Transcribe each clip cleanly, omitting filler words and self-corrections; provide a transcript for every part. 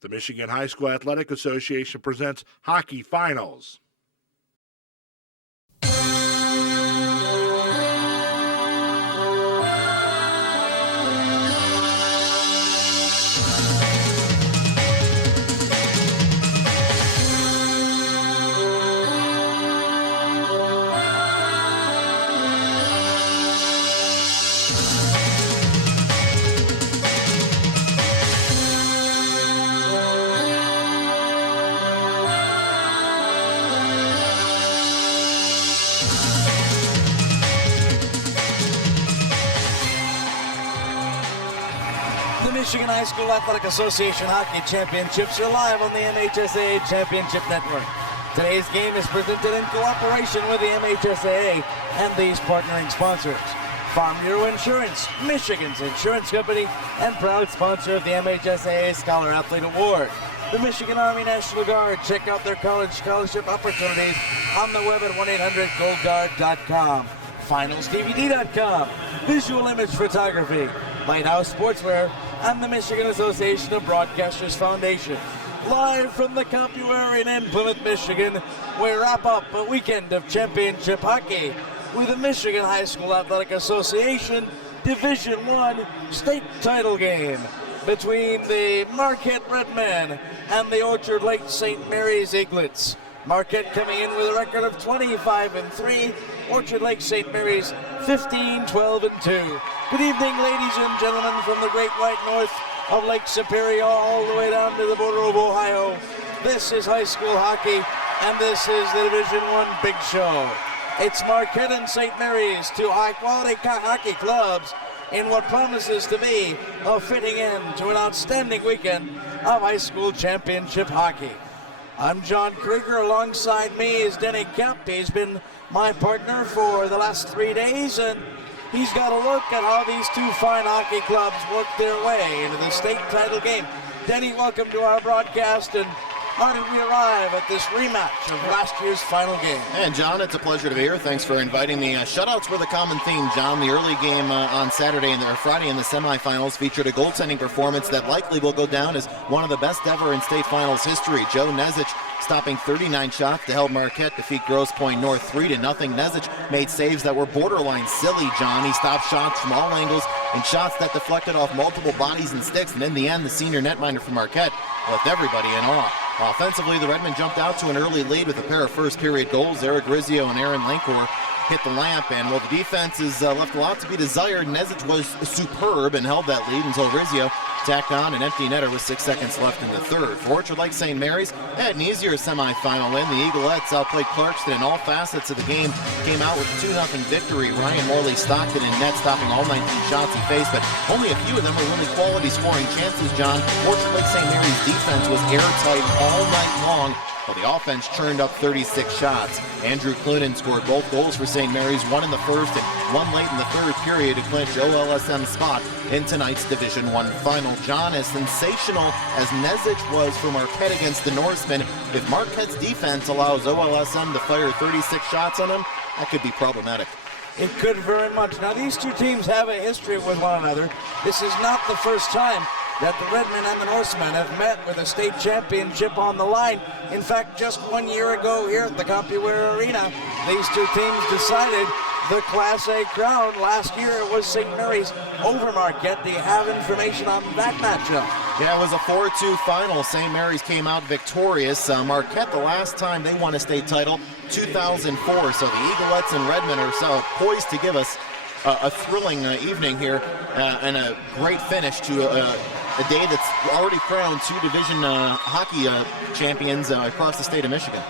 The Michigan High School Athletic Association presents Hockey Finals. The Michigan High School Athletic Association Hockey Championships are live on the MHSAA Championship Network. Today's game is presented in cooperation with the MHSAA and these partnering sponsors. Farm Bureau Insurance, Michigan's insurance company, and proud sponsor of the MHSAA Scholar Athlete Award. The Michigan Army National Guard. Check out their college scholarship opportunities on the web at 1-800-GoldGuard.com. FinalsDVD.com. Visual Image Photography. Lighthouse Sportswear, and the Michigan Association of Broadcasters Foundation. Live from the CompuWare Arena in Plymouth, Michigan, we wrap up a weekend of championship hockey with the Michigan High School Athletic Association Division I state title game between the Marquette Redmen and the Orchard Lake St. Mary's Eaglets. Marquette coming in with a record of 25-3, Orchard Lake St. Mary's 15-12-2. Good evening, ladies and gentlemen, from the Great White North of Lake Superior all the way down to the border of Ohio. This is high school hockey, and this is the Division I Big Show. It's Marquette and St. Mary's, two high-quality hockey clubs in what promises to be a fitting end to an outstanding weekend of high school championship hockey. I'm John Krieger. Alongside me is Denny Kemp. He's been my partner for the last 3 days, and he's got a look at how these two fine hockey clubs work their way into the state title game. Denny, welcome to our broadcast, and how did we arrive at this rematch of last year's final game? And John, it's a pleasure to be here. Thanks for inviting me. Shutouts were the common theme, John. The early game on Saturday or Friday in the semifinals featured a goaltending performance that likely will go down as one of the best ever in state finals history. Joe Nezic stopping 39 shots to help Marquette defeat Grosse Pointe North 3-0. Nezic made saves that were borderline silly, John. He stopped shots from all angles and shots that deflected off multiple bodies and sticks. And in the end, the senior netminder from Marquette left everybody in awe. Offensively, the Redmen jumped out to an early lead with a pair of first-period goals. Eric Rizzio and Aaron Lankor hit the lamp, and while the defense has left a lot to be desired, Nezic was superb and held that lead until Rizzio tacked on an empty netter with 6 seconds left in the third. For Orchard Lake St. Mary's, had an easier semifinal win. The Eaglettes outplayed Clarkston in all facets of the game, came out with a 2-0 victory. Ryan Morley Stockton in net, stopping all 19 shots he faced, but only a few of them were really quality scoring chances, John. Orchard Lake St. Mary's defense was airtight all night long, while the offense churned up 36 shots. Andrew Clunan scored both goals for St. Mary's, one in the first and one late in the third period to clinch OLSM's spot in tonight's Division I final. John, as sensational as Nezic was for Marquette against the Norsemen, if Marquette's defense allows OLSM to fire 36 shots on them, that could be problematic. It could very much. Now, these two teams have a history with one another. This is not the first time that the Redmen and the Norsemen have met with a state championship on the line. In fact, just 1 year ago here at the CompuWare Arena, these two teams decided the Class A crown. Last year it was St. Mary's over Marquette. Do you have information on that matchup? Yeah, it was a 4-2 final. St. Mary's came out victorious. Marquette, the last time they won a state title, 2004. So the Eaglettes and Redmen are poised to give us a thrilling evening here and a great finish to a day that's already crowned two division hockey champions across the state of Michigan.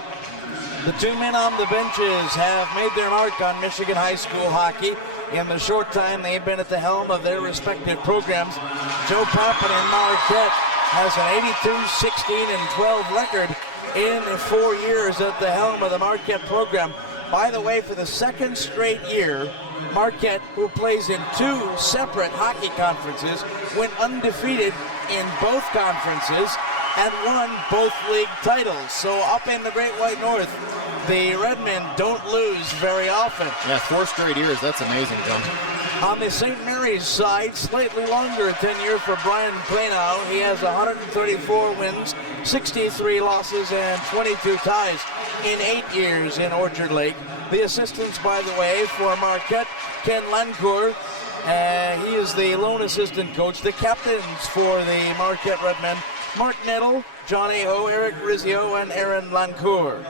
The two men on the benches have made their mark on Michigan high school hockey in the short time they've been at the helm of their respective programs. Joe Pappen in Marquette has an 82-16-12 record in 4 years at the helm of the Marquette program. By the way, for the second straight year, Marquette, who plays in two separate hockey conferences, went undefeated in both conferences and won both league titles. So up in the Great White North, the Redmen don't lose very often. Yeah, 4 straight years. That's amazing, John. On the St. Mary's side, slightly longer tenure for Brian Klenow. He has 134 wins, 63 losses, and 22 ties in 8 years in Orchard Lake. The assistants, by the way, for Marquette, Ken Lancourt. He is the lone assistant coach. The captains for the Marquette Redmen, Mark Nettle, John Aho, Eric Rizzio, and Aaron Lancourt.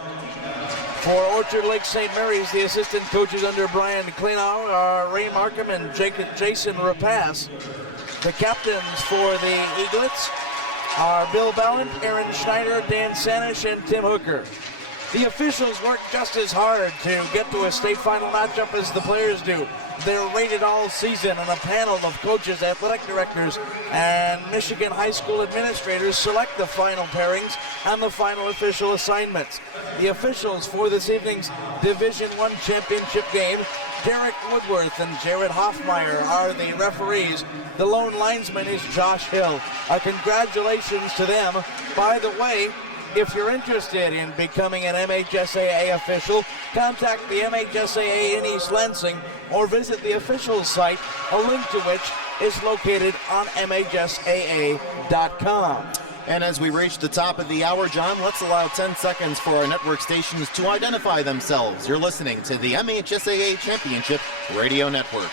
For Orchard Lake St. Mary's, the assistant coaches under Brian Klenow are Ray Markham and Jason Rapace. The captains for the Eaglets are Bill Ballant, Aaron Schneider, Dan Sanish, and Tim Hooker. The officials work just as hard to get to a state final matchup as the players do. They're rated all season, and a panel of coaches, athletic directors, and Michigan high school administrators select the final pairings and the final official assignments. The officials for this evening's Division I championship game, Derek Woodworth and Jared Hoffmeyer, are the referees. The lone linesman is Josh Hill. Congratulations to them. By the way, if you're interested in becoming an MHSAA official, contact the MHSAA in East Lansing or visit the official site, a link to which is located on MHSAA.com. And as we reach the top of the hour, John, let's allow 10 seconds for our network stations to identify themselves. You're listening to the MHSAA Championship Radio Network.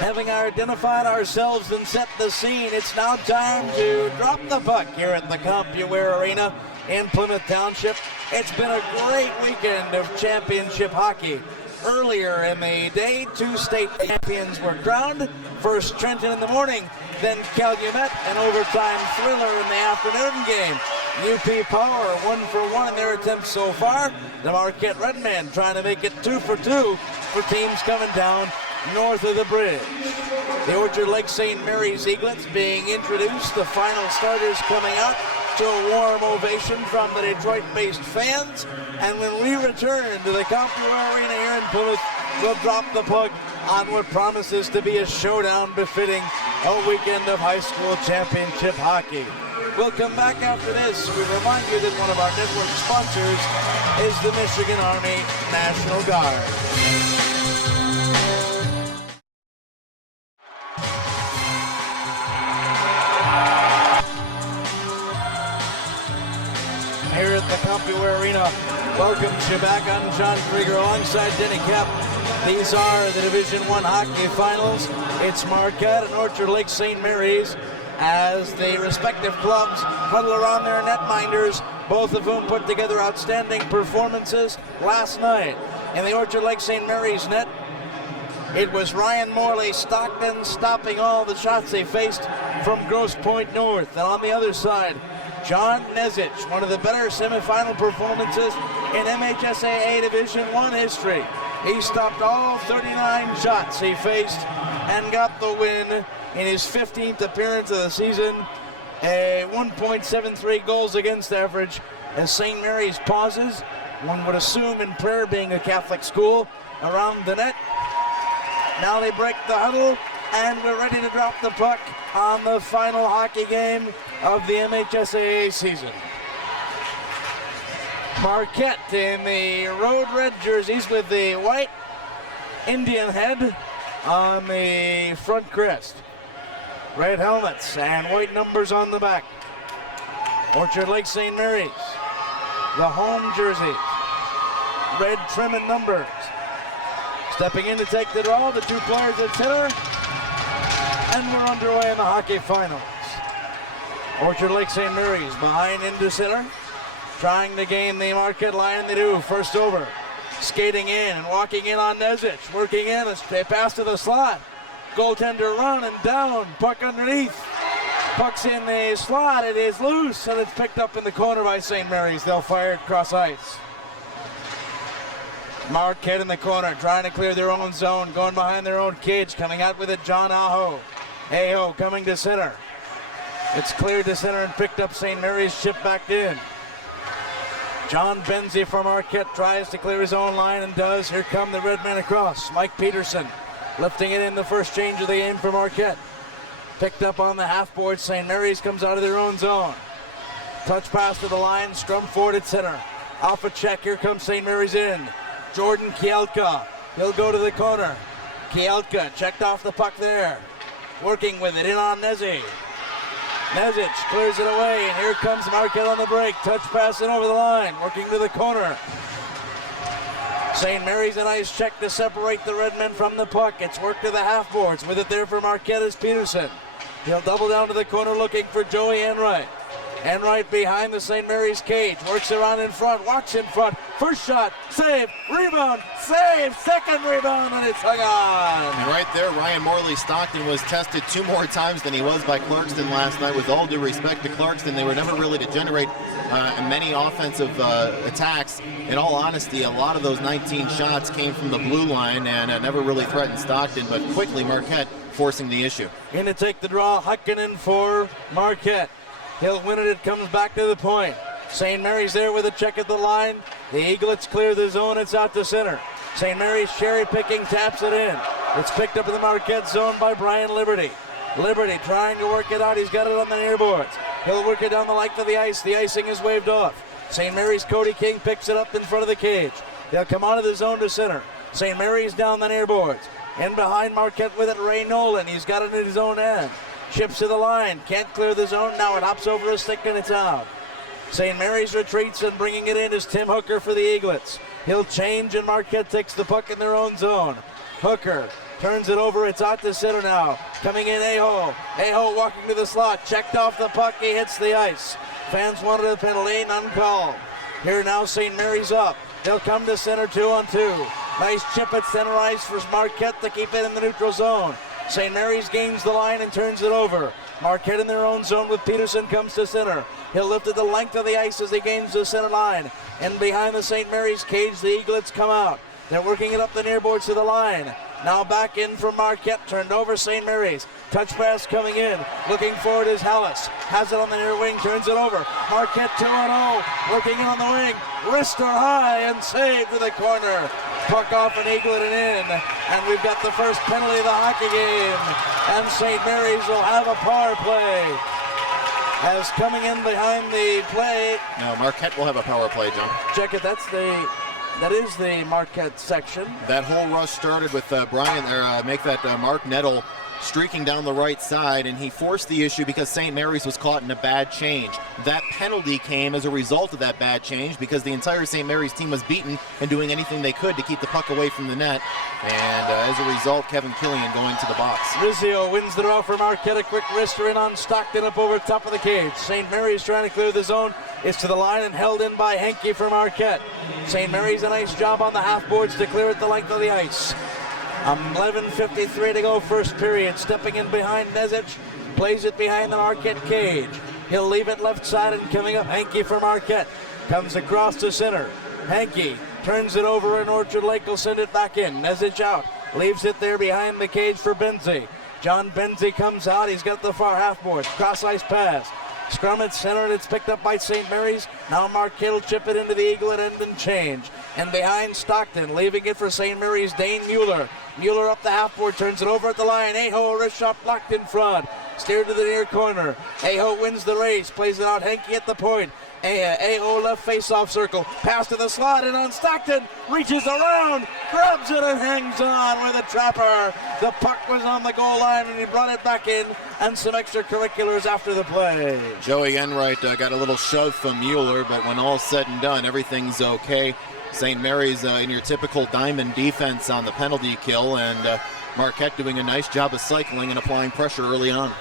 Having identified ourselves and set the scene, it's now time to drop the puck here at the CompuWare Arena in Plymouth Township. It's been a great weekend of championship hockey. Earlier in the day, 2 state champions were crowned. First Trenton in the morning, then Calumet, an overtime thriller in the afternoon game. UP Power 1-for-1 in their attempts so far. The Marquette Redmen trying to make it 2-for-2 for teams coming down north of the bridge. The Orchard Lake St. Mary's Eaglets being introduced. The final starters coming out to a warm ovation from the Detroit-based fans. And when we return to the CompuWare Arena here in Plymouth, we'll drop the puck on what promises to be a showdown befitting a weekend of high school championship hockey. We'll come back after this. We remind you that one of our network sponsors is the Michigan Army National Guard. Here at the CompuWare Arena, welcome you back. I'm John Krieger alongside Denny Kapp. These are the Division I hockey finals. It's Marquette and Orchard Lake St. Mary's as the respective clubs huddle around their netminders, both of whom put together outstanding performances last night. In the Orchard Lake St. Mary's net, it was Ryan Morley Stockton stopping all the shots they faced from Grosse Pointe North. And on the other side, John Nezich, one of the better semifinal performances in MHSAA Division I history. He stopped all 39 shots he faced and got the win in his 15th appearance of the season. A 1.73 goals against average as St. Mary's pauses. One would assume in prayer, being a Catholic school, around the net. Now they break the huddle and we're ready to drop the puck on the final hockey game of the MHSAA season. Marquette in the road red jerseys with the white Indian head on the front crest. Red helmets and white numbers on the back. Orchard Lake St. Mary's, the home jerseys, red trim and numbers. Stepping in to take the draw, the 2 players at center, and we're underway in the hockey finals. Orchard Lake St. Mary's behind into center, trying to gain the Marquette line. They do. First over, skating in and walking in on Nezich, working in, a pass to the slot. Goaltender run and down, puck underneath. Puck's in the slot, it is loose, and it's picked up in the corner by St. Mary's. They'll fire it cross ice. Marquette in the corner, trying to clear their own zone, going behind their own cage, coming out with it, John Aho. Aho coming to center. It's cleared to center and picked up. St. Mary's, chipped back in. John Benzie from Marquette tries to clear his own line and does. Here come the Redmen across. Mike Peterson lifting it in the first change of the game for Marquette. Picked up on the half board. St. Mary's comes out of their own zone. Touch pass to the line. Scrum forward at center. Off a check. Here comes St. Mary's in. Jordan Kielka. He'll go to the corner. Kielka checked off the puck there. Working with it. In on Nezi. Nezic clears it away. And here comes Marquette on the break. Touch pass in over the line. Working to the corner. St. Mary's a nice check to separate the red men from the puck. It's worked to the half boards. With it there for Marquette is Peterson. He'll double down to the corner looking for Joey Enright. Enright behind the St. Mary's cage. Works around in front. Walks in front. First shot. Save. Rebound. Save. Second rebound. And it's hung on. And right there, Ryan Morley-Stockton was tested 2 more times than he was by Clarkston last night. With all due respect to Clarkston, they were never really to generate many offensive attacks. In all honesty, a lot of those 19 shots came from the blue line and never really threatened Stockton, but quickly Marquette forcing the issue. In to take the draw, Huckinen for Marquette. He'll win it. It comes back to the point. St. Mary's there with a check at the line. The Eaglets clear the zone. It's out to center. St. Mary's cherry picking, taps it in. It's picked up in the Marquette zone by Brian Liberty. Liberty trying to work it out. He's got it on the near boards. He'll work it down the length of the ice. The icing is waved off. St. Mary's Cody King picks it up in front of the cage. They'll come out of the zone to center. St. Mary's down the near boards. In behind Marquette with it, Ray Nolan. He's got it in his own end. Chips to the line. Can't clear the zone. Now it hops over a stick and it's out. St. Mary's retreats and bringing it in is Tim Hooker for the Eaglets. He'll change and Marquette takes the puck in their own zone. Hooker turns it over. It's out to center now. Coming in Aho. Aho walking to the slot. Checked off the puck. He hits the ice. Fans wanted a penalty. None called. Here now St. Mary's up. They'll come to center 2-on-2. Nice chip at center ice for Marquette to keep it in the neutral zone. St. Mary's gains the line and turns it over. Marquette in their own zone with Peterson comes to center. He'll lift it the length of the ice as he gains the center line. And behind the St. Mary's cage, the Eaglets come out. They're working it up the near boards to the line. Now back in from Marquette, turned over St. Mary's. Touch pass coming in. Looking forward is Hallis. Has it on the near wing, turns it over. Marquette 2-0. Working in on the wing. Wrister high and saved to the corner. Puck off an Eaglet and in. And we've got the first penalty of the hockey game. And St. Mary's will have a power play. As coming in behind the play. No, Marquette will have a power play, John. Check it, that is the Marquette section. That whole rush started with Mark Nettle streaking down the right side, and he forced the issue because St. Mary's was caught in a bad change. That penalty came as a result of that bad change because the entire St. Mary's team was beaten and doing anything they could to keep the puck away from the net. And as a result, Kevin Killian going to the box. Rizzio wins the draw for Marquette. A quick wrister in on Stockton up over top of the cage. St. Mary's trying to clear the zone. It's to the line and held in by Henke for Marquette. St. Mary's a nice job on the half boards to clear it the length of the ice. 11:53 to go, first period. Stepping in behind Nezic, plays it behind the Marquette cage. He'll leave it left side and coming up Henke for Marquette. Comes across to center. Henke turns it over and Orchard Lake will send it back in. Nezic out, leaves it there behind the cage for Benzie. John Benzie comes out, he's got the far half board. Cross ice pass. Scrum at center and it's picked up by St. Mary's. Now Marquette will chip it into the Eaglet end and change. And behind Stockton, leaving it for St. Mary's, Dane Mueller. Mueller up the half board, turns it over at the line. Aho, wrist shot blocked in front. Steered to the near corner. Aho wins the race, plays it out. Henke at the point. Aho left face-off circle. Pass to the slot and on Stockton. Reaches around, grabs it and hangs on with a trapper. The puck was on the goal line and he brought it back in. And some extracurriculars after the play. Joey Enright got a little shove from Mueller, but when all's said and done, everything's okay. St. Mary's in your typical diamond defense on the penalty kill, and Marquette doing a nice job of cycling and applying pressure early on.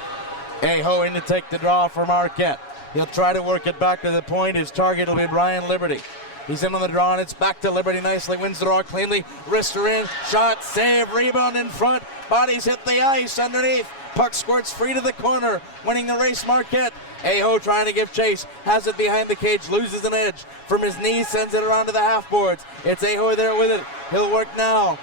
Aho in to take the draw for Marquette. He'll try to work it back to the point. His target will be Brian Liberty. He's in on the draw and it's back to Liberty nicely. Wins the draw cleanly. Wrister in. Shot, save, rebound in front. Bodies hit the ice underneath. Puck squirts free to the corner. Winning the race, Marquette. Aho trying to give chase. Has it behind the cage. Loses an edge. From his knees sends it around to the half boards. It's Aho there with it. He'll work now.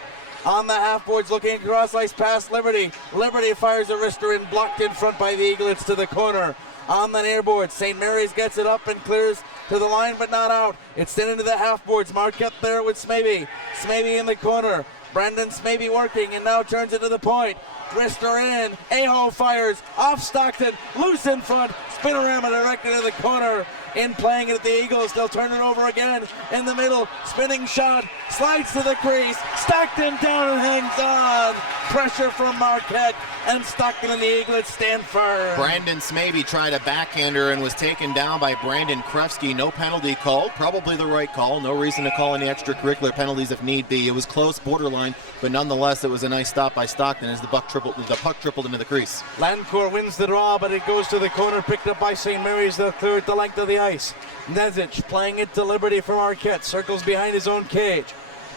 On the half boards, looking across ice past Liberty. Liberty fires a wrister in, blocked in front by the Eaglets to the corner. On the near board, St. Mary's gets it up and clears to the line but not out. It's sent into the half boards. Marquette there with Smavey. Smavey in the corner. Brandon Smavey working and now turns it to the point. Wrister in. Aho fires off Stockton. Loose in front. Spinorama directed to the corner. In playing it at the Eagles. They'll turn it over again in the middle. Spinning shot. Slides to the crease. Stockton down and hangs on. Pressure from Marquette. And Stockton and the Eaglets stand firm. Brandon Smavey tried a backhander and was taken down by Brandon Krefsky. No penalty called. Probably the right call. No reason to call any extracurricular penalties if need be. It was close, borderline, but nonetheless it was a nice stop by Stockton as the puck tripled into the crease. Lancourt wins the draw, but it goes to the corner, picked up by St. Mary's. They'll clear it the length of the ice. Nezic playing it to Liberty for Marquette. Circles behind his own cage.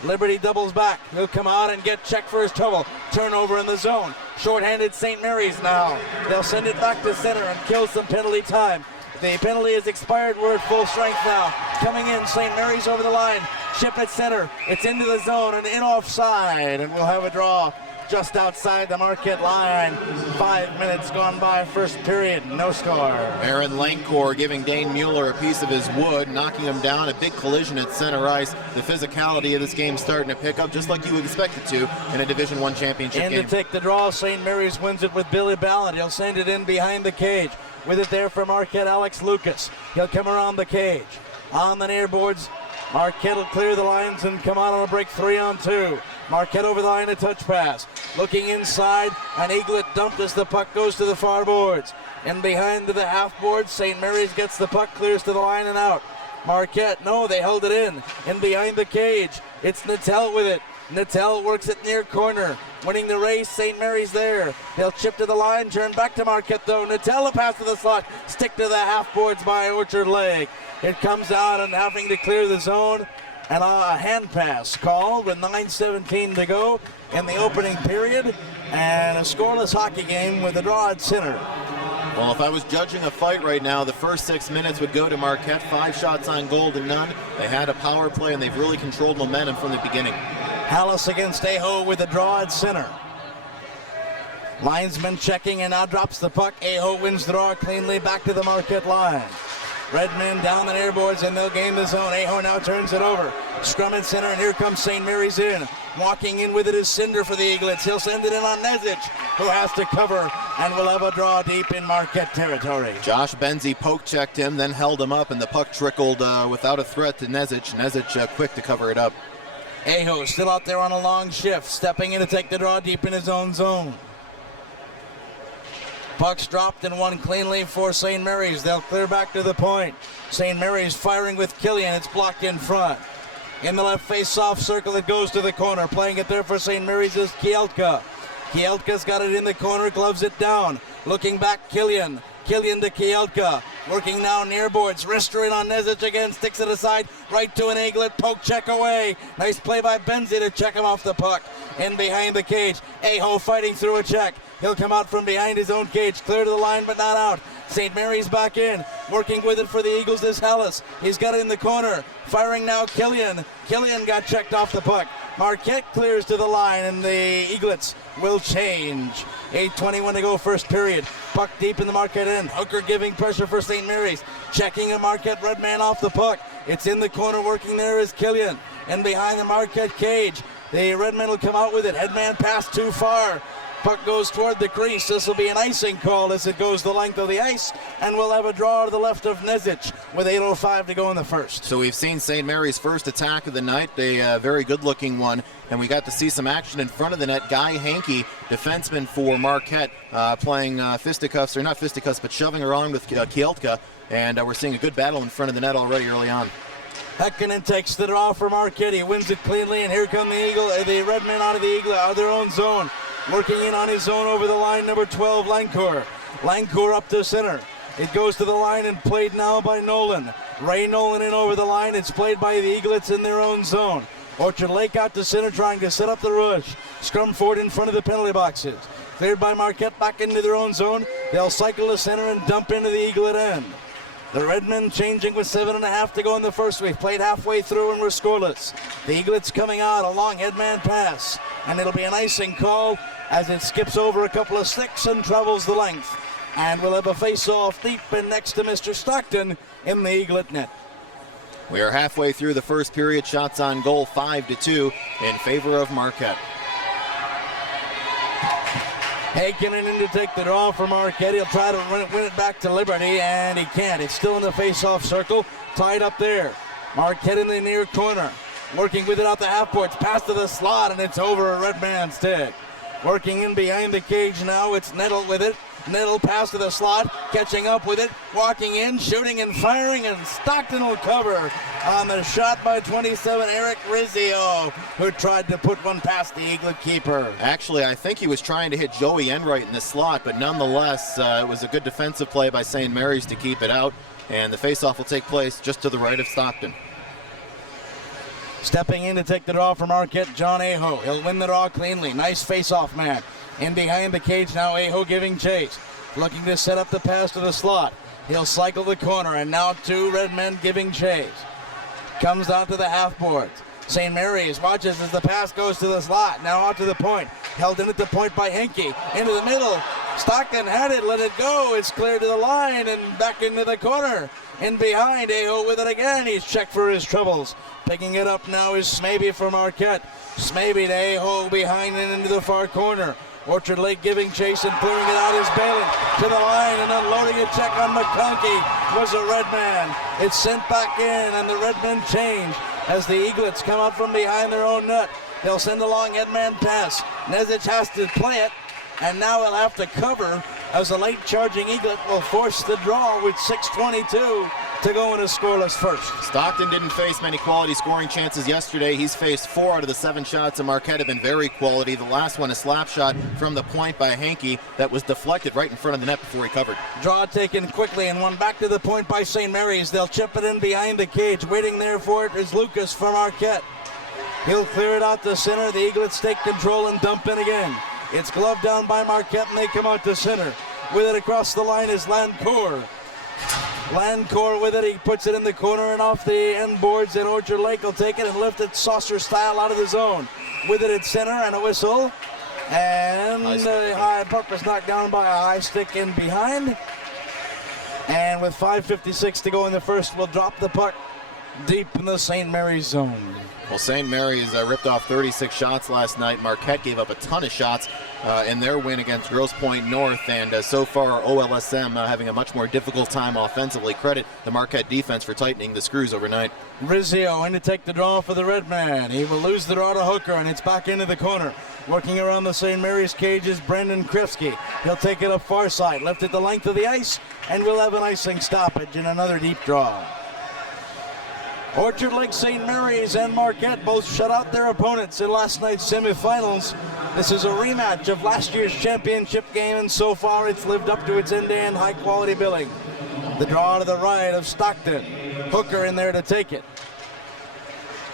Liberty doubles back. He'll come out and get checked for his trouble. Turnover in the zone. Short-handed St. Mary's now. They'll send it back to center and kill some penalty time. The penalty is expired. We're at full strength now. Coming in, St. Mary's over the line. Chip at center. It's into the zone and in offside. And we'll have a draw just outside the Marquette line. 5 minutes gone by first period. No score. Aaron Lancourt giving Dane Mueller a piece of his wood, knocking him down. A big collision at center ice. The physicality of this game starting to pick up, just like you would expect it to in a Division I championship game. And to take the draw, St. Mary's wins it with Billy Ballard. He'll send it in behind the cage. With it there for Marquette, Alex Lucas. He'll come around the cage. On the near boards, Marquette will clear the lines and come out on a break 3-on-2. Marquette over the line, a touch pass. Looking inside, an Eaglet dumped as the puck goes to the far boards. And behind to the half boards, St. Mary's gets the puck, clears to the line and out. Marquette, no, they held it in. And behind the cage, it's Natel with it. Natel works it near corner. Winning the race, St. Mary's there. They'll chip to the line, turn back to Marquette though. Natel a pass to the slot, stick to the half boards by Orchard Lake. It comes out and having to clear the zone. And a hand pass called with 9:17 to go in the opening period. And a scoreless hockey game with a draw at center. Well, if I was judging a fight right now, the first 6 minutes would go to Marquette. 5 shots on goal to none. They had a power play, and they've really controlled momentum from the beginning. Hallis against Aho with a draw at center. Linesman checking and now drops the puck. Aho wins the draw cleanly back to the Marquette line. Redmen down the near boards and they'll gain the zone. Aho now turns it over. Scrum at center and here comes St. Mary's in. Walking in with it is Cinder for the Eaglets. He'll send it in on Nezic, who has to cover and will have a draw deep in Marquette territory. Josh Benzie poke checked him, then held him up, and the puck trickled without a threat to Nezic. Nezic quick to cover it up. Aho still out there on a long shift, stepping in to take the draw deep in his own zone. Puck's dropped and won cleanly for St. Mary's. They'll clear back to the point. St. Mary's firing with Killian. It's blocked in front. In the left face-off circle, it goes to the corner. Playing it there for St. Mary's is Kielka. Kielka's got it in the corner, gloves it down. Looking back, Killian. Killian to Kielka. Working now near boards. Wrister in on Nezic again. Sticks it aside. Right to an Eaglet. Poke check away. Nice play by Benzie to check him off the puck. In behind the cage. Aho fighting through a check. He'll come out from behind his own cage. Clear to the line but not out. St. Mary's back in. Working with it for the Eagles is Hallis. He's got it in the corner. Firing now Killian. Killian got checked off the puck. Marquette clears to the line and the Eaglets will change. 8:21 to go first period. Puck deep in the Marquette end. Hooker giving pressure for St. Mary's. Checking a Marquette red man off the puck. It's in the corner. Working there is Killian. And behind the Marquette cage, the red man will come out with it. Headman passed too far. Puck goes toward the crease. This will be an icing call as it goes the length of the ice, and we'll have a draw to the left of Nezic with 8:05 to go in the first. So we've seen St. Mary's first attack of the night, a very good-looking one, and we got to see some action in front of the net. Guy Hankey, defenseman for Marquette, playing fisticuffs, or not fisticuffs, but shoving around with Kielka, and we're seeing a good battle in front of the net already early on. Heikkinen takes the draw for Marquette. He wins it cleanly, and here come the red men out of the Eagle, out of their own zone. Working in on his zone over the line, number 12, Lancourt. Lancourt up to center. It goes to the line and played now by Nolan. Ray Nolan in over the line. It's played by the Eaglets in their own zone. Orchard Lake out to center trying to set up the rush. Scrum forward in front of the penalty boxes. Cleared by Marquette back into their own zone. They'll cycle to center and dump into the Eaglet end. The Redmen changing with 7.5 to go in the first. We've played halfway through and we're scoreless. The Eaglets coming out, a long headman pass. And it'll be an icing call as it skips over a couple of sticks and travels the length. And we'll have a face-off deep and next to Mr. Stockton in the Eaglet net. We are halfway through the first period. Shots on goal 5-2 in favor of Marquette. Heikkinen in to take the draw for Marquette. He'll try to win it back to Liberty, and he can't. It's still in the face-off circle, tied up there. Marquette in the near corner, working with it out the half boards, pass to the slot, and it's over a red man's stick. Working in behind the cage now, it's Nettle with it. Nettle pass to the slot, catching up with it, walking in, shooting and firing, and Stockton will cover on the shot by 27, Eric Rizzio, who tried to put one past the Eaglet keeper. Actually, I think he was trying to hit Joey Enright in the slot, but nonetheless, it was a good defensive play by St. Mary's to keep it out, and the faceoff will take place just to the right of Stockton. Stepping in to take the draw for Marquette, John Aho. He'll win the draw cleanly. Nice face-off man. In behind the cage now, Aho giving chase. Looking to set up the pass to the slot. He'll cycle the corner, and now two red men giving chase. Comes out to the half boards. St. Mary's watches as the pass goes to the slot. Now out to the point. Held in at the point by Henke. Into the middle. Stockton had it, let it go. It's cleared to the line and back into the corner. In behind, Aho with it again. He's checked for his troubles. Picking it up now is Smaby for Marquette. Smaby to Aho behind and into the far corner. Orchard Lake giving chase and clearing it out is Balin to the line and unloading a check on McConkey was a red man. It's sent back in and the red men change as the Eaglets come out from behind their own net. They'll send a long headman pass. Nezic has to play it, and now he'll have to cover as the late charging Eaglet will force the draw with 6:22 to go in a scoreless first. Stockton didn't face many quality scoring chances yesterday. He's faced 4 out of the 7 shots, and Marquette have been very quality. The last one, a slap shot from the point by Henke that was deflected right in front of the net before he covered. Draw taken quickly and one back to the point by St. Mary's. They'll chip it in behind the cage. Waiting there for it is Lucas for Marquette. He'll clear it out to center. The Eaglets take control and dump in again. It's gloved down by Marquette, and they come out to center. With it across the line is Lancourt. Lancourt with it, he puts it in the corner and off the end boards, and Orchard Lake will take it and lift it saucer style out of the zone. With it at center and a whistle. And the high puck was knocked down by a high stick in behind. And with 5:56 to go in the first, we'll drop the puck deep in the St. Mary's zone. Well, St. Mary's ripped off 36 shots last night. Marquette gave up a ton of shots in their win against Grosse Pointe North, and so far OLSM having a much more difficult time offensively. Credit the Marquette defense for tightening the screws overnight. Rizzio in to take the draw for the red man. He will lose the draw to Hooker, and it's back into the corner. Working around the St. Mary's cage is Brendan Krifsky. He'll take it up far side, left it the length of the ice, and we'll have an icing stoppage in another deep draw. Orchard Lake, St. Mary's, and Marquette both shut out their opponents in last night's semifinals. This is a rematch of last year's championship game, and so far it's lived up to its end-to-end high-quality billing. The draw to the right of Stockton. Hooker in there to take it.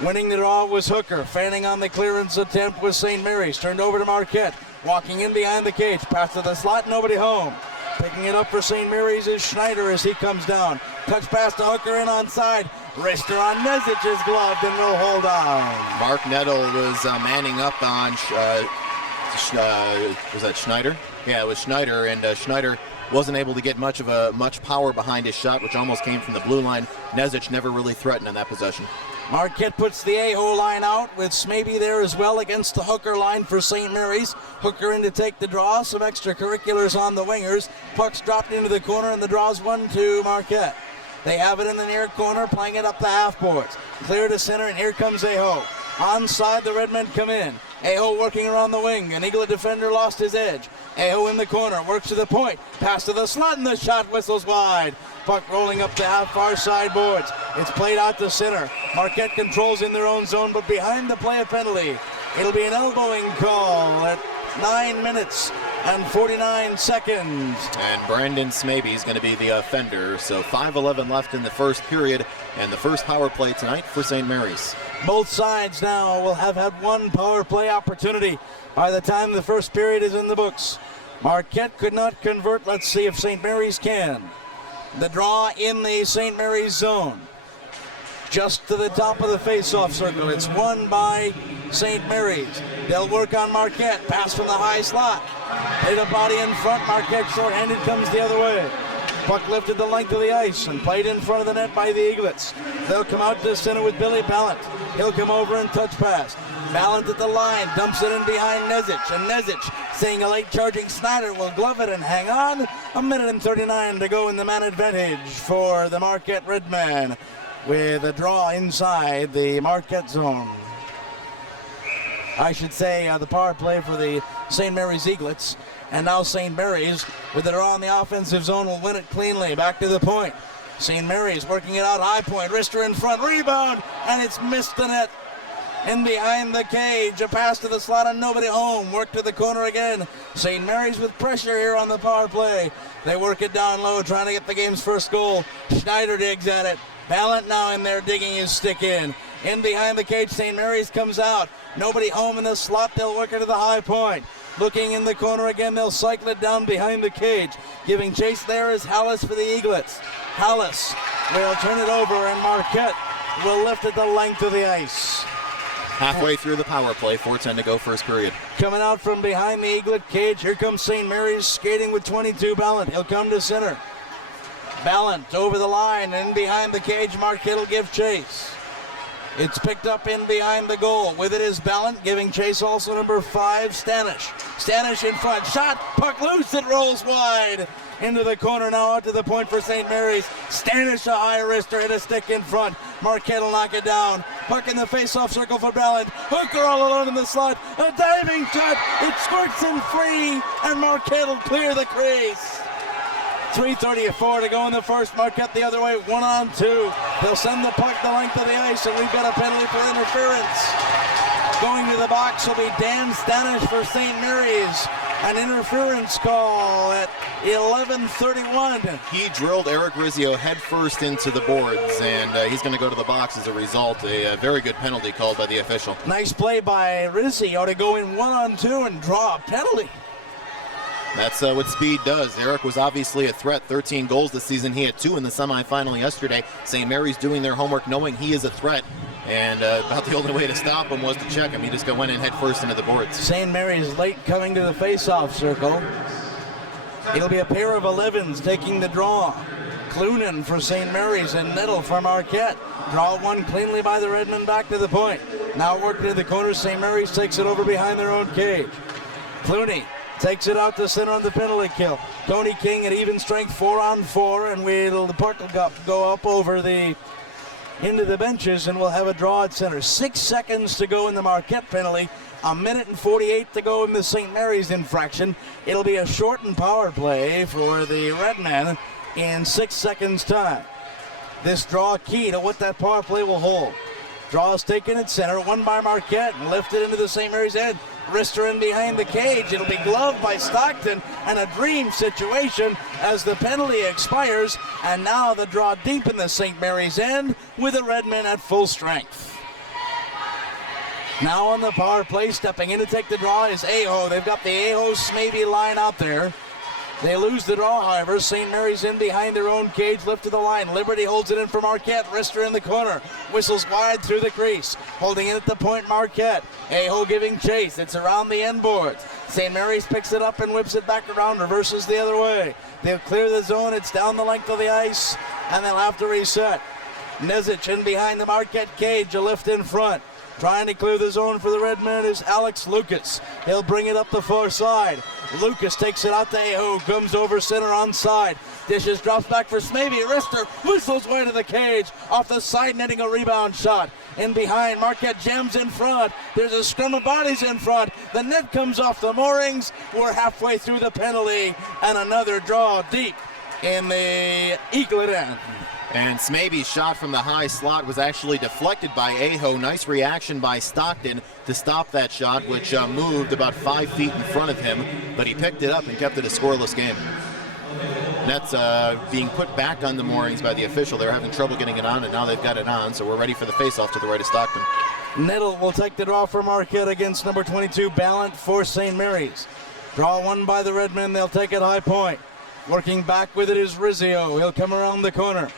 Winning the draw was Hooker. Fanning on the clearance attempt was St. Mary's. Turned over to Marquette. Walking in behind the cage. Pass to the slot, nobody home. Picking it up for St. Mary's is Schneider as he comes down. Touch pass to Hooker in onside. Wrister on Nezic is gloved and will hold on. Mark Nettle was manning up on, was that Schneider? Yeah, it was Schneider, and Schneider wasn't able to get much power behind his shot, which almost came from the blue line. Nezic never really threatened on that possession. Marquette puts the Aho line out with Smaby there as well against the Hooker line for St. Mary's. Hooker in to take the draw. Some extracurriculars on the wingers. Puck's dropped into the corner, and the draw's 1-2 Marquette. They have it in the near corner, playing it up the half boards. Clear to center, and here comes Aho. Onside, the red men come in. Aho working around the wing. An Eagle defender lost his edge. Aho in the corner, works to the point. Pass to the slot, and the shot whistles wide. Puck rolling up the half far side boards. It's played out to center. Marquette controls in their own zone, but behind the play a penalty. It'll be an elbowing call at 9 minutes and 49 seconds. And Brandon Smaby is going to be the offender. So 5:11 left in the first period, and the first power play tonight for St. Mary's. Both sides now will have had one power play opportunity by the time the first period is in the books. Marquette could not convert. Let's see if St. Mary's can. The draw in the St. Mary's zone. Just to the top of the face-off circle. It's won by St. Mary's. They'll work on Marquette. Pass from the high slot. Hit a body in front. Marquette short-handed comes the other way. Puck lifted the length of the ice and played in front of the net by the Eaglets. They'll come out to center with Billy Ballant. He'll come over and touch pass. Ballant at the line, dumps it in behind Nezic, and Nezic, seeing a late charging Snyder, will glove it and hang on. 1:39 to go in the man advantage for the Marquette Redmen, with a draw inside the Marquette zone. I should say the power play for the St. Mary's Eaglets. And now St. Mary's, with the draw in the offensive zone, will win it cleanly. Back to the point. St. Mary's working it out high point. Rister in front, rebound, and it's missed the net. In behind the cage, a pass to the slot and nobody home. Work to the corner again. St. Mary's with pressure here on the power play. They work it down low, trying to get the game's first goal. Schneider digs at it. Ballant now in there digging his stick in. In behind the cage, St. Mary's comes out. Nobody home in the slot. They'll work it to the high point. Looking in the corner again, they'll cycle it down behind the cage. Giving chase there is Hallis for the Eaglets. Hallis will turn it over, and Marquette will lift it the length of the ice. Halfway through the power play, 4:10 to go, first period. Coming out from behind the Eaglet cage, here comes St. Mary's skating with 22, Ballant. He'll come to center. Ballant over the line, and behind the cage, Marquette will give chase. It's picked up in behind the goal. With it is Ballant, giving chase also number 5, Stanish. Stanish in front, shot, puck loose, it rolls wide. Into the corner now, out to the point for St. Mary's. Stanish, a high wrister, hit a stick in front. Marquette will knock it down. Puck in the face-off circle for Ballant. Hooker all alone in the slot. A diving shot, it squirts in free, and Marquette will clear the crease. 3:34 to go in the first. Marquette the other way, 1-on-2. They'll send the puck the length of the ice, and we've got a penalty for interference. Going to the box will be Dan Stanish for St. Mary's. An interference call at 11:31. He drilled Eric Rizzio head first into the boards, and he's going to go to the box as a result. A very good penalty called by the official. Nice play by Rizzio to go in 1-on-2 and draw a penalty. That's what speed does. Eric was obviously a threat. 13 goals this season. He had 2 in the semifinal yesterday. St. Mary's doing their homework, knowing he is a threat. And about the only way to stop him was to check him. He just went in head first into the boards. St. Mary's late coming to the face-off circle. It'll be a pair of 11s taking the draw. Clunan for St. Mary's and Nettle for Marquette. Draw one cleanly by the Redmen, back to the point. Now working to the corner. St. Mary's takes it over behind their own cage. Clooney takes it out to center on the penalty kill. Tony King at even strength, 4-on-4, and the puck will go up over into the benches, and we'll have a draw at center. 6 seconds to go in the Marquette penalty. 1:48 to go in the St. Mary's infraction. It'll be a shortened power play for the Redmen in 6 seconds time. This draw key to what that power play will hold. Draw is taken at center, won by Marquette, and lifted into the St. Mary's end. Wrister in behind the cage. It'll be gloved by Stockton, and a dream situation as the penalty expires. And now the draw deep in the St. Mary's end with the Redmen at full strength. Now on the power play, stepping in to take the draw is Aho. They've got the Aho-Smavey line out there. They lose the draw, however. St. Mary's in behind their own cage, lift to the line. Liberty holds it in for Marquette. Wrister in the corner. Whistles wide through the crease. Holding it at the point, Marquette. Aho giving chase. It's around the end boards. St. Mary's picks it up and whips it back around, reverses the other way. They'll clear the zone. It's down the length of the ice, and they'll have to reset. Nezic in behind the Marquette cage, a lift in front. Trying to clear the zone for the Redmen is Alex Lucas. He'll bring it up the far side. Lucas takes it out to Aho, comes over center onside. Dishes, drops back for Smavey. Wrister whistles way to the cage. Off the side, netting a rebound shot. In behind, Marquette jams in front. There's a scrum of bodies in front. The net comes off the moorings. We're halfway through the penalty, and another draw deep in the Eaglet end. And Smavey's shot from the high slot was actually deflected by Aho. Nice reaction by Stockton to stop that shot, which moved about 5 feet in front of him, but he picked it up and kept it a scoreless game. Net's being put back on the moorings by the official. They were having trouble getting it on, and now they've got it on, so we're ready for the face-off to the right of Stockton. Nettle will take the draw for Marquette against number 22, Ballant for St. Mary's. Draw one by the Redmen. They'll take it high point. Working back with it is Rizzio. He'll come around the corner.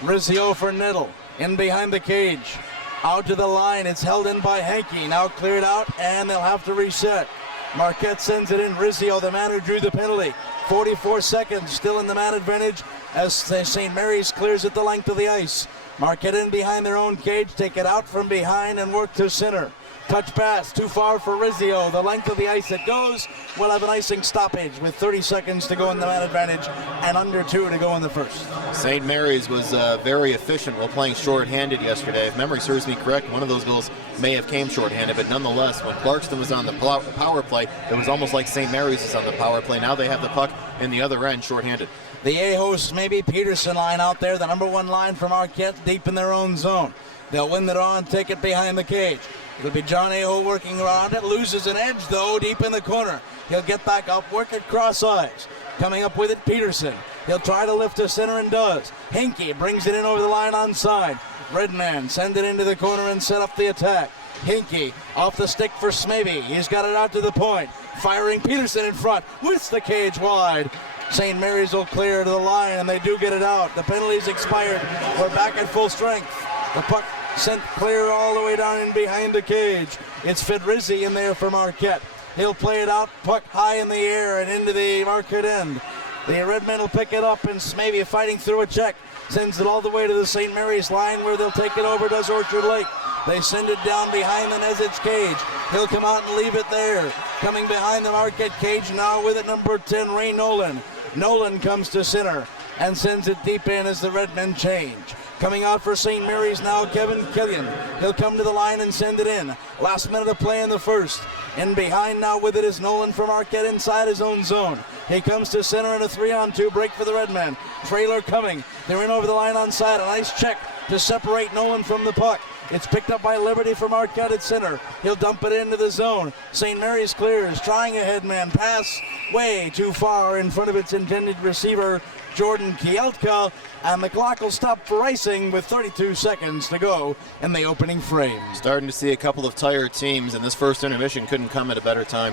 Rizzio for Nettle, in behind the cage. Out to the line, it's held in by Henke. Now cleared out, and they'll have to reset. Marquette sends it in. Rizzio, the man who drew the penalty. 44 seconds, still in the man advantage. as St. Mary's clears it the length of the ice. Marquette in behind their own cage, take it out from behind and work to center. Touch pass, too far for Rizzio. The length of the ice it goes. We'll have an icing stoppage with 30 seconds to go in the man advantage and under 2 to go in the first. St. Mary's was very efficient while playing shorthanded yesterday. If memory serves me correct, one of those goals may have came shorthanded, but nonetheless, when Clarkston was on the power play, it was almost like St. Mary's is on the power play. Now they have the puck in the other end, shorthanded. The A-hosts, maybe Peterson line out there, the number 1 line from Marquette, deep in their own zone. They'll win the draw and take it behind the cage. It'll be John Aho working around it, loses an edge though, deep in the corner. He'll get back up, work it cross eyes. Coming up with it, Peterson. He'll try to lift to center and does. Hinkie brings it in over the line onside. Redman send it into the corner and set up the attack. Hinkie off the stick for Smavy. He's got it out to the point. Firing Peterson in front, whips the cage wide. St. Mary's will clear to the line, and they do get it out. The penalty's expired. We're back at full strength. The puck sent clear all the way down in behind the cage. It's Fedrizzi in there for Marquette. He'll play it out, puck high in the air and into the Marquette end. The Redmen will pick it up, and Smavy fighting through a check. Sends it all the way to the St. Mary's line where they'll take it over, does Orchard Lake. They send it down behind the Nezich cage. He'll come out and leave it there. Coming behind the Marquette cage now with it, number 10, Ray Nolan. Nolan comes to center and sends it deep in as the Redmen change. Coming out for St. Mary's now, Kevin Killian. He'll come to the line and send it in. Last minute of play in the first. In behind now with it is Nolan from Marquette inside his own zone. He comes to center in a 3-on-2 break for the Redmen. Trailer coming. They're in over the line onside. A nice check to separate Nolan from the puck. It's picked up by Liberty from Marquette at center. He'll dump it into the zone. St. Mary's clears, trying a headman pass way too far in front of its intended receiver, Jordan Kieltka, and the clock will stop for icing with 32 seconds to go in the opening frame. Starting to see a couple of tired teams, and this first intermission couldn't come at a better time.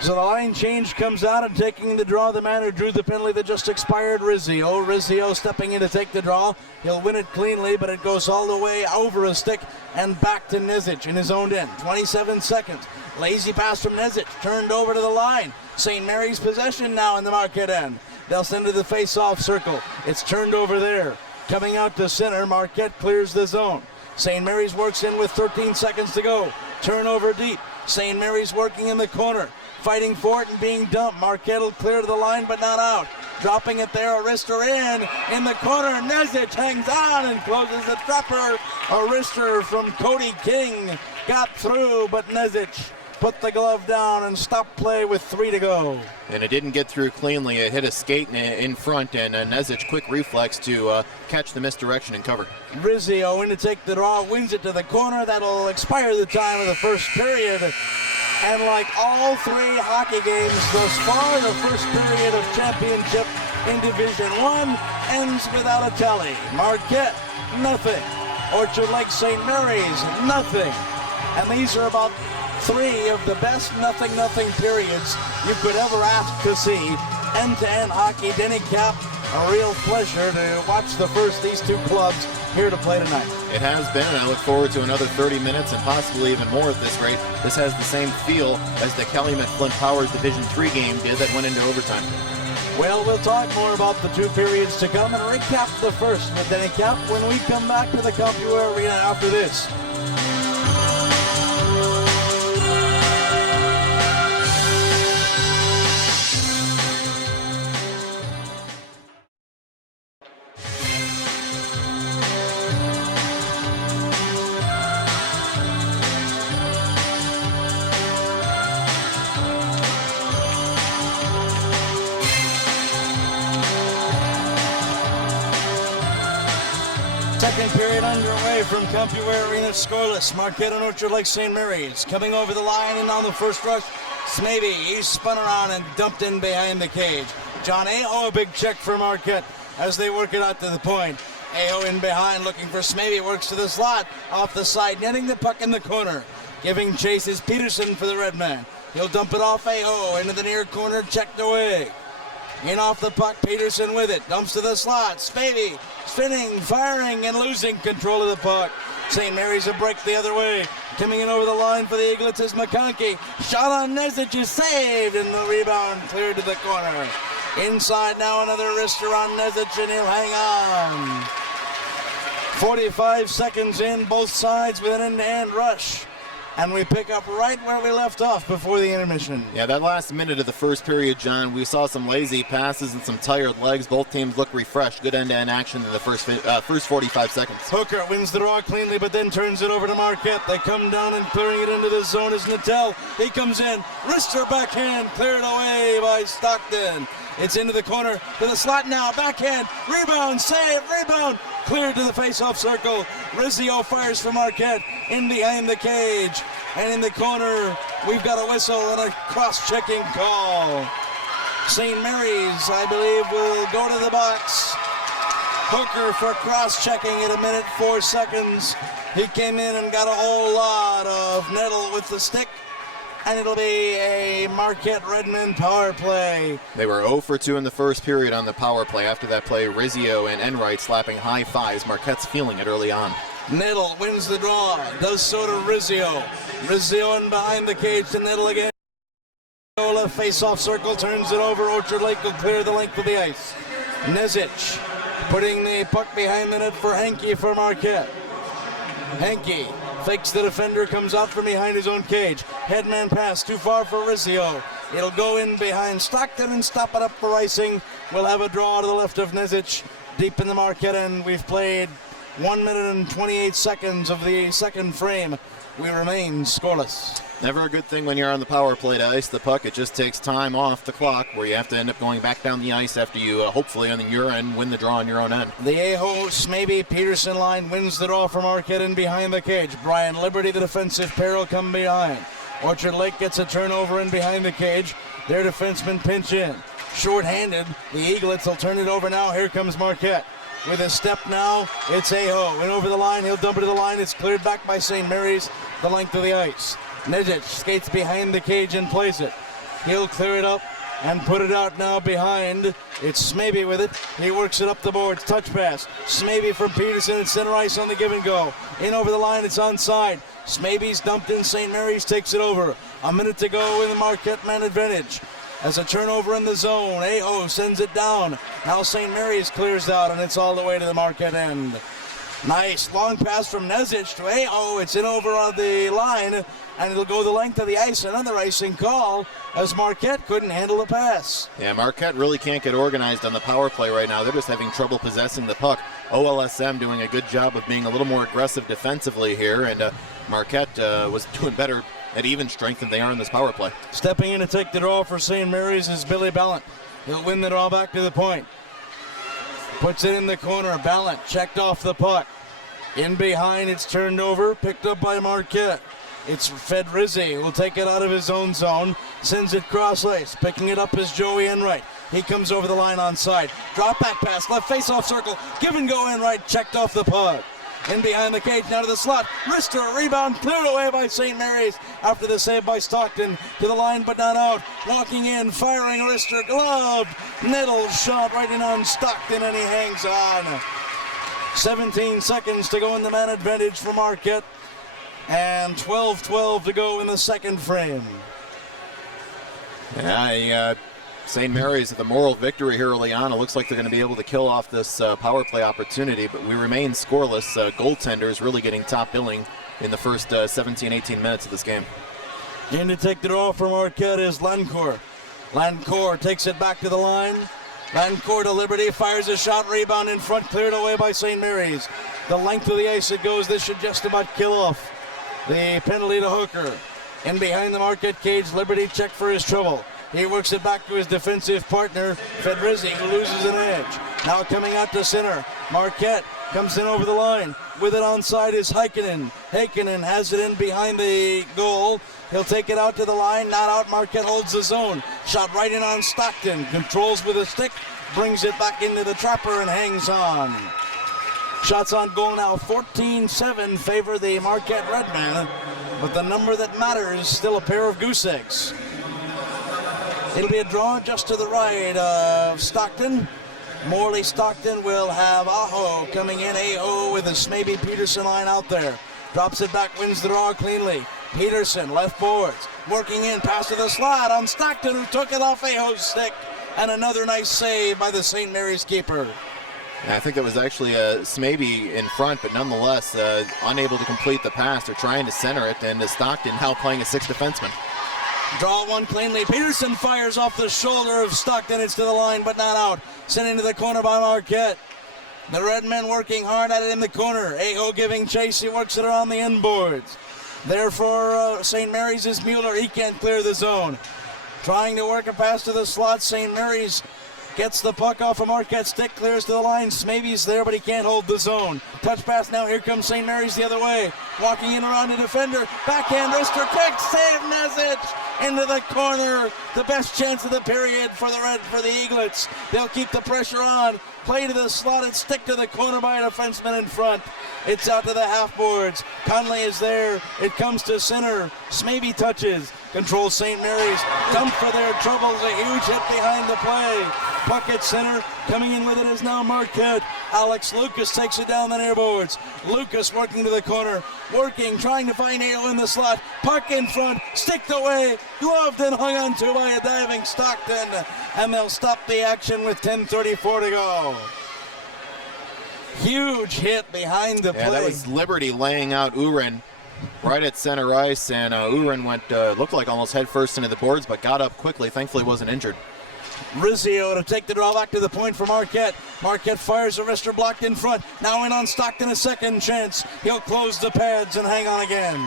So the line change comes out, and taking the draw, the man who drew the penalty that just expired, Rizzio. Rizzio stepping in to take the draw. He'll win it cleanly, but it goes all the way over a stick and back to Nezich in his own end. 27 seconds. Lazy pass from Nezich, turned over to the line. St. Mary's possession now in the Marquette end. They'll send to the face-off circle. It's turned over there. Coming out to center, Marquette clears the zone. St. Mary's works in with 13 seconds to go. Turnover deep. St. Mary's working in the corner. Fighting for it and being dumped. Marquette will clear to the line, but not out. Dropping it there, Arister in the corner. Nezich hangs on and closes the trapper. Arister from Cody King got through, but Nezich put the glove down and stopped play with 3 to go. And it didn't get through cleanly. It hit a skate in front, and Nezich quick reflex to catch the misdirection and cover. Rizzio in to take the draw, wins it to the corner. That'll expire the time of the first period. And like all 3 hockey games thus far, the first period of championship in Division I ends without a tally. Marquette, nothing. Orchard Lake St. Mary's, nothing. And these are about 3 of the best nothing periods you could ever ask to see. End-to-end hockey. Denny Cap, a real pleasure to watch these 2 clubs here to play tonight. It has been, and I look forward to another 30 minutes and possibly even more at this rate. This has the same feel as the Calumet Flint Powers Division III game did that went into overtime. Well, we'll talk more about the 2 periods to come and recap the first with Denny Cap when we come back to the Computer Arena after this. Second period underway from Computer Arena, scoreless. Marquette and Orchard Lake St. Mary's coming over the line, and on the first rush, Smavy. He's spun around and dumped in behind the cage. John Aho, a big check for Marquette as they work it out to the point. Aho in behind looking for Smavy, works to the slot, off the side, netting the puck in the corner. Giving chase is Peterson for the Redman. He'll dump it off Aho into the near corner, checked away. In off the puck, Peterson with it. Dumps to the slot. Spavey spinning, firing, and losing control of the puck. St. Mary's a break the other way. Coming in over the line for the Eaglets is McConkey. Shot on Nezich is saved, and the rebound cleared to the corner. Inside now, another wrister on Nezic, and he'll hang on. 45 seconds in, both sides with an end-to-end rush. And we pick up right where we left off before the intermission. Yeah, that last minute of the first period, John, we saw some lazy passes and some tired legs. Both teams look refreshed. Good end-to-end action in the first 45 seconds. Hooker wins the draw cleanly, but then turns it over to Marquette. They come down and clearing it into the zone is Natel. He comes in, wrister backhand, cleared away by Stockton. It's into the corner to the slot now, backhand, rebound, save, rebound, cleared to the face-off circle. Rizzio fires for Marquette in behind the cage. And in the corner, we've got a whistle and a cross-checking call. St. Mary's, I believe, will go to the box. Hooker for cross-checking at 1:04 seconds. He came in and got a whole lot of nettle with the stick. And it'll be a Marquette-Redmond power play. They were 0 for 2 in the first period on the power play. After that play, Rizzio and Enright slapping high fives. Marquette's feeling it early on. Nettle wins the draw, does so to Rizzio. Rizzio in behind the cage to Nettle again. Face-off circle, turns it over. Orchard Lake will clear the length of the ice. Nezic putting the puck behind the net for Henke for Marquette. Henke fakes the defender, comes out from behind his own cage. Headman pass too far for Rizzio. It'll go in behind Stockton and stop it up for icing. We'll have a draw to the left of Nezic deep in the Marquette end. We've played 1 minute and 28 seconds of the second frame. We remain scoreless. Never a good thing when you're on the power play to ice the puck. It just takes time off the clock where you have to end up going back down the ice after you hopefully on your end win the draw on your own end. The Aho Smaby Peterson line wins the draw from Marquette in behind the cage. Brian Liberty, the defensive pair, will come behind. Orchard Lake gets a turnover in behind the cage. Their defensemen pinch in. Short-handed, the Eaglets will turn it over now. Here comes Marquette. With a step now, it's Aho. And over the line, he'll dump it to the line. It's cleared back by St. Mary's, the length of the ice. Nezic skates behind the cage and plays it. He'll clear it up and put it out now behind. It's Smaby with it. He works it up the boards. Touch pass. Smaby from Peterson at center ice on the give and go. In over the line, it's onside. Smaby's dumped in. St. Mary's takes it over. A minute to go with the Marquette man advantage. As a turnover in the zone, Aho sends it down. Now St. Mary's clears out, and it's all the way to the Marquette end. Nice long pass from Nezic to Aho. It's in over on the line, and it'll go the length of the ice. Another icing call as Marquette couldn't handle the pass. Yeah, Marquette really can't get organized on the power play right now. They're just having trouble possessing the puck. OLSM doing a good job of being a little more aggressive defensively here, and Marquette was doing better at even strength than they are in this power play. Stepping in to take the draw for St. Mary's is Billy Ballant. He'll win the draw back to the point. Puts it in the corner. Ballant checked off the puck. In behind, it's turned over, picked up by Marquette. It's Fed Rizzi, who'll take it out of his own zone, sends it cross ice. Picking it up is Joey Enright. He comes over the line onside. Drop back pass, left face-off circle. Give and go Enright, checked off the puck. In behind the cage, now to the slot. Wrister, rebound, cleared away by St. Mary's after the save by Stockton. To the line, but not out. Walking in, firing Wrister, gloved. Nettle shot right in on Stockton, and he hangs on. 17 seconds to go in the man advantage for Marquette. And 12-12 to go in the second frame. Yeah, St. Mary's with a moral victory here early on. It looks like they're going to be able to kill off this power play opportunity, but we remain scoreless. Goaltenders really getting top billing in the first 17-18 minutes of this game. In to take the draw for Marquette is Lancourt. Lancourt takes it back to the line. Lancourt to Liberty, fires a shot, rebound in front, cleared away by St. Mary's. The length of the ice it goes. This should just about kill off the penalty to Hooker. In behind the Marquette cage, Liberty checked for his trouble. He works it back to his defensive partner, Fedrizzi, who loses an edge. Now coming out to center, Marquette comes in over the line. With it onside is Heikkinen. Heikkinen has it in behind the goal. He'll take it out to the line, not out. Marquette holds the zone. Shot right in on Stockton. Controls with a stick, brings it back into the trapper and hangs on. Shots on goal now, 14-7 favor the Marquette Redmen, but the number that matters is still a pair of goose eggs. It'll be a draw just to the right of Stockton. Morley Stockton will have Aho coming in. Aho with a Smaby Peterson line out there. Drops it back, wins the draw cleanly. Peterson, left boards, working in, pass to the slot on Stockton, who took it off Aho's stick. and another nice save by the St. Mary's keeper. I think that was actually Smaby in front, but nonetheless unable to complete the pass. They're trying to center it, and Stockton now playing a 6th defenseman. Draw one cleanly. Peterson fires off the shoulder of Stockton. It's to the line, but not out. Sent into the corner by Marquette. The Red Men working hard at it in the corner. Aho giving chase. He works it around the inboards. There for St. Mary's is Mueller. He can't clear the zone. Trying to work a pass to the slot. St. Mary's gets the puck off of Marquette's stick. Clears to the line. Smaby's there, but he can't hold the zone. Touch pass now. Here comes St. Mary's the other way. Walking in around the defender. Backhand wrister. Quick save message into the corner. The best chance of the period for the Eaglets. They'll keep the pressure on. Play to the slot and stick to the corner by a defenseman in front. It's out to the half boards. Conley is there. It comes to center. Smaby touches. Controls St. Mary's. Dump for their troubles. A huge hit behind the play. Puck at center. Coming in with it is now Marquette. Alex Lucas takes it down the near boards. Lucas working to the corner. Working, trying to find Aho in the slot. Puck in front. Sticked away. Gloved and hung on to by a diving Stockton. And they'll stop the action with 10:34 to go. Huge hit behind the play. Yeah, that was Liberty laying out Uren right at center ice, and Uren went, looked like almost head first into the boards, but got up quickly. Thankfully wasn't injured. Rizzio to take the draw back to the point for Marquette. Marquette fires a wrister blocked in front. Now in on Stockton, a second chance. He'll close the pads and hang on again.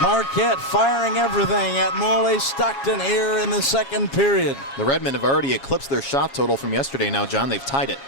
Marquette firing everything at Morley Stockton here in the second period. The Redmen have already eclipsed their shot total from yesterday now, John. They've tied it.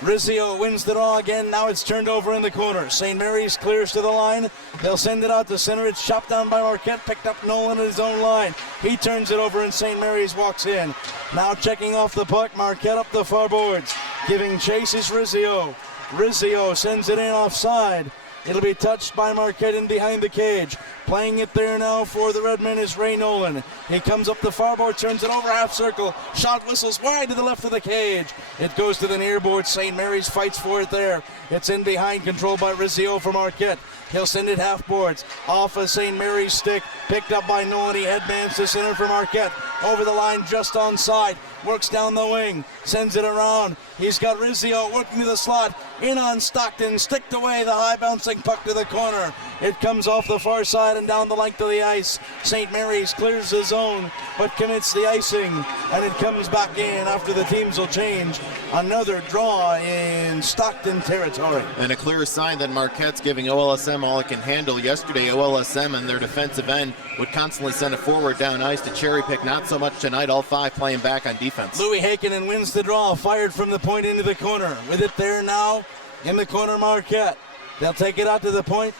Rizzio wins the draw again. Now it's turned over in the corner. St. Mary's clears to the line. They'll send it out to center. It's chopped down by Marquette. Picked up Nolan in his own line. He turns it over and St. Mary's walks in. Now checking off the puck. Marquette up the far boards. Giving chase is Rizzio. Rizzio sends it in offside. It'll be touched by Marquette in behind the cage. Playing it there now for the Redmen is Ray Nolan. He comes up the far board, turns it over half circle. Shot whistles wide to the left of the cage. It goes to the near board. St. Mary's fights for it there. It's in behind, controlled by Rizzio for Marquette. He'll send it half boards. Off of St. Mary's stick. Picked up by Nolan. He headmans to center for Marquette. Over the line just onside. Works down the wing. Sends it around. He's got Rizzio working to the slot. In on Stockton. Sticked away the high bouncing puck to the corner. It comes off the far side and down the length of the ice. St. Mary's clears the zone but commits the icing, and it comes back in after the teams will change. Another draw in Stockton territory. And a clear sign that Marquette's giving OLSM all it can handle. Yesterday, OLSM and their defensive end would constantly send a forward down ice to cherry pick. Not so much tonight, all five playing back on defense. Louis Hakinen wins the draw, fired from the point into the corner. With it there now in the corner, Marquette. They'll take it out to the point.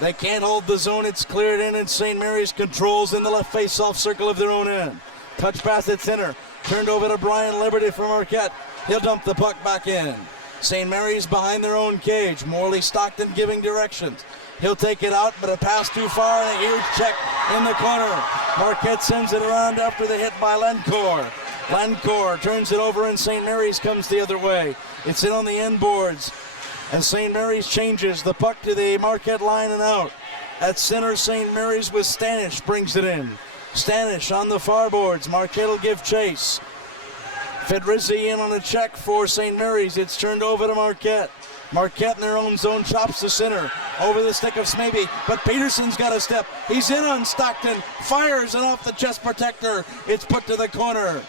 They can't hold the zone. It's cleared in, and St. Mary's controls in the left face-off circle of their own end. Touch pass at center. Turned over to Brian Liberty for Marquette. He'll dump the puck back in. St. Mary's behind their own cage. Morley Stockton giving directions. He'll take it out, but a pass too far and a huge check in the corner. Marquette sends it around after the hit by Lencourt. Lencourt turns it over, and St. Mary's comes the other way. It's in on the end boards. And St. Mary's changes the puck to the Marquette line and out. At center, St. Mary's with Stanish brings it in. Stanish on the far boards. Marquette will give chase. Fedrizzi in on a check for St. Mary's. It's turned over to Marquette. Marquette in their own zone chops the center. Over the stick of Smaby, but Peterson's got a step. He's in on Stockton. Fires and off the chest protector. It's put to the corner.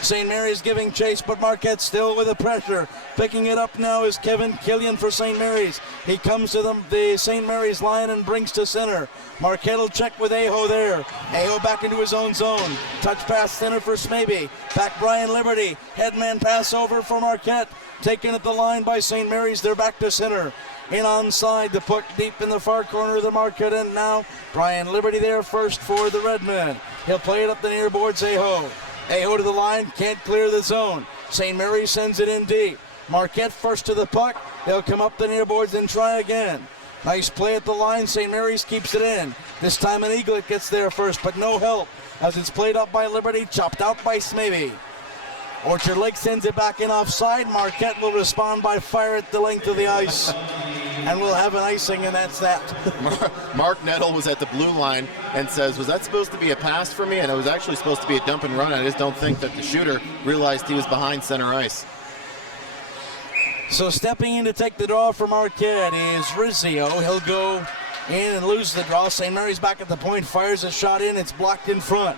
St. Mary's giving chase, but Marquette still with the pressure. Picking it up now is Kevin Killian for St. Mary's. He comes to the St. Mary's line and brings to center. Marquette will check with Aho there. Aho back into his own zone. Touch pass center for Smaby. Back Brian Liberty. Headman pass over for Marquette. Taken at the line by St. Mary's. They're back to center. In onside, the puck deep in the far corner of the Marquette end now. Brian Liberty there first for the Redmen. He'll play it up the near boards, Aho. Aho to the line, can't clear the zone. St. Mary's sends it in deep. Marquette first to the puck. They'll come up the near boards and try again. Nice play at the line. St. Mary's keeps it in. This time an Eaglet gets there first, but no help as it's played up by Liberty, chopped out by Smaby. Orchard Lake sends it back in offside. Marquette will respond by fire at the length of the ice. and we'll have an icing, and that's that. Mark Nettle was at the blue line and says, was that supposed to be a pass for me? And it was actually supposed to be a dump and run. I just don't think that the shooter realized he was behind center ice. So stepping in to take the draw for Marquette is Rizzio. He'll go in and lose the draw. St. Mary's back at the point, fires a shot in. It's blocked in front.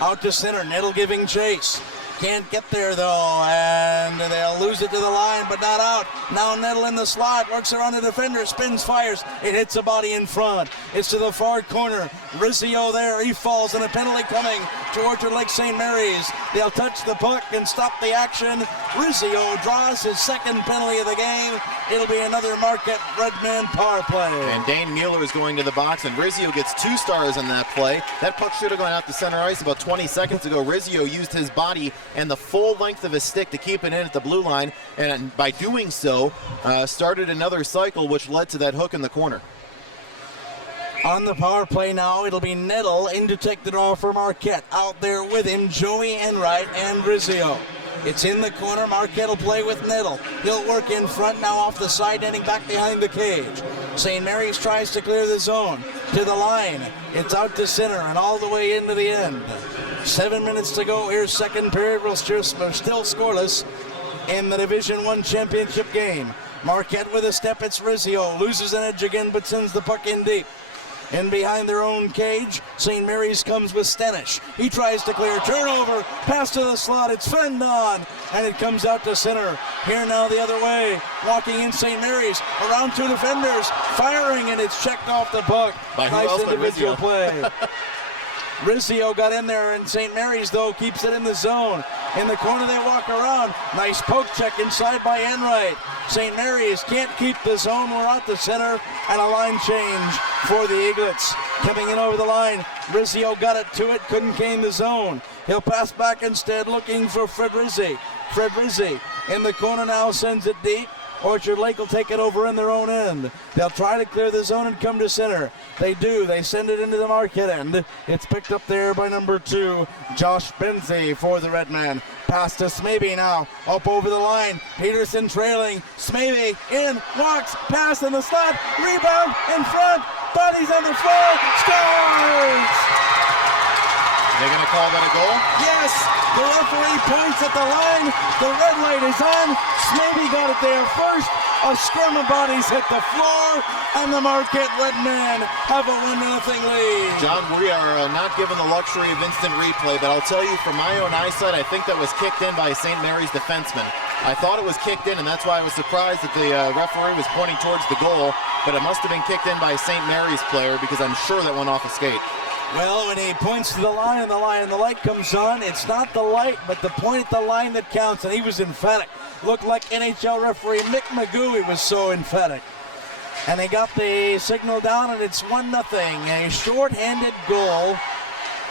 Out to center, Nettle giving chase. Can't get there though, and they'll lose it to the line, but not out. Now Nettle in the slot, works around the defender, spins, fires. It hits a body in front. It's to the far corner. Rizzio there, he falls, and a penalty coming to Orchard Lake St. Mary's. They'll touch the puck and stop the action. Rizzio draws his second penalty of the game. It'll be another Marquette Redmen power play. And Dane Mueller is going to the box, and Rizzio gets 2 stars on that play. That puck should have gone out to center ice about 20 seconds ago. Rizzio used his body and the full length of his stick to keep it in at the blue line, and by doing so, started another cycle, which led to that hook in the corner. On the power play now, it'll be Nettle in to take the draw for Marquette. Out there with him, Joey Enright and Rizzio. It's in the corner. Marquette will play with Nettle. He'll work in front now off the side, ending back behind the cage. St. Mary's tries to clear the zone. To the line. It's out to center and all the way into the end. 7 minutes to go. Here's second period. We're still scoreless in the Division I championship game. Marquette with a step. It's Rizzio. Loses an edge again, but sends the puck in deep. In behind their own cage, St. Mary's comes with Stenish. He tries to clear. Turnover. Pass to the slot. It's Fendon. And it comes out to center. Here now the other way. Walking in St. Mary's. Around 2 defenders. Firing, and it's checked off the puck. By who nice else but individual Rizzio? play. Rizzio got in there, and St. Mary's, though, keeps it in the zone. In the corner, they walk around. Nice poke check inside by Enright. St. Mary's can't keep the zone. We're out the center, and a line change for the Eaglets. Coming in over the line, Rizzio got it to it, couldn't gain the zone. He'll pass back instead, looking for Fred Rizzi. Fred Rizzi in the corner now, sends it deep. Orchard Lake will take it over in their own end. They'll try to clear the zone and come to center. They do. They send it into the Marquette end. It's picked up there by number 2, Josh Benzie for the Redman. Pass to Smavey now. Up over the line. Peterson trailing. Smavey in. Walks. Pass in the slot. Rebound in front. Bodies on the floor. Scores! They're going to call that a goal? Yes, the referee points at the line. The red light is on. Smavey got it there first. A scrum of bodies hit the floor, and the Marquette Redmen have a 1-0 lead. John, we are not given the luxury of instant replay, but I'll tell you from my own eyesight, I think that was kicked in by St. Mary's defenseman. I thought it was kicked in, and that's why I was surprised that the referee was pointing towards the goal, but it must have been kicked in by a St. Mary's player because I'm sure that went off a skate. Well, when he points to the line, the light comes on. It's not the light, but the point at the line that counts, and he was emphatic. Looked like NHL referee Mick Magooey was so emphatic. And they got the signal down, and it's 1-0. A short-handed goal.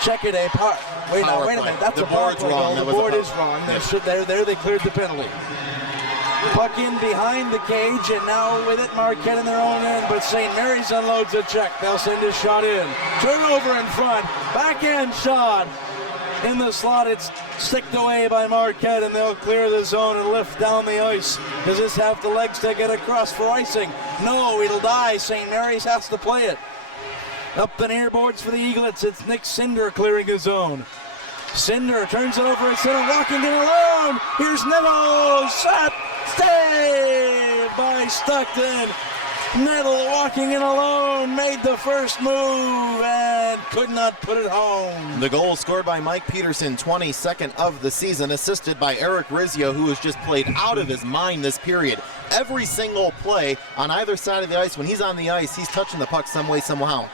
Check it, wait a minute. That's a power play goal. The board is wrong. They cleared the penalty. Puck in behind the cage, and now with it, Marquette in their own end, but St. Mary's unloads a check. They'll send a shot in. Turnover in front. Backhand shot. In the slot, it's sticked away by Marquette, and they'll clear the zone and lift down the ice. Does this have the legs to get across for icing? No, it'll die. St. Mary's has to play it. Up the near boards for the Eaglets. It's Nick Cinder clearing the zone. Cinder turns it over at center, walking in alone. Here's Nettle. Shot. Saved by Stockton. Nettle walking in alone, made the first move and could not put it home. The goal scored by Mike Peterson, 22nd of the season, assisted by Eric Rizzio, who has just played out of his mind this period. Every single play on either side of the ice, when he's on the ice, he's touching the puck some way, somehow.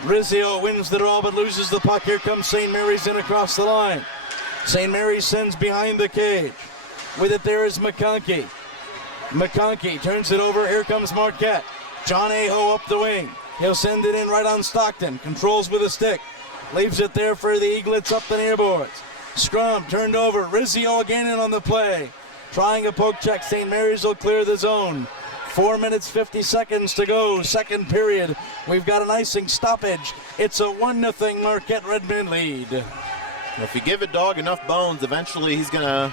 Rizzio wins the draw but loses the puck. Here comes St. Mary's in across the line. St. Mary's sends behind the cage. With it there is McConkey. McConkey turns it over. Here comes Marquette. John Aho up the wing. He'll send it in right on Stockton. Controls with a stick. Leaves it there for the Eaglets up the near boards. Scrum turned over. Rizzio again in on the play. Trying a poke check. St. Mary's will clear the zone. 4 minutes, 50 seconds to go. Second period. We've got an icing stoppage. It's a 1-0 Marquette Redmen lead. Well, if you give a dog enough bones, eventually he's going to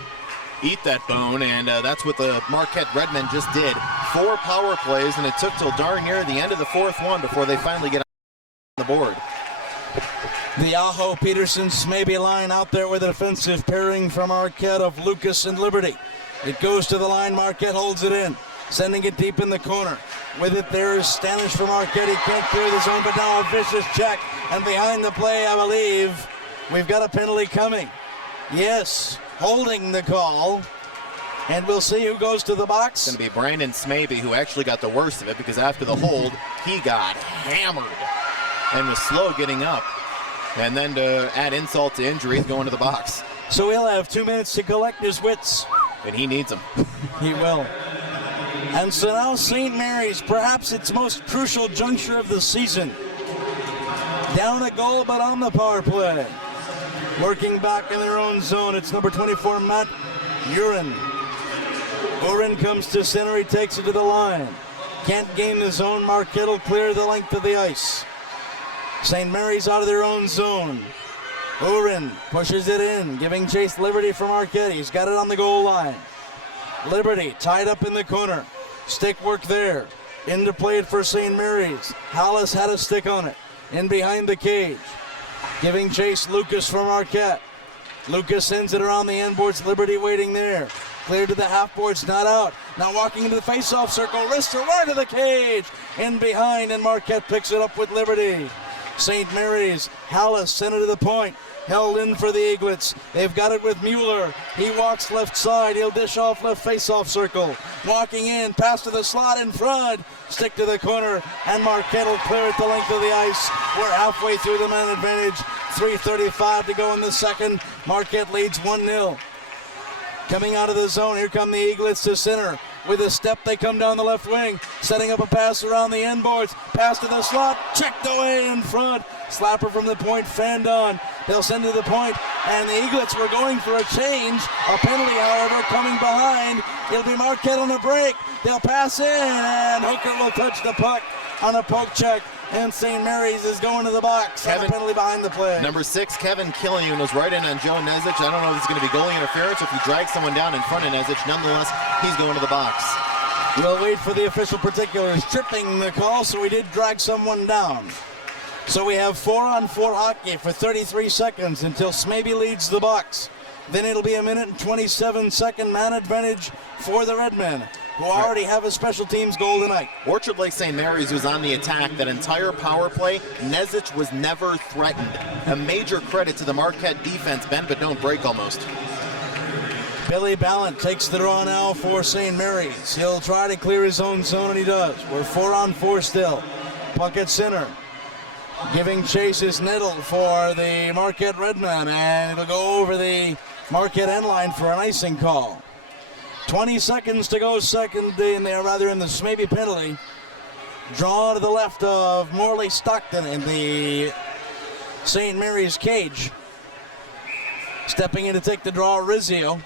eat that bone, and that's what the Marquette Redmen just did. 4 power plays, and it took till darn near the end of the 4th one before they finally get on the board. The Aho Peterson Smaby line out there with a defensive pairing from Marquette of Lucas and Liberty. It goes to the line. Marquette holds it in, sending it deep in the corner. With it, there is Stanish from Marquette. He can't clear the zone, but now a vicious check. And behind the play, I believe, we've got a penalty coming. Yes, holding the call. And we'll see who goes to the box. It's going to be Brandon Smaby, who actually got the worst of it, because after the hold, he got hammered and was slow getting up. And then to add insult to injury, he's going to the box. So he'll have 2 minutes to collect his wits. And he needs them. He will. And so now St. Mary's, perhaps its most crucial juncture of the season. Down a goal, but on the power play. Working back in their own zone, it's number 24, Matt Urin. Urin comes to center, he takes it to the line. Can't gain the zone, Marquette will clear the length of the ice. St. Mary's out of their own zone. Urin pushes it in, giving chase Liberty from Marquette. He's got it on the goal line. Liberty tied up in the corner. Stick work there. In to play it for St. Mary's. Hollis had a stick on it. In behind the cage. Giving chase Lucas from Marquette. Lucas sends it around the end boards. Liberty waiting there. Cleared to the half boards, not out. Now walking into the face-off circle. Wrister right to the cage. In behind, and Marquette picks it up with Liberty. St. Mary's, Hallis sent it to the point. Held in for the Eaglets. They've got it with Mueller. He walks left side. He'll dish off left face-off circle. Walking in, pass to the slot in front. Stick to the corner, and Marquette will clear it the length of the ice. We're halfway through the man advantage. 3:35 to go in the second. Marquette leads 1-0. Coming out of the zone, here come the Eaglets to center. With a step, they come down the left wing, setting up a pass around the end boards. Pass to the slot, checked away in front. Slapper from the point, fanned on. They'll send to the point, and the Eaglets were going for a change. A penalty, however, coming behind. It'll be Marquette on a break. They'll pass in, and Hooker will touch the puck on a poke check. And St. Mary's is going to the box. And a penalty behind the play. Number 6, Kevin Killian, was right in on Joe Nezic. I don't know if it's going to be goalie interference or if he drags someone down in front of Nezic. Nonetheless, he's going to the box. We'll wait for the official particulars. Tripping the call, so we did drag someone down. So we have 4-on-4 hockey for 33 seconds until Smaby leads the box. Then it'll be a minute and 27-second man advantage for the Redmen, who already have a special teams goal tonight. Orchard Lake St. Mary's was on the attack that entire power play. Nezic was never threatened. A major credit to the Marquette defense. Bend but don't break almost. Billy Ballant takes the draw now for St. Mary's. He'll try to clear his own zone, and he does. We're 4-on-4 still. Puck at center. Giving chase is Nettle for the Marquette Redmen, and it'll go over the Marquette end line for an icing call. 20 seconds to go second in there, rather in the Smaby penalty. Draw to the left of Morley Stockton in the St. Mary's cage. Stepping in to take the draw, Rizzio.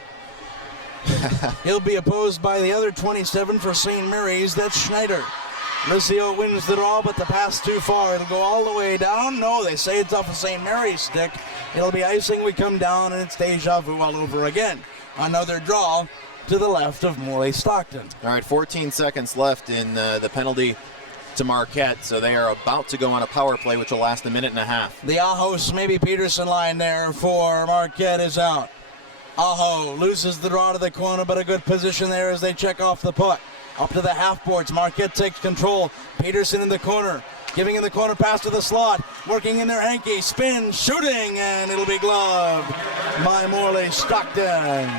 He'll be opposed by the other 27 for St. Mary's. That's Schneider. Rizzio wins the draw, but the pass too far. It'll go all the way down. No, they say it's off a St. Mary's stick. It'll be icing. We come down, and it's deja vu all over again. Another draw to the left of Morley Stockton. All right, 14 seconds left in the penalty to Marquette, so they are about to go on a power play, which will last a minute and a half. The Aho Smaby Peterson line there for Marquette is out. Aho loses the draw to the corner, but a good position there as they check off the puck. Up to the half boards, Marquette takes control. Peterson in the corner, giving in the corner pass to the slot, working in there, Hankey, spin, shooting, and it'll be gloved by Morley Stockton.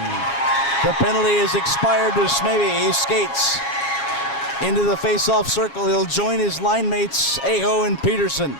The penalty is expired to Smaby. He skates into the face-off circle. He'll join his line mates, Aho and Peterson.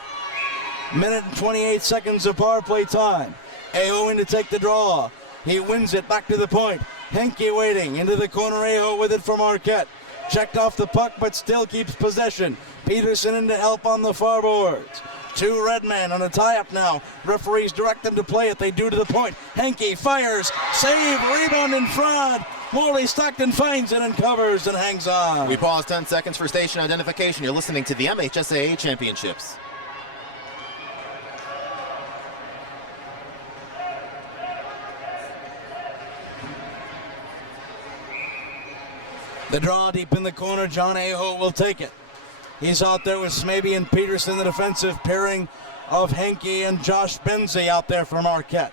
Minute and 28 seconds of power play time. Aho in to take the draw. He wins it back to the point. Henke waiting into the corner. Aho with it from Marquette. Checked off the puck, but still keeps possession. Peterson in to help on the far boards. 2 red men on a tie-up now. Referees direct them to play it. They do to the point. Henke fires. Save. Rebound in front. Morley Stockton finds it and covers and hangs on. We pause 10 seconds for station identification. You're listening to the MHSAA Championships. The draw deep in the corner, John Aho will take it. He's out there with Smaby and Peterson, the defensive pairing of Henke and Josh Benzie out there for Marquette.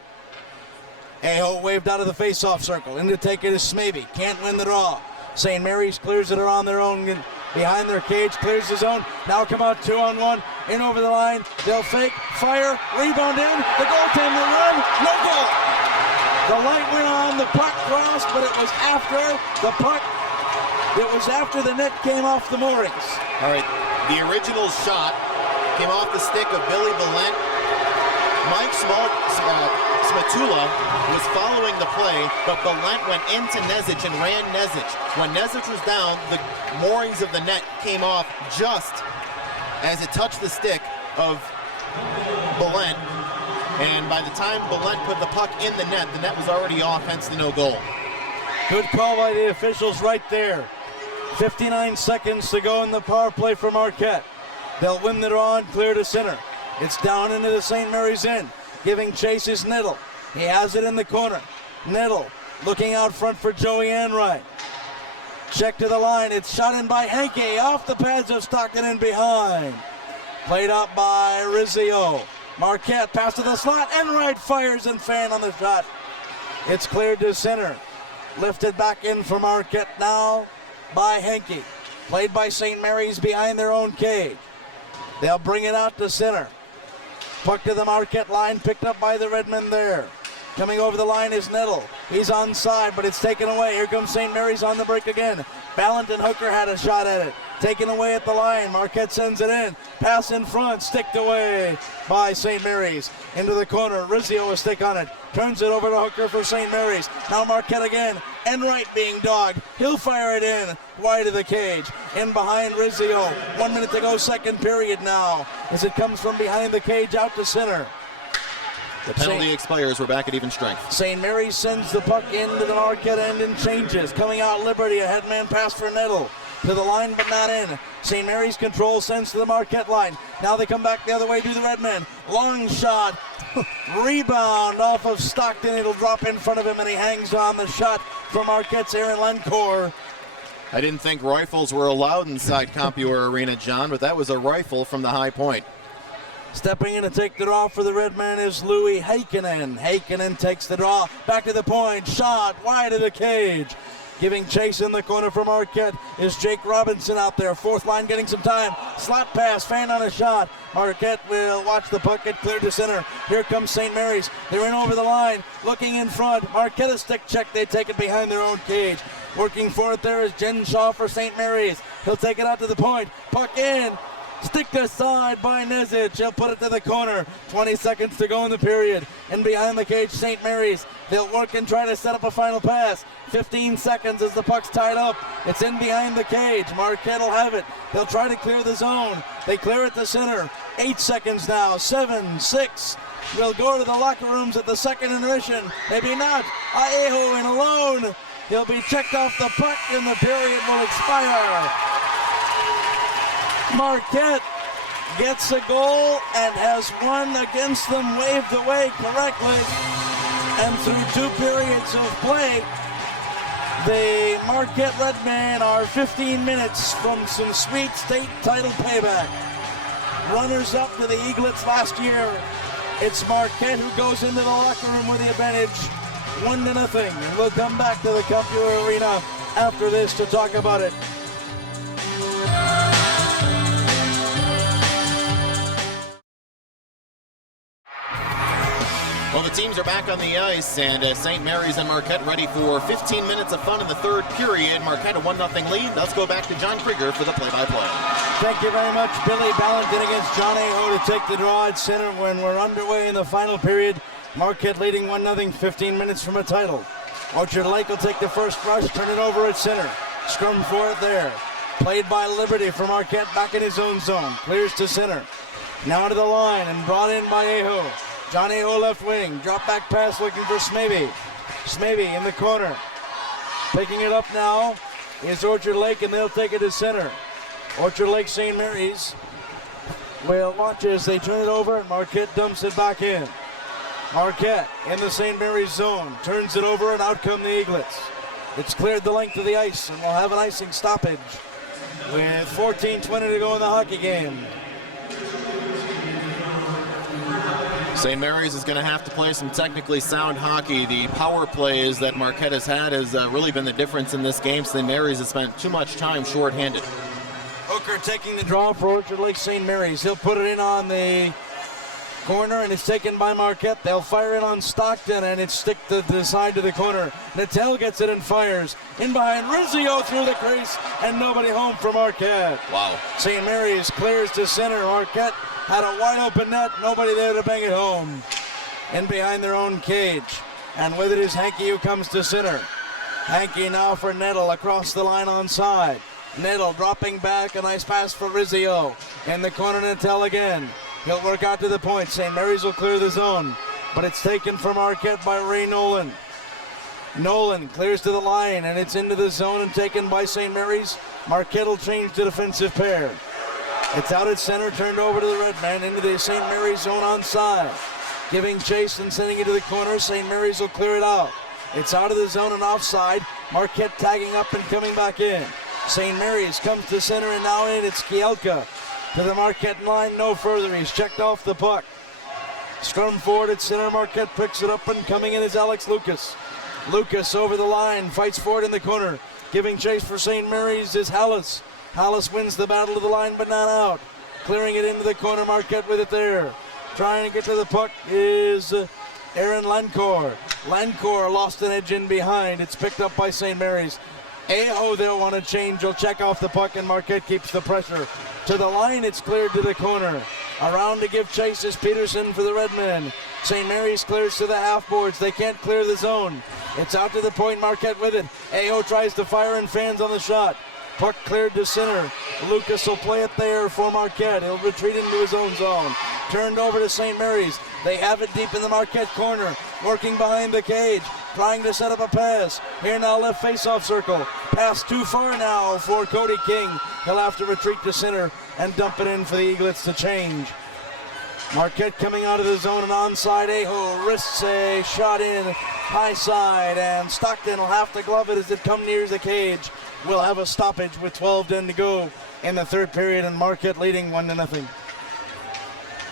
Aho waved out of the face-off circle. In to take it is Smaby. Can't win the draw. St. Mary's clears it around their own, behind their cage, clears the zone. Now come out 2-on-1, in over the line. They'll fake, fire, rebound in. The goaltender run, no goal. The light went on, the puck crossed, but it was after the puck. It was after the net came off the moorings. All right, the original shot came off the stick of Billy Valent. Mike Smatula was following the play, but Valent went into Nezic and ran Nezic. When Nezic was down, the moorings of the net came off just as it touched the stick of Valent. And by the time Valent put the puck in the net was already off, hence the no goal. Good call by the officials right there. 59 seconds to go in the power play for Marquette. They'll win the draw and clear to center. It's down into the St. Mary's end. Giving chase is Niddle. He has it in the corner. Niddle looking out front for Joey Anwright. Check to the line. It's shot in by Henke off the pads of Stockton and behind. Played up by Rizzio. Marquette pass to the slot. Enright fires and fan on the shot. It's cleared to center. Lifted back in for Marquette now by Henke. Played by St. Mary's behind their own cage. They'll bring it out to center. Puck to the Marquette line, picked up by the Redmen there. Coming over the line is Nettle. He's onside, but it's taken away. Here comes St. Mary's on the break again. Ballant and Hooker had a shot at it. Taken away at the line. Marquette sends it in. Pass in front, sticked away by St. Mary's. Into the corner. Rizzio a stick on it. Turns it over to Hooker for St. Mary's. Now Marquette again. Enright being dogged. He'll fire it in. Wide of the cage. In behind Rizzio. 1 minute to go, second period now. As it comes from behind the cage out to center. The penalty expires. We're back at even strength. St. Mary's sends the puck into the Marquette end and changes. Coming out Liberty. A headman pass for Nettle. To the line, but not in. St. Mary's control sends to the Marquette line. Now they come back the other way to the Redmen. Long shot. Rebound off of Stockton. It'll drop in front of him, and he hangs on the shot from Marquette's Aaron Lencourt. I didn't think rifles were allowed inside Compuer Arena, John, but that was a rifle from the high point. Stepping in to take the draw for the Redmen is Louis Heikkinen. Heikkinen takes the draw. Back to the point. Shot wide of the cage. Giving chase in the corner for Marquette is Jake Robinson out there. Fourth line getting some time. Slot pass, fan on a shot. Marquette will watch the puck get cleared to center. Here comes St. Mary's. They're in over the line, looking in front. Marquette a stick check. They take it behind their own cage. Working for it there is Jen Shaw for St. Mary's. He'll take it out to the point. Puck in. Stick aside by Nezic. He'll put it to the corner. 20 seconds to go in the period. And behind the cage, St. Mary's. They'll work and try to set up a final pass. 15 seconds as the puck's tied up. It's in behind the cage. Marquette will have it. They'll try to clear the zone. They clear it to center. 8 seconds now. 7, 6. They'll go to the locker rooms at the second intermission. Maybe not. Aeho in alone. He'll be checked off the puck and the period will expire. Marquette gets a goal and has one against them waved away correctly. And through 2 periods of play, the Marquette Redmen are 15 minutes from some sweet state title payback. Runners up to the Eaglets last year. It's Marquette who goes into the locker room with the advantage, 1-0. And we'll come back to the Computer Arena after this to talk about it. Well, the teams are back on the ice, and St. Mary's and Marquette ready for 15 minutes of fun in the third period. Marquette a 1-0 lead. Let's go back to John Krieger for the play-by-play. Thank you very much, Billy Ballantyne against John Aho to take the draw at center when we're underway in the final period. Marquette leading 1-0, 15 minutes from a title. Orchard Lake will take the first rush, turn it over at center. Scrum for it there. Played by Liberty for Marquette back in his own zone. Clears to center. Now to the line and brought in by Aho. John Aho left wing. Drop back pass looking for Smaby. Smaby in the corner. Picking it up now is Orchard Lake, and they'll take it to center. Orchard Lake St. Mary's will watch as they turn it over, and Marquette dumps it back in. Marquette in the St. Mary's zone. Turns it over, and out come the Eaglets. It's cleared the length of the ice, and we'll have an icing stoppage with 14:20 to go in the hockey game. St. Mary's is going to have to play some technically sound hockey. The power plays that Marquette has had has really been the difference in this game. St. Mary's has spent too much time shorthanded. Hooker taking the draw for Orchard Lake St. Mary's. He'll put it in on the corner, and it's taken by Marquette. They'll fire it on Stockton, and it's stick to the side to the corner. Natel gets it and fires. In behind, Rizzio through the crease, and nobody home for Marquette. Wow. St. Mary's clears to center. Marquette had a wide open net, nobody there to bang it home. In behind their own cage. And with it is Hankey, who comes to center. Hankey now for Nettle across the line onside. Nettle dropping back, a nice pass for Rizzio. In the corner, Natel again. He'll work out to the point. St. Mary's will clear the zone, but it's taken from Marquette by Ray Nolan. Nolan clears to the line, and it's into the zone and taken by St. Mary's. Marquette will change to defensive pair. It's out at center, turned over to the red man, into the St. Mary's zone onside. Giving chase and sending it to the corner. St. Mary's will clear it out. It's out of the zone and offside. Marquette tagging up and coming back in. St. Mary's comes to center, and now in. It's Kielka to the Marquette line, no further. He's checked off the puck. Scrum forward at center. Marquette picks it up, and coming in is Alex Lucas. Lucas over the line, fights forward in the corner. Giving chase for St. Mary's is Hallis. Hallis wins the battle to the line, but not out. Clearing it into the corner, Marquette with it there. Trying to get to the puck is Aaron Lancourt. Lancourt lost an edge in behind. It's picked up by St. Mary's. Aho, they'll want to change. He'll check off the puck, and Marquette keeps the pressure. To the line, it's cleared to the corner. Around to give chase is Peterson for the Redmen. St. Mary's clears to the half boards. They can't clear the zone. It's out to the point, Marquette with it. Aho tries to fire and fans on the shot. Puck cleared to center. Lucas will play it there for Marquette. He'll retreat into his own zone. Turned over to St. Mary's. They have it deep in the Marquette corner. Working behind the cage. Trying to set up a pass. Here now, left face-off circle. Pass too far now for Cody King. He'll have to retreat to center and dump it in for the Eaglets to change. Marquette coming out of the zone and onside. Aho risks a shot in high side, and Stockton will have to glove it as it comes near the cage. We'll have a stoppage with 12:10 to go in the third period, and Marquette leading 1-0.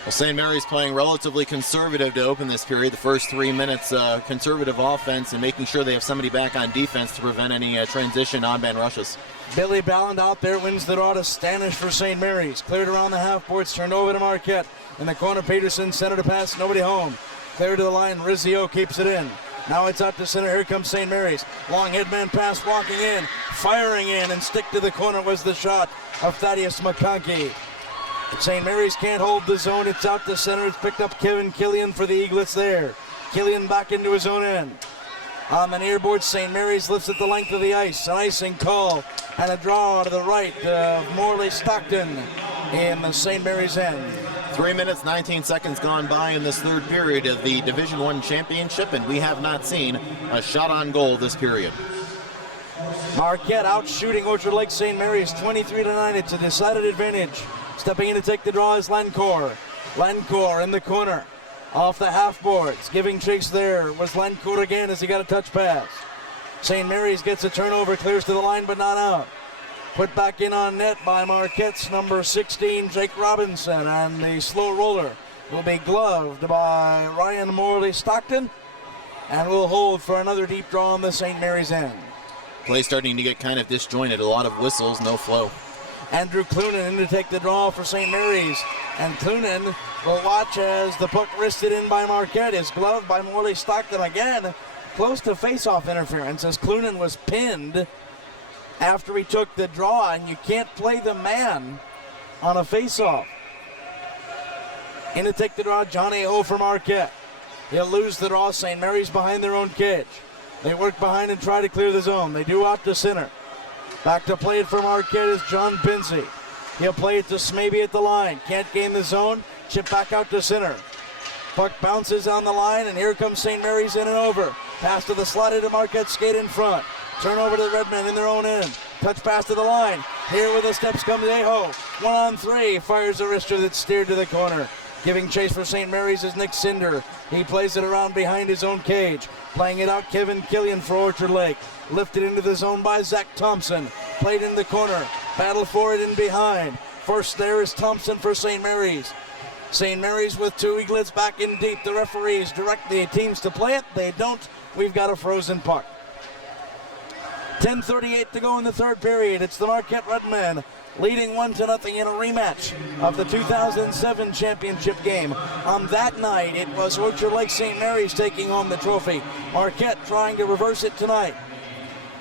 Well, St. Mary's playing relatively conservative to open this period. The first 3 minutes, conservative offense and making sure they have somebody back on defense to prevent any transition on-man rushes. Billy Balland out there wins the draw to Stanish for St. Mary's. Cleared around the half boards, turned over to Marquette. In the corner, Peterson center to pass, nobody home. Cleared to the line, Rizzio keeps it in. Now it's out to center, here comes St. Mary's. Long headman pass, walking in, firing in, and stick to the corner was the shot of Thaddeus McConkey. St. Mary's can't hold the zone, it's out to center, it's picked up Kevin Killian for the Eaglets there. Killian back into his own end. On the near board, St. Mary's lifts at the length of the ice. An icing call and a draw to the right of Morley Stockton in the St. Mary's end. 3 minutes, 19 seconds gone by in this third period of the Division I championship, and we have not seen a shot on goal this period. Marquette out shooting Orchard Lake St. Mary's 23-9. It's a decided advantage. Stepping in to take the draw is Lancourt. Lancourt in the corner. Off the half boards. Giving chase there was Lancourt again as he got a touch pass. St. Mary's gets a turnover, clears to the line but not out. Put back in on net by Marquette's number 16, Jake Robinson, and the slow roller will be gloved by Ryan Morley Stockton and will hold for another deep draw on the St. Mary's end. Play starting to get kind of disjointed, a lot of whistles, no flow. Andrew Clunan in to take the draw for St. Mary's, and Clunan will watch as the puck wristed in by Marquette is gloved by Morley Stockton again, close to face-off interference as Clunan was pinned after he took the draw, and you can't play the man on a face-off. In to take the draw, John Aho for Marquette. He'll lose the draw. St. Mary's behind their own cage. They work behind and try to clear the zone. They do out to center. Back to play it for Marquette is John Pinsey. He'll play it to Smaby at the line. Can't gain the zone. Chip back out to center. Puck bounces on the line, and here comes St. Mary's in and over. Pass to the slot into Marquette, skate in front. Turn over to the Redmen in their own end. Touch pass to the line. Here with the steps comes Aho. 1-on-3. Fires a wrister that's steered to the corner. Giving chase for St. Mary's is Nick Cinder. He plays it around behind his own cage. Playing it out, Kevin Killian for Orchard Lake. Lifted into the zone by Zach Thompson. Played in the corner. Battle for it in behind. First there is Thompson for St. Mary's. St. Mary's with two Eaglets back in deep. The referees direct the teams to play it. They don't. We've got a frozen puck. 10:38 to go in the third period. It's the Marquette Redmen leading 1-0 in a rematch of the 2007 championship game. On that night, it was Orchard Lake St. Mary's taking home the trophy. Marquette trying to reverse it tonight.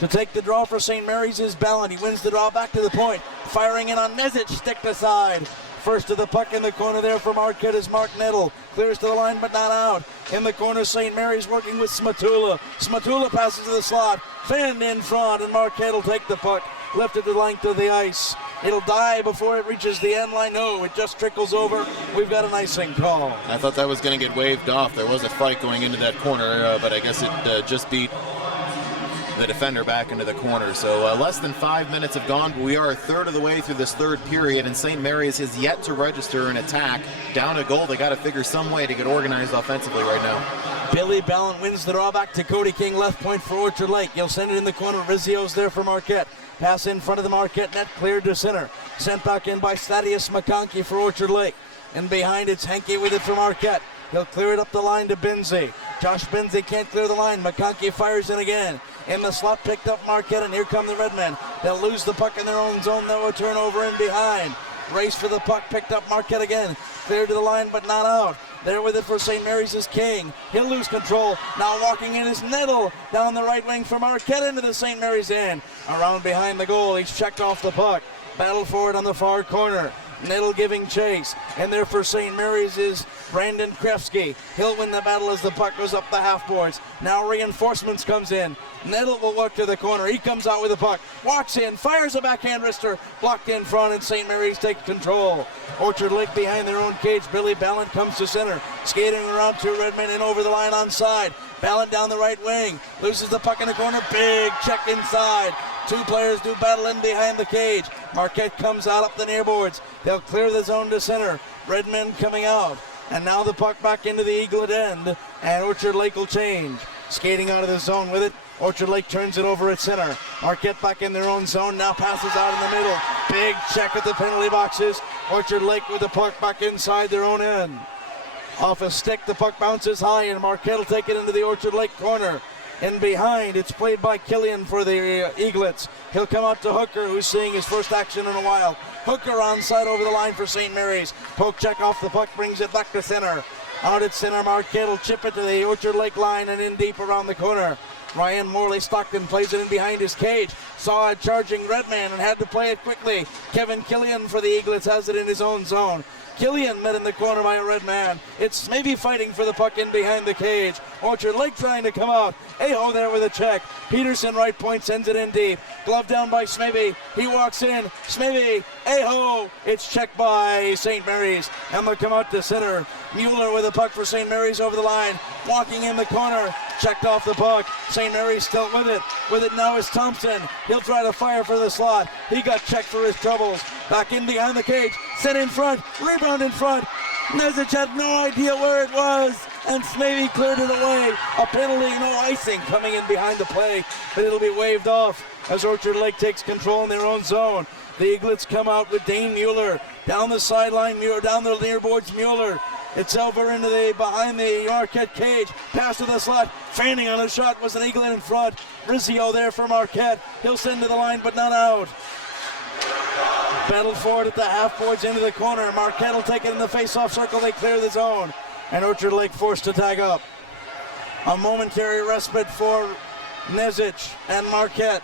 To take the draw for St. Mary's is Ballin. He wins the draw back to the point. Firing in on Nezic, stick aside. First to the puck in the corner there for Marquette is Mark Nettle. Clears to the line but not out. In the corner, St. Mary's working with Smatula. Smatula passes to the slot. Fanned in front, and Marquette will take the puck. Lifted the length of the ice. It'll die before it reaches the end line. No, it just trickles over. We've got an icing call. I thought that was going to get waved off. There was a fight going into that corner, but I guess it just beat the defender back into the corner. So less than 5 minutes have gone. We are a third of the way through this third period, and St. Mary's has yet to register an attack. Down a goal, they got to figure some way to get organized offensively right now. Billy Ballin wins the draw back to Cody King, left point for Orchard Lake. He'll send it in the corner. Rizzio's there for Marquette. Pass in front of the Marquette net, cleared to center. Sent back in by Thaddeus McConkey for Orchard Lake. And behind it's Henke with it for Marquette. He'll clear it up the line to Benzie. Josh Benzie can't clear the line. McConkey fires in again. In the slot, picked up Marquette, and here come the Redmen. They'll lose the puck in their own zone. They'll turn over in behind. Race for the puck, picked up Marquette again. Cleared to the line, but not out. There with it for St. Mary's is King. He'll lose control. Now walking in is Nettle. Down the right wing for Marquette into the St. Mary's end. Around behind the goal. He's checked off the puck. Battle for it on the far corner. Nettle giving chase. And there for St. Mary's is Brandon Krefsky. He'll win the battle as the puck goes up the half boards. Now reinforcements comes in. Nettle will walk to the corner. He comes out with the puck. Walks in. Fires a backhand wrister. Blocked in front, and St. Mary's takes control. Orchard Lake behind their own cage. Billy Ballin comes to center. Skating around two Redmen and over the line onside. Ballin down the right wing. Loses the puck in the corner. Big check inside. Two players do battle in behind the cage. Marquette comes out up the near boards. They'll clear the zone to center. Redmen coming out. And now the puck back into the Eaglet end. And Orchard Lake will change. Skating out of the zone with it. Orchard Lake turns it over at center. Marquette back in their own zone. Now passes out in the middle. Big check at the penalty boxes. Orchard Lake with the puck back inside their own end. Off a stick, the puck bounces high, and Marquette will take it into the Orchard Lake corner. And behind, it's played by Killian for the Eaglets. He'll come out to Hooker, who's seeing his first action in a while. Hooker onside over the line for St. Mary's. Poke check off the puck, brings it back to center. Out at center, Marquette will chip it to the Orchard Lake line and in deep around the corner. Ryan Morley Stockton plays it in behind his cage. Saw a charging Redman and had to play it quickly. Kevin Killian for the Eaglets has it in his own zone. Killian met in the corner by a red man. It's maybe fighting for the puck in behind the cage. Orchard Lake trying to come out. Aho there with a check. Peterson right point sends it in deep. Glove down by Smeby. He walks in. Smeby. Aho. It's checked by St. Mary's. And they'll come out to center. Mueller with a puck for St. Mary's over the line. Walking in the corner. Checked off the puck. St. Mary's still with it. With it now is Thompson. He'll try to fire for the slot. He got checked for his troubles. Back in behind the cage. Set in front. Rebound in front. Nezic had no idea where it was. And Smeby cleared it away. A penalty, no icing coming in behind the play. But it'll be waved off as Orchard Lake takes control in their own zone. The Eaglets come out with Dane Mueller. Down the sideline, Mueller, down the near boards, Mueller. It's over into the behind the Marquette cage. Pass to the slot. Fanning on a shot was an Eaglet in front. Rizzio there for Marquette. He'll send to the line, but not out. Battle for it at the half boards into the corner. Marquette will take it in the face-off circle. They clear the zone. And Orchard Lake forced to tag up. A momentary respite for Nezic and Marquette.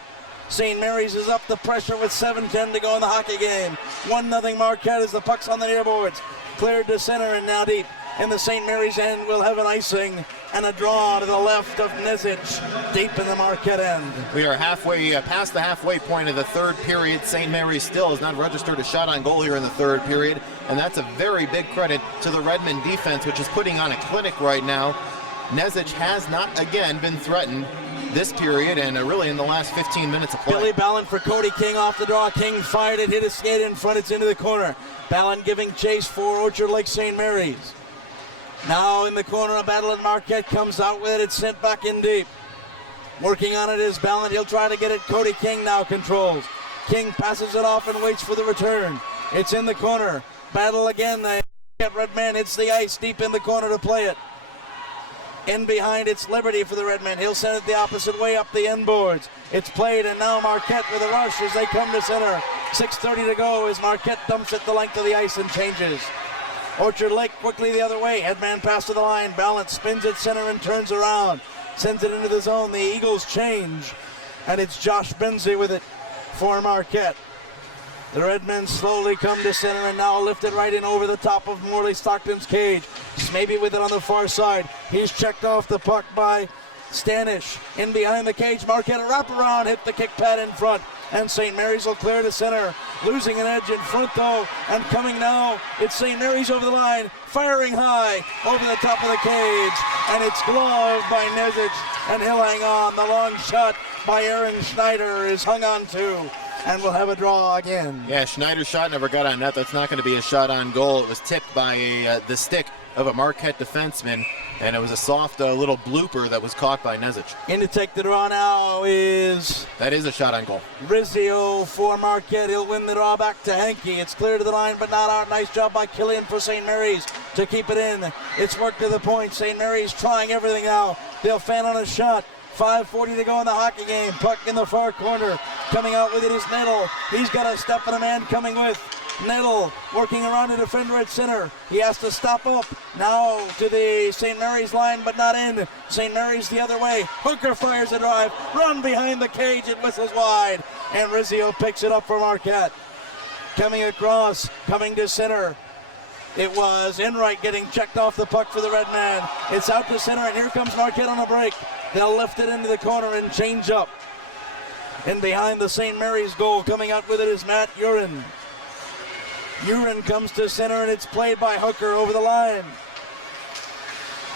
St. Mary's is up the pressure with 7:10 to go in the hockey game. 1-0 Marquette as the puck's on the near boards. Cleared to center and now deep. In the St. Mary's end, we'll have an icing and a draw to the left of Nezic, deep in the Marquette end. We are halfway past the halfway point of the third period. St. Mary's still has not registered a shot on goal here in the third period, and that's a very big credit to the Redmond defense, which is putting on a clinic right now. Nezic has not again been threatened this period and really in the last 15 minutes of play. Billy Ballin for Cody King off the draw. King fired it, hit a skate in front, it's into the corner. Ballin giving chase for Orchard Lake St. Mary's. Now in the corner, a battle at Marquette comes out with it. It's sent back in deep. Working on it is Ballin. He'll try to get it. Cody King now controls. King passes it off and waits for the return. It's in the corner. Battle again. The Red Man hits the ice deep in the corner to play it. In behind, it's Liberty for the Red Man. He'll send it the opposite way up the end boards. It's played, and now Marquette with a rush as they come to center. 6:30 to go as Marquette dumps it the length of the ice and changes. Orchard Lake quickly the other way. Headman pass to the line. Balance spins at center and turns around. Sends it into the zone. The Eagles change. And it's Josh Benzie with it for Marquette. The Red Men slowly come to center and now lift it right in over the top of Morley Stockton's cage. Maybe with it on the far side. He's checked off the puck by Stanish. In behind the cage, Marquette a wraparound, hit the kick pad in front. And St. Mary's will clear to center. Losing an edge in front though, and coming now, it's St. Mary's over the line, firing high over the top of the cage. And it's gloved by Nezic, and he'll hang on. The long shot by Aaron Schneider is hung on to, and we'll have a draw again. Yeah, Schneider's shot never got on net. That's not going to be a shot on goal. It was tipped by the stick of a Marquette defenseman, and it was a soft little blooper that was caught by Nezic. In to take the draw now is... That is a shot on goal. Rizzio for Marquette. He'll win the draw back to Henke. It's clear to the line, but not out. Nice job by Killian for St. Mary's to keep it in. It's worked to the point. St. Mary's trying everything now. They'll fan on a shot. 5:40 to go in the hockey game. Puck in the far corner. Coming out with it is Nettle. He's got a step and a man coming with. Nettle working around a defender at center. He has to stop up. Now to the St. Mary's line, but not in. St. Mary's the other way. Hooker fires a drive. Run behind the cage. It whistles wide. And Rizzio picks it up for Marquette. Coming across. Coming to center. It was Enright getting checked off the puck for the Red Man. It's out to center, and here comes Marquette on a break. They'll lift it into the corner and change up. And behind the St. Mary's goal, coming out with it is Matt Urin. Urin comes to center, and it's played by Hooker over the line.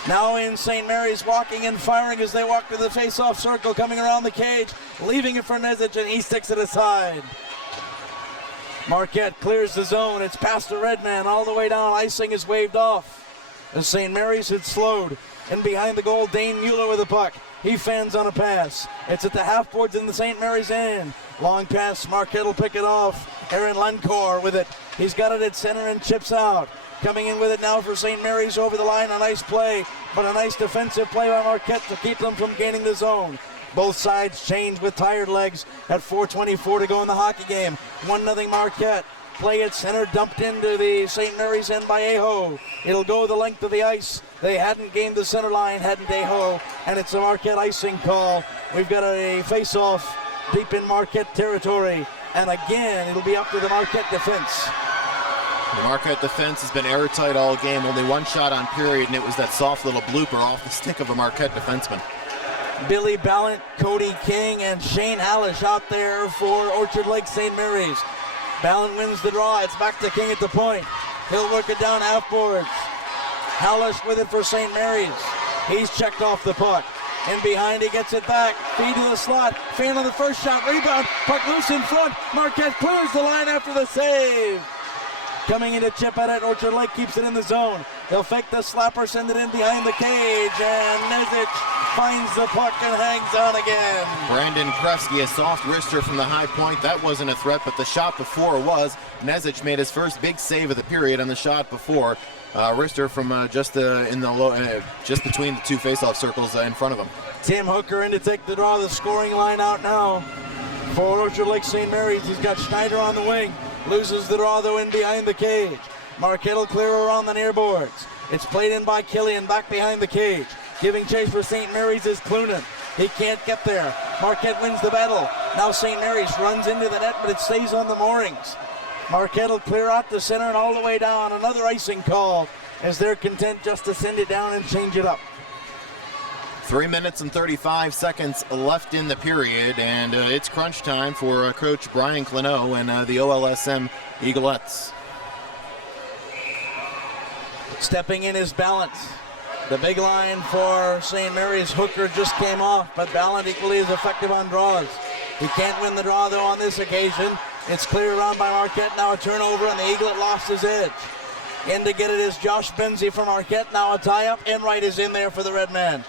Now in St. Mary's, walking and firing as they walk to the face-off circle, coming around the cage, leaving it for Nezic, and he sticks it aside. Marquette clears the zone. It's past the Red Man all the way down. Icing is waved off as St. Mary's had slowed. And behind the goal, Dane Mueller with the puck. He fans on a pass. It's at the half boards in the St. Mary's end. Long pass, Marquette will pick it off. Aaron Lencor with it. He's got it at center and chips out. Coming in with it now for St. Mary's over the line. A nice play, but a nice defensive play by Marquette to keep them from gaining the zone. Both sides change with tired legs at 4:24 to go in the hockey game. 1-0 Marquette. Play at center, dumped into the St. Mary's end by Aho. It'll go the length of the ice. They hadn't gained the center line, hadn't Aho, and it's a Marquette icing call. We've got a face-off deep in Marquette territory, and again, it'll be up to the Marquette defense. The Marquette defense has been airtight all game. Only one shot on period, and it was that soft little blooper off the stick of a Marquette defenseman. Billy Ballant, Cody King, and Shane Hallish out there for Orchard Lake St. Mary's. Ballant wins the draw. It's back to King at the point. He'll work it down half boards. Hallish with it for St. Mary's. He's checked off the puck. In behind, he gets it back. Feed to the slot. Fan on the first shot. Rebound. Puck loose in front. Marquette clears the line after the save. Coming in to chip at it. Orchard Lake keeps it in the zone. They'll fake the slapper, send it in behind the cage, and Nezic finds the puck and hangs on again. Brandon Kresge, a soft wrister from the high point. That wasn't a threat, but the shot before was. Nezic made his first big save of the period on the shot before. Wrister from just between the two face-off circles in front of him. Tim Hooker in to take the draw. The scoring line out now for Orchard Lake St. Mary's. He's got Schneider on the wing. Loses the draw, though, in behind the cage. Marquette will clear around the near boards. It's played in by Killian back behind the cage. Giving chase for St. Mary's is Clunan. He can't get there. Marquette wins the battle. Now St. Mary's runs into the net, but it stays on the moorings. Marquette will clear out the center and all the way down. Another icing call as they're content just to send it down and change it up. 3 minutes and 35 seconds left in the period, and it's crunch time for Coach Brian Clineau and the OLSM Eaglettes. Stepping in is Balance. The big line for St. Mary's. Hooker just came off, but Ballant equally as effective on draws. He can't win the draw, though, on this occasion. It's cleared around by Marquette. Now a turnover, and the Eaglet lost his edge. In to get it is Josh Benzie from Marquette. Now a tie-up. Enright is in there for the red man.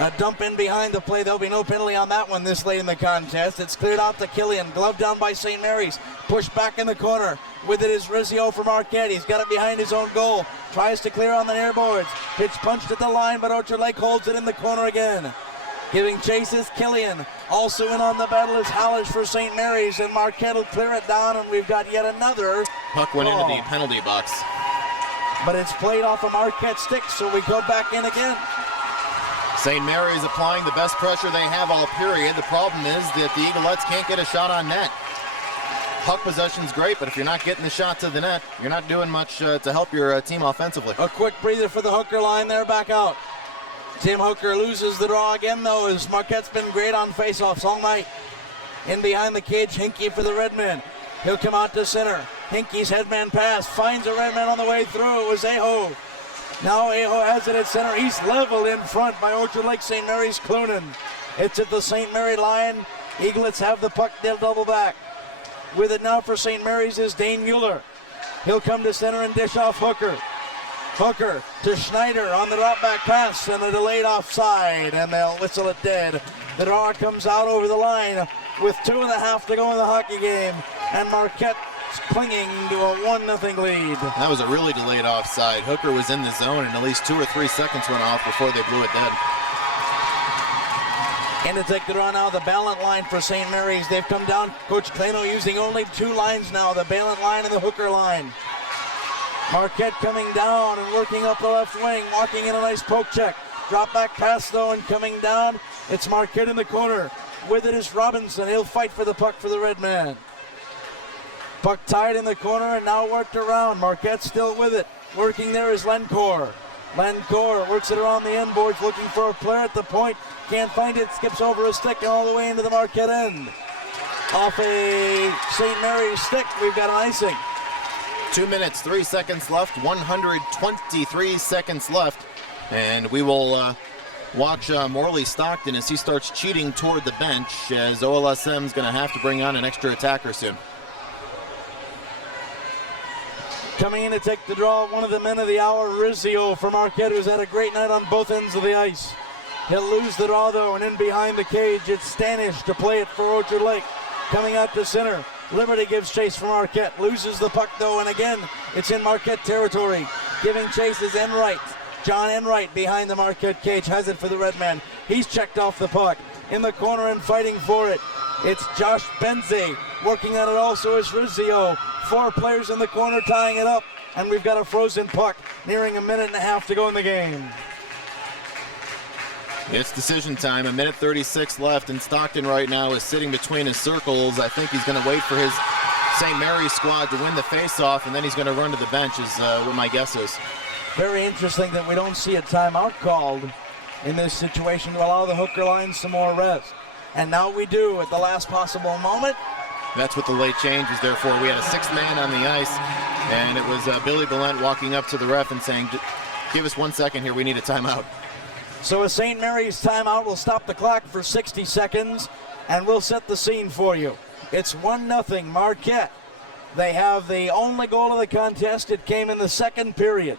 A dump in behind the play. There'll be no penalty on that one this late in the contest. It's cleared out to Killian. Glove down by St. Mary's. Pushed back in the corner. With it is Rizzio from Marquette. He's got it behind his own goal. Tries to clear on the near boards. Pitch punched at the line, but Orchard Lake holds it in the corner again. Giving chase is Killian. Also in on the battle is Hallish for St. Mary's, and Marquette will clear it down, and we've got yet another. Puck went into the penalty box. But it's played off a Marquette stick, so we go back in again. St. Mary's applying the best pressure they have all period. The problem is that the Eaglettes can't get a shot on net. Puck possession's great, but if you're not getting the shot to the net, you're not doing much to help your team offensively. A quick breather for the Hooker line there, back out. Tim Hooker loses the draw again, though, as Marquette's been great on faceoffs all night. In behind the cage, Hinkie for the Redmen. He'll come out to center. Hinkie's headman pass finds a Redman on the way through. It was Aho. Now Aho has it at center. He's leveled in front by Orchard Lake St. Mary's Clunan. It's at the St. Mary line. Eaglets have the puck. They'll double back. With it now for St. Mary's is Dane Mueller. He'll come to center and dish off Hooker. Hooker to Schneider on the drop back pass and a delayed offside, and they'll whistle it dead. The draw comes out over the line with 2.5 to go in the hockey game, and Marquette clinging to a 1-0 lead. That was a really delayed offside. Hooker was in the zone, and at least 2 or 3 seconds went off before they blew it dead. And to take the draw now, the Ballant line for St. Mary's. They've come down. Coach Clano using only 2 lines now, the Ballant line and the Hooker line. Marquette coming down and working up the left wing, walking in a nice poke check. Drop back pass though, and coming down, it's Marquette in the corner. With it is Robinson. He'll fight for the puck for the red man. Puck tied in the corner and now worked around. Marquette still with it. Working there is Lencourt. Lencourt works it around the end boards, looking for a player at the point. Can't find it, skips over a stick and all the way into the Marquette end. Off a St. Mary's stick, we've got an icing. 2 minutes, 3 seconds left, 123 seconds left. And we will watch Morley Stockton as he starts cheating toward the bench, as OLSM's going to have to bring on an extra attacker soon. Coming in to take the draw, one of the men of the hour, Rizzio from Marquette, who's had a great night on both ends of the ice. He'll lose the draw though, and in behind the cage, it's Stanish to play it for Orchard Lake. Coming out to center, Liberty gives chase from Marquette, loses the puck though, and again, it's in Marquette territory. Giving chase is Enright. John Enright behind the Marquette cage has it for the red man. He's checked off the puck. In the corner and fighting for it, it's Josh Benzie. Working on it also is Rizzio. 4 players in the corner tying it up, and we've got a frozen puck nearing 1.5 minutes to go in the game. It's decision time, 1:36 left, and Stockton right now is sitting between his circles. I think he's going to wait for his St. Mary's squad to win the faceoff, and then he's going to run to the bench is what my guess is. Very interesting that we don't see a timeout called in this situation to allow the Hooker line some more rest. And now we do at the last possible moment. That's what the late change is there for. We had a 6th man on the ice, and it was Billy Ballant walking up to the ref and saying, give us 1 second here, we need a timeout. So a St. Mary's timeout will stop the clock for 60 seconds, and we'll set the scene for you. It's 1-0 Marquette. They have the only goal of the contest. It came in the second period.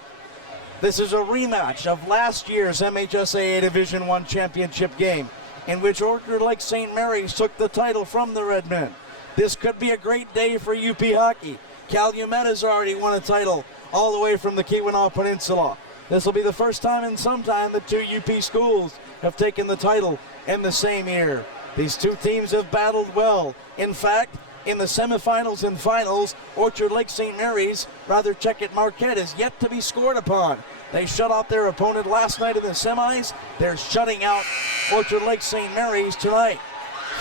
This is a rematch of last year's MHSAA Division I championship game, in which Orchard Lake St. Mary's took the title from the Redmen. This could be a great day for UP hockey. Calumet has already won a title all the way from the Keweenaw Peninsula. This will be the first time in some time that 2 UP schools have taken the title in the same year. These 2 teams have battled well. In fact, in the semifinals and finals, Orchard Lake St. Mary's, rather check it, Marquette, is yet to be scored upon. They shut out their opponent last night in the semis. They're shutting out Orchard Lake St. Mary's tonight.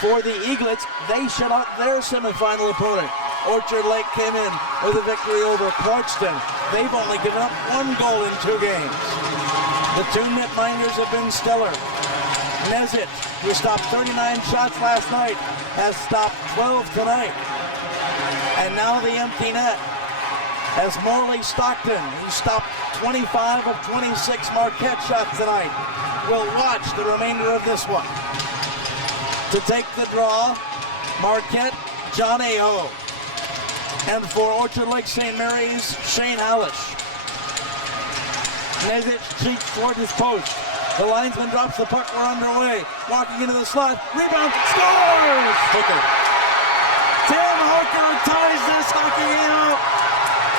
For the Eaglets, they shut out their semifinal opponent. Orchard Lake came in with a victory over Clarkston. They've only given up 1 goal in 2 games. The 2 netminders have been stellar. Nezic, who stopped 39 shots last night, has stopped 12 tonight. And now the empty net. as Morley Stockton, he stopped 25 of 26 Marquette shots tonight, will watch the remainder of this one. To take the draw, Marquette, John Aho. And for Orchard Lake St. Mary's, Shane Hallish. Nezic cheats toward his post. The linesman drops the puck, we're underway. Walking into the slot, rebound, scores! Hooker. Tim Hooker ties this hockey game out.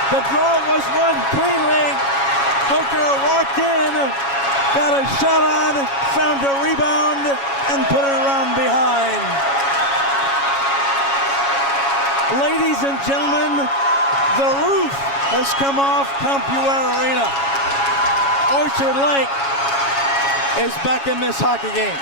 The draw was won cleanly. Hooker walked in, got a shot on, found a rebound, and put it around behind. Ladies and gentlemen, the roof has come off Compuware Arena. Orchard Lake is back in this hockey game.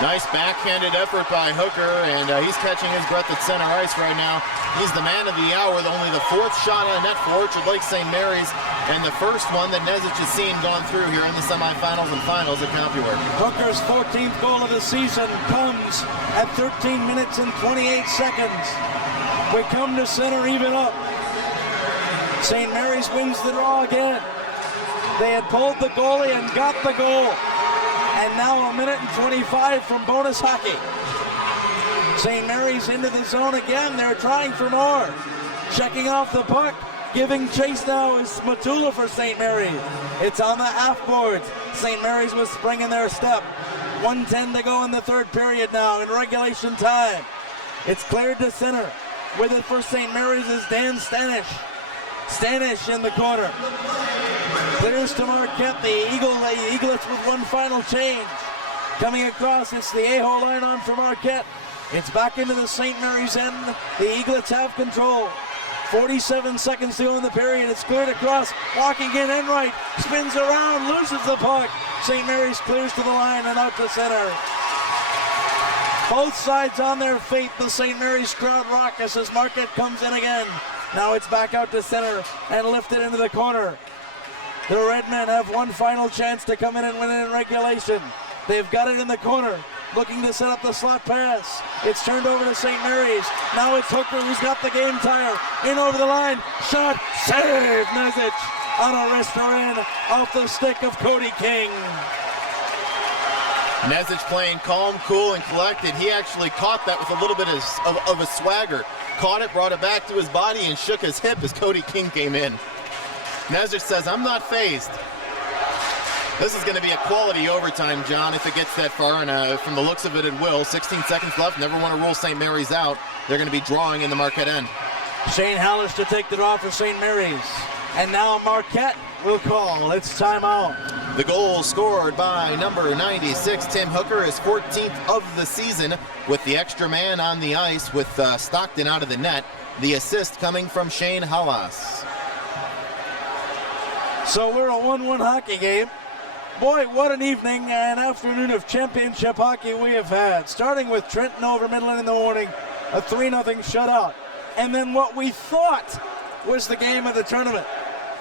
Nice backhanded effort by Hooker, and he's catching his breath at center ice right now. He's the man of the hour with only the fourth shot on net for Orchard Lake St. Mary's, and the first one that Nezic has seen gone through here in the semifinals and finals at Compuware. Hooker's 14th goal of the season comes at 13 minutes and 28 seconds. We come to center, even up. St. Mary's wins the draw again. They had pulled the goalie and got the goal. And now a minute and 25 from bonus hockey. St. Mary's into the zone again. They're trying for more. Checking off the puck. Giving chase now is Matula for St. Mary's. It's on the half boards. St. Mary's was springing their step. 1:10 to go in the third period now in regulation time. It's cleared to center. With it for St. Mary's is Dan Stanish. Stanish in the corner. Clears to Marquette, the Eaglets with one final change. Coming across, it's the Aho line on for Marquette. It's back into the St. Mary's end. The Eaglets have control. 47 seconds to go in the period. It's cleared across, walking in Enright, spins around, loses the puck. St. Mary's clears to the line and out to center. Both sides on their feet. The St. Mary's crowd raucous as Marquette comes in again. Now it's back out to center and lifted into the corner. The Redmen have one final chance to come in and win it in regulation. They've got it in the corner, looking to set up the slot pass. It's turned over to St. Mary's. Now it's Hooker who's got the game tire. In over the line, shot, save, Nezic on a wrister in off the stick of Cody King. Nezic playing calm, cool, and collected. He actually caught that with a little bit of a swagger. Caught it, brought it back to his body, and shook his hip as Cody King came in. Nezic says, I'm not phased. This is going to be a quality overtime, John, if it gets that far, and from the looks of it, it will. 16 seconds left. Never want to rule St. Mary's out. They're going to be drawing in the Marquette end. Shane Hallish to take the draw for St. Mary's. And now Marquette will call. It's timeout. The goal scored by number 96, Tim Hooker, his 14th of the season, with the extra man on the ice with Stockton out of the net. The assist coming from Shane Hallish. So we're a 1-1 hockey game. Boy, what an evening and afternoon of championship hockey we have had. Starting with Trenton over Midland in the morning, a 3-0 shutout. And then what we thought was the game of the tournament,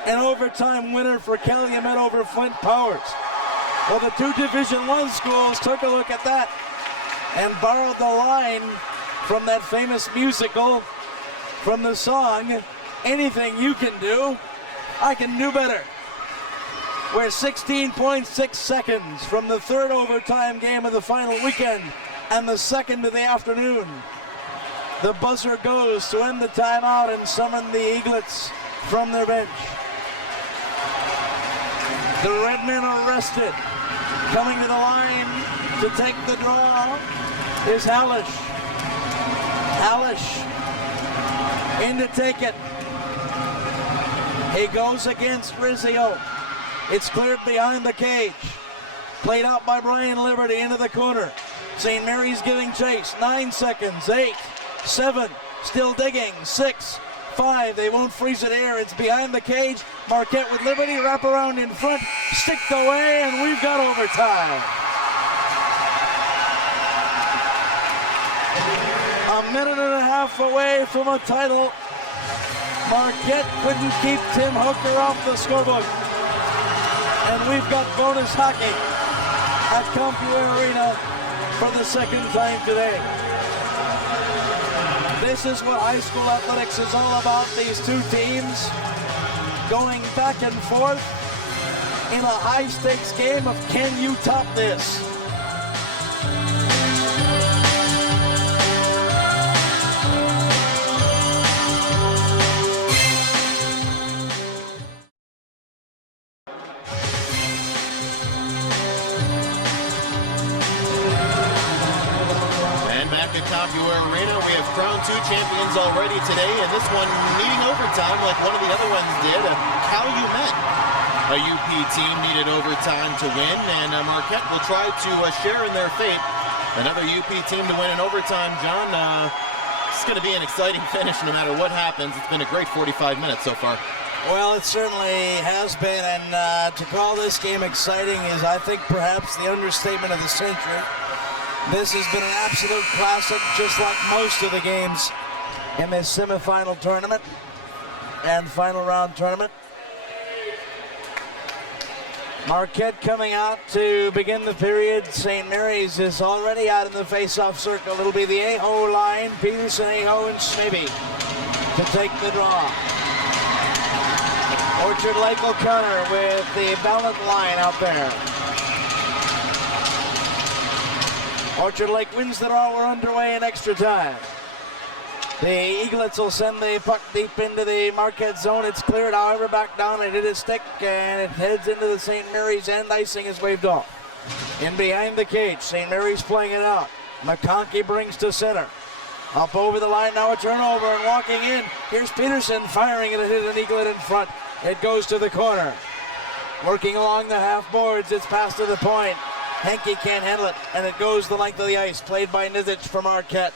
an overtime winner for Calumet over Flint Powers. Well, the two Division I schools took a look at that and borrowed the line from that famous musical, from the song, Anything You Can Do, I Can Do Better. We're 16.6 seconds from the third overtime game of the final weekend and the second of the afternoon. The buzzer goes to end the timeout and summon the Eaglets from their bench. The Redmen arrested. Coming to the line to take the draw is Hallish. Hallish in to take it. He goes against Rizzio. It's cleared behind the cage. Played out by Brian Liberty into the corner. St. Mary's giving chase. 9 seconds. 8, 7, still digging. 6, 5. They won't freeze it here. It's behind the cage. Marquette with Liberty. Wrap around in front. Sticked away, and we've got overtime. A minute and a half away from a title. Marquette couldn't keep Tim Hooker off the scorebook. And we've got bonus hockey at Compuware Arena for the second time today. This is what high school athletics is all about. These two teams going back and forth in a high-stakes game of can you top this? Arena. We have crowned 2 champions already today, and this one needing overtime like one of the other ones did. Calumet, a UP team, needed overtime to win, and Marquette will try to share in their fate. Another UP team to win in overtime, John. It's going to be an exciting finish no matter what happens. It's been a great 45 minutes so far. Well, it certainly has been, and to call this game exciting is, I think, perhaps the understatement of the century. This has been an absolute classic, just like most of the games in this semifinal tournament and final round tournament. Marquette coming out to begin the period. St. Mary's is already out in the face-off circle. It'll be the Aho line, Peterson, Aho, and Smeby to take the draw. Orchard Lake will counter with the Ballant line out there. Orchard Lake wins the draw. We're underway in extra time. The Eaglets will send the puck deep into the Marquette zone. It's cleared, however, back down. It hit a stick, and it heads into the St. Mary's end. Icing is waved off. In behind the cage, St. Mary's playing it out. McConkey brings to center. Up over the line, now a turnover, and walking in. Here's Peterson firing, and it hit an Eaglet in front. It goes to the corner. Working along the half boards, it's passed to the point. Henke can't handle it, and it goes the length of the ice, played by Nizic for Marquette.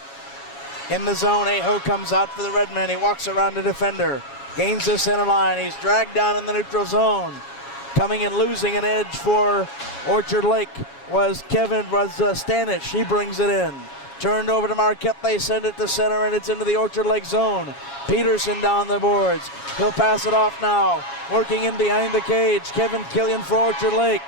In the zone, Aho comes out for the Redmen. He walks around the defender, gains the center line. He's dragged down in the neutral zone. Coming and losing an edge for Orchard Lake was Stanish. He brings it in. Turned over to Marquette. They send it to center, and it's into the Orchard Lake zone. Peterson down the boards. He'll pass it off now. Working in behind the cage, Kevin Killian for Orchard Lake.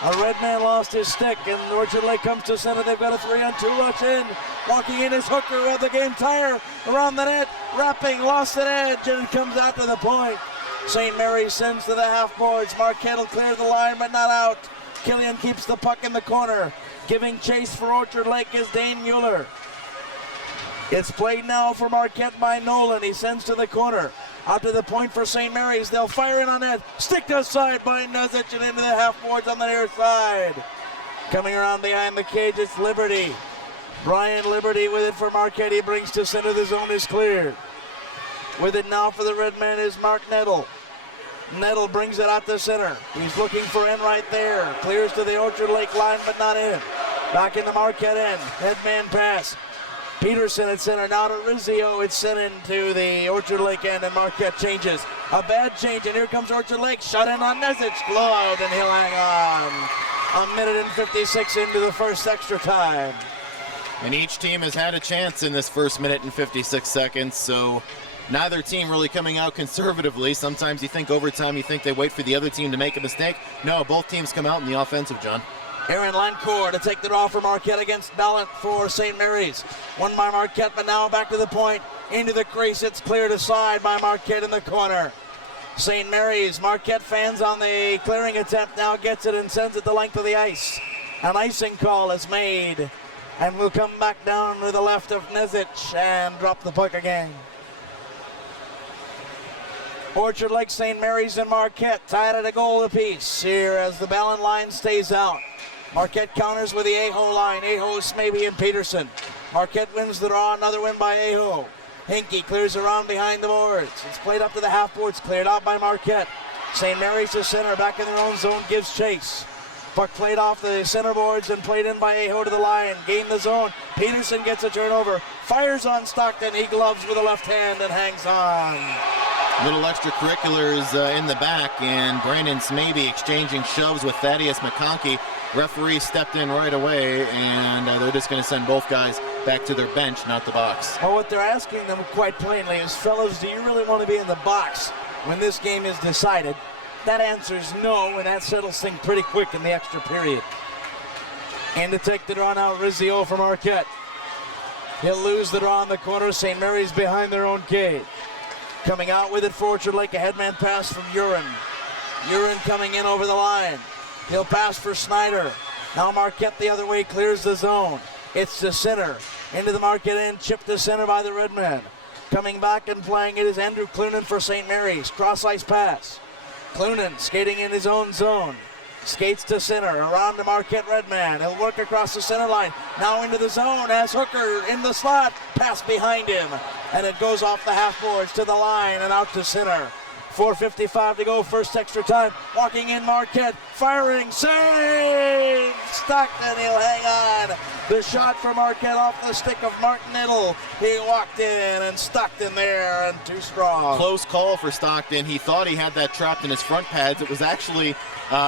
A red man lost his stick, and Orchard Lake comes to center. They've got a 3-on-2 rush in. Walking in is Hooker of the game tire around the net. Wrapping, lost an edge, and it comes out to the point. St. Mary's sends to the half boards. Marquette will clear the line, but not out. Killian keeps the puck in the corner. Giving chase for Orchard Lake is Dane Mueller. It's played now for Marquette by Nolan. He sends to the corner. Out to the point for St. Mary's. They'll fire in on that. Stick aside by Nizic and into the half boards on the near side. Coming around behind the cage, it's Liberty. Brian Liberty with it for Marquette. He brings to center. The zone is cleared. With it now for the red man is Mark Nettle. Nettle brings it out to center. He's looking for in right there. Clears to the Orchard Lake line, but not in. Back in the Marquette end. Headman pass. Peterson at center, now to Rizzio. It's sent into the Orchard Lake end, and Marquette changes. A bad change, and here comes Orchard Lake. Shut in on Nizic. Glowed, and he'll hang on. 1:56 into the first extra time. And each team has had a chance in this first minute and 56 seconds, so neither team really coming out conservatively. Sometimes you think overtime, you think they wait for the other team to make a mistake. No, both teams come out in the offensive, John. Aaron Lancourt to take the draw for Marquette against Ballant for St. Mary's. Won by Marquette, but now back to the point. Into the crease, it's cleared aside by Marquette in the corner. St. Mary's, Marquette fans on the clearing attempt now gets it and sends it the length of the ice. An icing call is made, and will come back down to the left of Nizic and drop the puck again. Orchard Lake, St. Mary's, and Marquette tied at a goal apiece here as the Ballant line stays out. Marquette counters with the Aho line. Aho, Smeby, and Peterson. Marquette wins the draw. Another win by Aho. Hinkie clears around behind the boards. It's played up to the half boards. Cleared out by Marquette. St. Mary's to center. Back in their own zone. Gives chase. Puck played off the center boards and played in by Aho to the line. Gained the zone. Peterson gets a turnover. Fires on Stockton. He gloves with the left hand and hangs on. Little extracurriculars in the back, and Brandon Smeby exchanging shoves with Thaddeus McConkey. Referee stepped in right away, and they're just going to send both guys back to their bench, not the box. Well, what they're asking them quite plainly is, fellas, do you really want to be in the box when this game is decided? That answer is no, and that settles things pretty quick in the extra period. And to take the draw now, Rizzio from Marquette. He'll lose the draw in the corner. St. Mary's behind their own cage. Coming out with it for Orchard Lake, a headman pass from Urin. Urin coming in over the line. He'll pass for Snyder. Now Marquette the other way, clears the zone. It's to center. Into the Marquette end, chipped to center by the red man. Coming back and playing it is Andrew Clunan for St. Mary's. Cross ice pass. Clunan skating in his own zone. Skates to center, around the Marquette red man. He'll work across the center line. Now into the zone as Hooker in the slot. Pass behind him. And it goes off the half boards to the line and out to center. 4:55 to go, first extra time. Walking in Marquette, firing, save! Stockton, he'll hang on. The shot from Marquette off the stick of Martin Niddle. He walked in and Stockton there and too strong. Close call for Stockton. He thought he had that trapped in his front pads. It was actually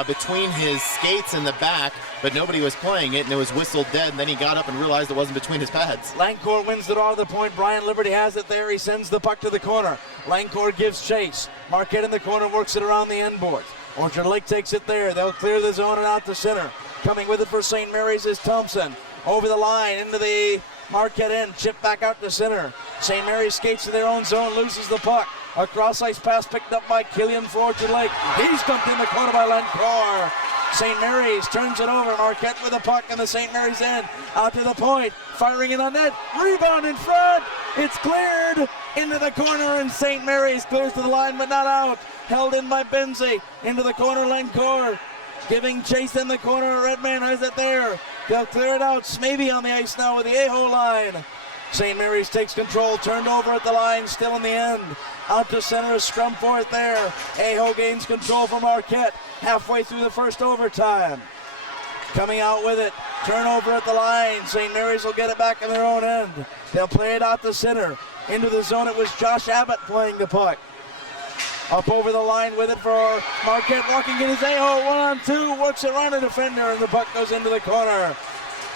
between his skates and the back, but nobody was playing it, and it was whistled dead, and then he got up and realized it wasn't between his pads. Lancourt wins the draw to the point. Brian Liberty has it there. He sends the puck to the corner. Lancourt gives chase. Marquette in the corner works it around the end boards. Orchard Lake takes it there. They'll clear the zone and out to center. Coming with it for St. Mary's is Thompson. Over the line into the Marquette end. Chip back out to center. St. Mary's skates to their own zone, loses the puck. A cross-ice pass picked up by Killian for Orchard Lake. He's dumped in the corner by Lancourt. St. Mary's turns it over. Marquette with the puck in the St. Mary's end. Out to the point. Firing it on net. Rebound in front. It's cleared into the corner, and St. Mary's clears to the line but not out. Held in by Benzie. Into the corner, Lancourt. Giving chase in the corner. Redman has it there. They'll clear it out. Smavey on the ice now with the Aho line. St. Mary's takes control. Turned over at the line. Still in the end. Out to center. Scrum for it there. Aho gains control for Marquette. Halfway through the first overtime. Coming out with it. Turnover at the line. St. Mary's will get it back in their own end. They'll play it out to center. Into the zone. It was Josh Abbott playing the puck. Up over the line with it for Marquette. Walking in his Aho. 1-on-2. Works it around a defender, and the puck goes into the corner.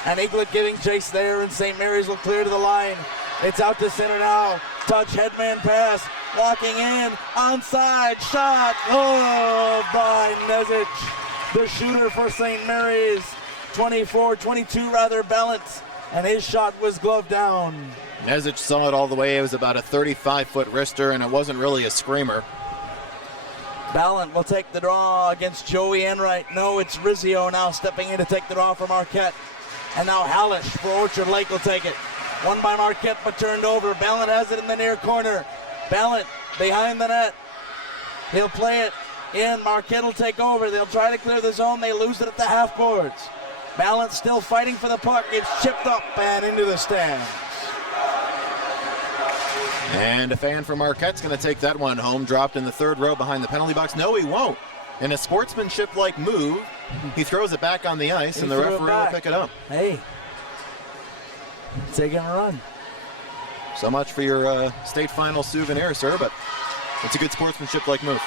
And Eaglet giving chase there, and St. Mary's will clear to the line. It's out to center now. Touch, headman pass. Walking in. Onside. Shot. Oh, by Nezic. The shooter for St. Mary's. 22 rather, Balance. And his shot was gloved down. Nezic saw it all the way. It was about a 35-foot wrister, and it wasn't really a screamer. Ballant will take the draw against Joey Enright. No, it's Rizzio now stepping in to take the draw for Marquette. And now Hallish for Orchard Lake will take it. Won by Marquette but turned over. Ballant has it in the near corner. Ballant behind the net. He'll play it in. Marquette will take over. They'll try to clear the zone. They lose it at the half boards. Ballant still fighting for the puck. It's chipped up and into the stands. And a fan from Marquette's going to take that one home. Dropped in the third row behind the penalty box. No, he won't. In a sportsmanship-like move, he throws it back on the ice, and the referee will pick it up. Hey, taking a run. So much for your state final souvenir, sir, but it's a good sportsmanship-like move.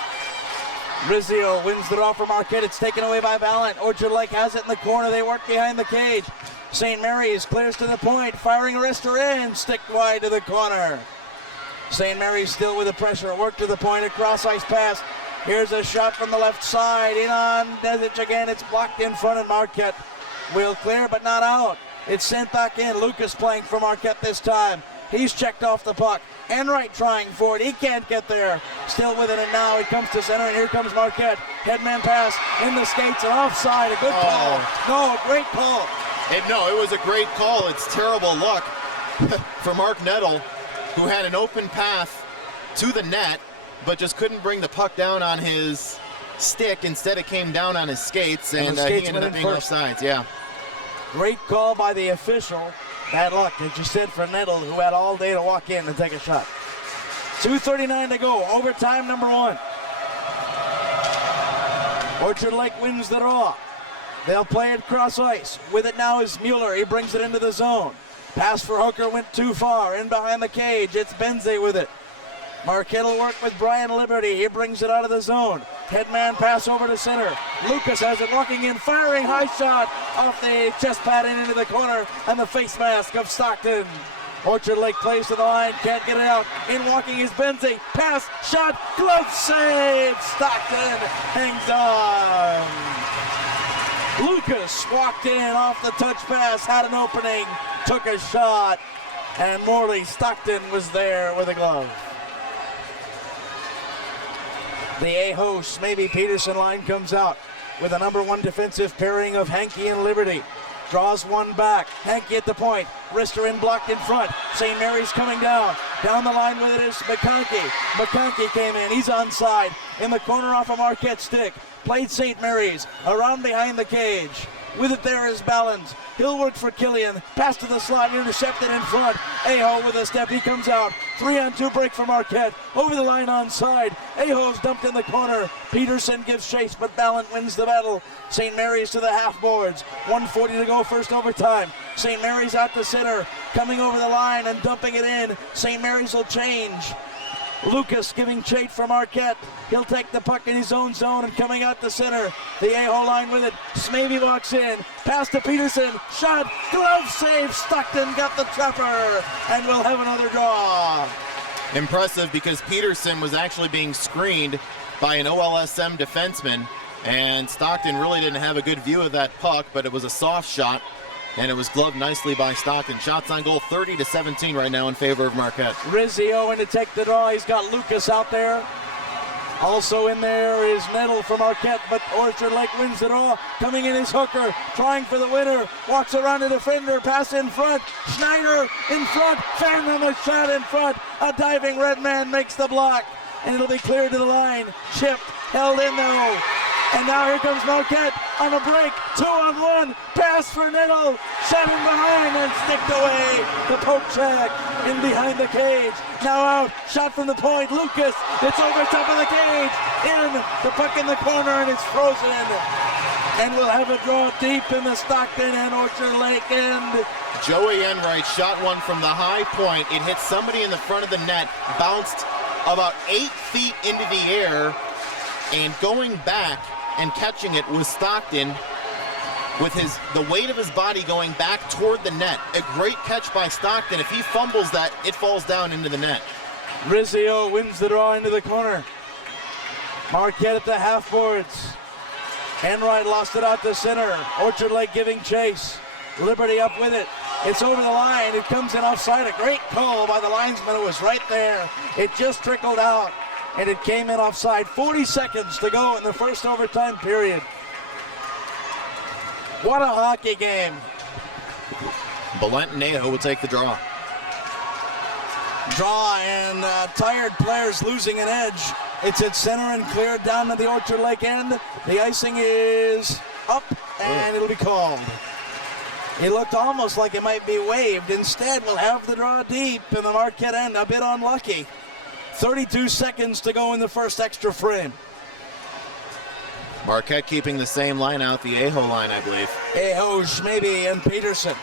Rizzio wins the draw for Marquette. It's taken away by Ballant. Orchard Lake has it in the corner. They work behind the cage. St. Mary's clears to the point. Firing wrister in. Stick wide to the corner. St. Mary's still with the pressure. Work to the point. A cross-ice pass. Here's a shot from the left side. In on Nezic again. It's blocked in front of Marquette. Will clear but not out. It's sent back in. Lucas playing for Marquette this time. He's checked off the puck. Enright trying for it. He can't get there. Still with it, and now he comes to center, and here comes Marquette. Headman pass in the skates and offside. A good call. No, a great call. It was a great call. It's terrible luck for Mark Nettle, who had an open path to the net, but just couldn't bring the puck down on his stick. Instead, it came down on his skates, and he ended up being offsides. Yeah. Great call by the official. Bad luck, as you said, for Nettle, who had all day to walk in and take a shot. 2:39 to go. Overtime number 1. Orchard Lake wins the draw. They'll play it cross ice. With it now is Mueller. He brings it into the zone. Pass for Hooker went too far. In behind the cage. It's Benzie with it. Marquette will work with Brian Liberty. He brings it out of the zone. Headman pass over to center. Lucas has it walking in, firing high shot off the chest pad and into the corner, and the face mask of Stockton. Orchard Lake plays to the line, can't get it out. In walking is Benzie. Pass, shot, glove save. Stockton hangs on. Lucas walked in off the touch pass, had an opening, took a shot, and Morley Stockton was there with a glove. The A-host, maybe Peterson line comes out with a number 1 defensive pairing of Hankey and Liberty. Draws one back. Hankey at the point. Wrister in blocked in front. St. Mary's coming down. Down the line with it is McConkey. McConkey came in. He's onside. In the corner off a Marquette stick. Played St. Mary's. Around behind the cage. With it there is Ballins. He'll work for Killian. Pass to the slot. Intercepted in front. Aho with a step. He comes out. 3-on-2 break for Marquette. Over the line onside. Aho's dumped in the corner. Peterson gives chase, but Ballin wins the battle. St. Mary's to the half boards. 1:40 to go, first overtime. St. Mary's out the center. Coming over the line and dumping it in. St. Mary's will change. Lucas giving chase for Marquette. He'll take the puck in his own zone and coming out the center. The A-hole line with it. Smavey walks in. Pass to Peterson. Shot. Glove save. Stockton got the trapper. And we'll have another draw. Impressive because Peterson was actually being screened by an OLSM defenseman. And Stockton really didn't have a good view of that puck, but it was a soft shot. And it was gloved nicely by Stockton. Shots on goal 30-17 right now in favor of Marquette. Rizzio in to take the draw. He's got Lucas out there. Also in there is Nettle from Marquette, but Orchard Lake wins the draw. Coming in is Hooker, trying for the winner. Walks around the defender, pass in front. Schneider in front. Fandom a shot in front. A diving red man makes the block. And it'll be cleared to the line. Chipped, held in though. And now here comes Marquette on a break. 2-on-1. Pass for Nettle. Shot in behind and sticked away. The poke check in behind the cage. Now out. Shot from the point. Lucas. It's over top of the cage. In. The puck in the corner and it's frozen. And we'll have a draw deep in the Stockton and Orchard Lake end. Joey Enright shot one from the high point. It hit somebody in the front of the net. Bounced about 8 feet into the air. And going back and catching it was Stockton with the weight of his body going back toward the net. A great catch by Stockton. If he fumbles that, it falls down into the net. Rizzio wins the draw into the corner. Marquette at the half boards. Enright lost it out the center. Orchard Lake giving chase. Liberty up with it. It's over the line. It comes in offside. A great call by the linesman who was right there. It just trickled out. And it came in offside. 40 seconds to go in the first overtime period. What a hockey game. Balent and Aho will take the draw. Draw and tired players losing an edge. It's at center and cleared down to the Orchard Lake end. The icing is up and it'll be called. It looked almost like it might be waived. Instead, we'll have the draw deep in the Marquette end. A bit unlucky. 32 seconds to go in the first extra frame. Marquette keeping the same line out, the Aho line, I believe. Aho, Schmaby, and Peterson.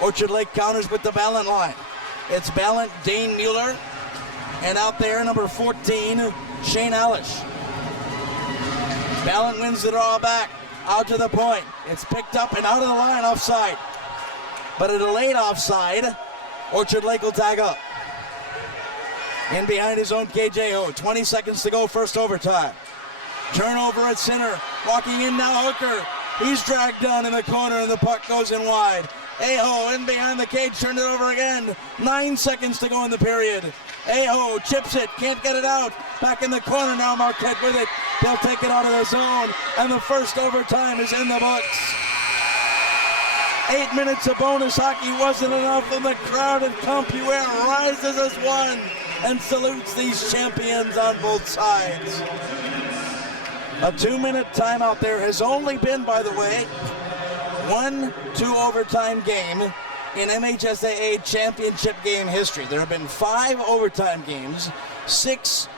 Orchard Lake counters with the Ballant line. It's Ballant, Dane Mueller, and out there, number 14, Shane Alish. Ballant wins the draw back, out to the point. It's picked up and out of the line, offside. But at a late offside, Orchard Lake will tag up. In behind his own cage, Aho. 20 seconds to go, first overtime. Turnover at center. Walking in now, Hooker. He's dragged down in the corner and the puck goes in wide. Aho in behind the cage, turned it over again. 9 seconds to go in the period. Aho chips it, can't get it out. Back in the corner now, Marquette with it. They'll take it out of the zone, and the first overtime is in the books. 8 minutes of bonus hockey wasn't enough, and the crowd at CompuAir rises as one and salutes these champions on both sides. A 2-minute timeout. There has only been, by the way, 1 2-overtime game in MHSAA championship game history. There have been 5 overtime games, 6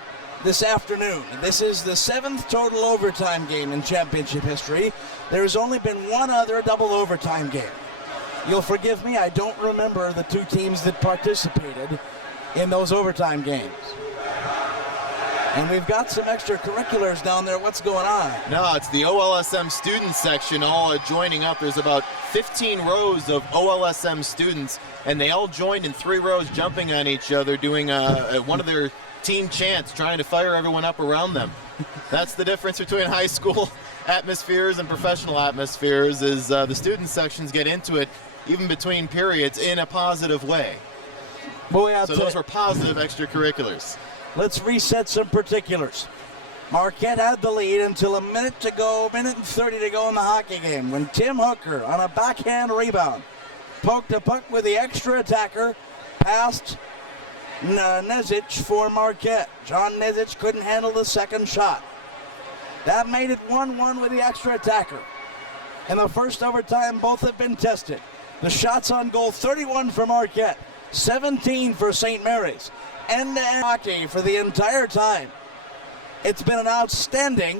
this afternoon. This is the 7th total overtime game in championship history. There has only been 1 other double overtime game. You'll forgive me, I don't remember the 2 teams that participated in those overtime games. And we've got some extracurriculars down there. What's going on? No, it's the OLSM student section all joining up. There's about 15 rows of OLSM students, and they all joined in 3 rows, jumping on each other, doing one of their team chants, trying to fire everyone up around them. That's the difference between high school atmospheres and professional atmospheres, is the student sections get into it, even between periods, in a positive way. Boy, so those were positive extracurriculars. Let's reset some particulars. Marquette had the lead until a minute and 30 to go in the hockey game when Tim Hooker on a backhand rebound poked a puck with the extra attacker past Nezic for Marquette. John Nezic couldn't handle the second shot. That made it 1-1 with the extra attacker. In the first overtime, both have been tested. The shots on goal, 31 for Marquette, 17 for St. Mary's. End-to-end hockey for the entire time. It's been an outstanding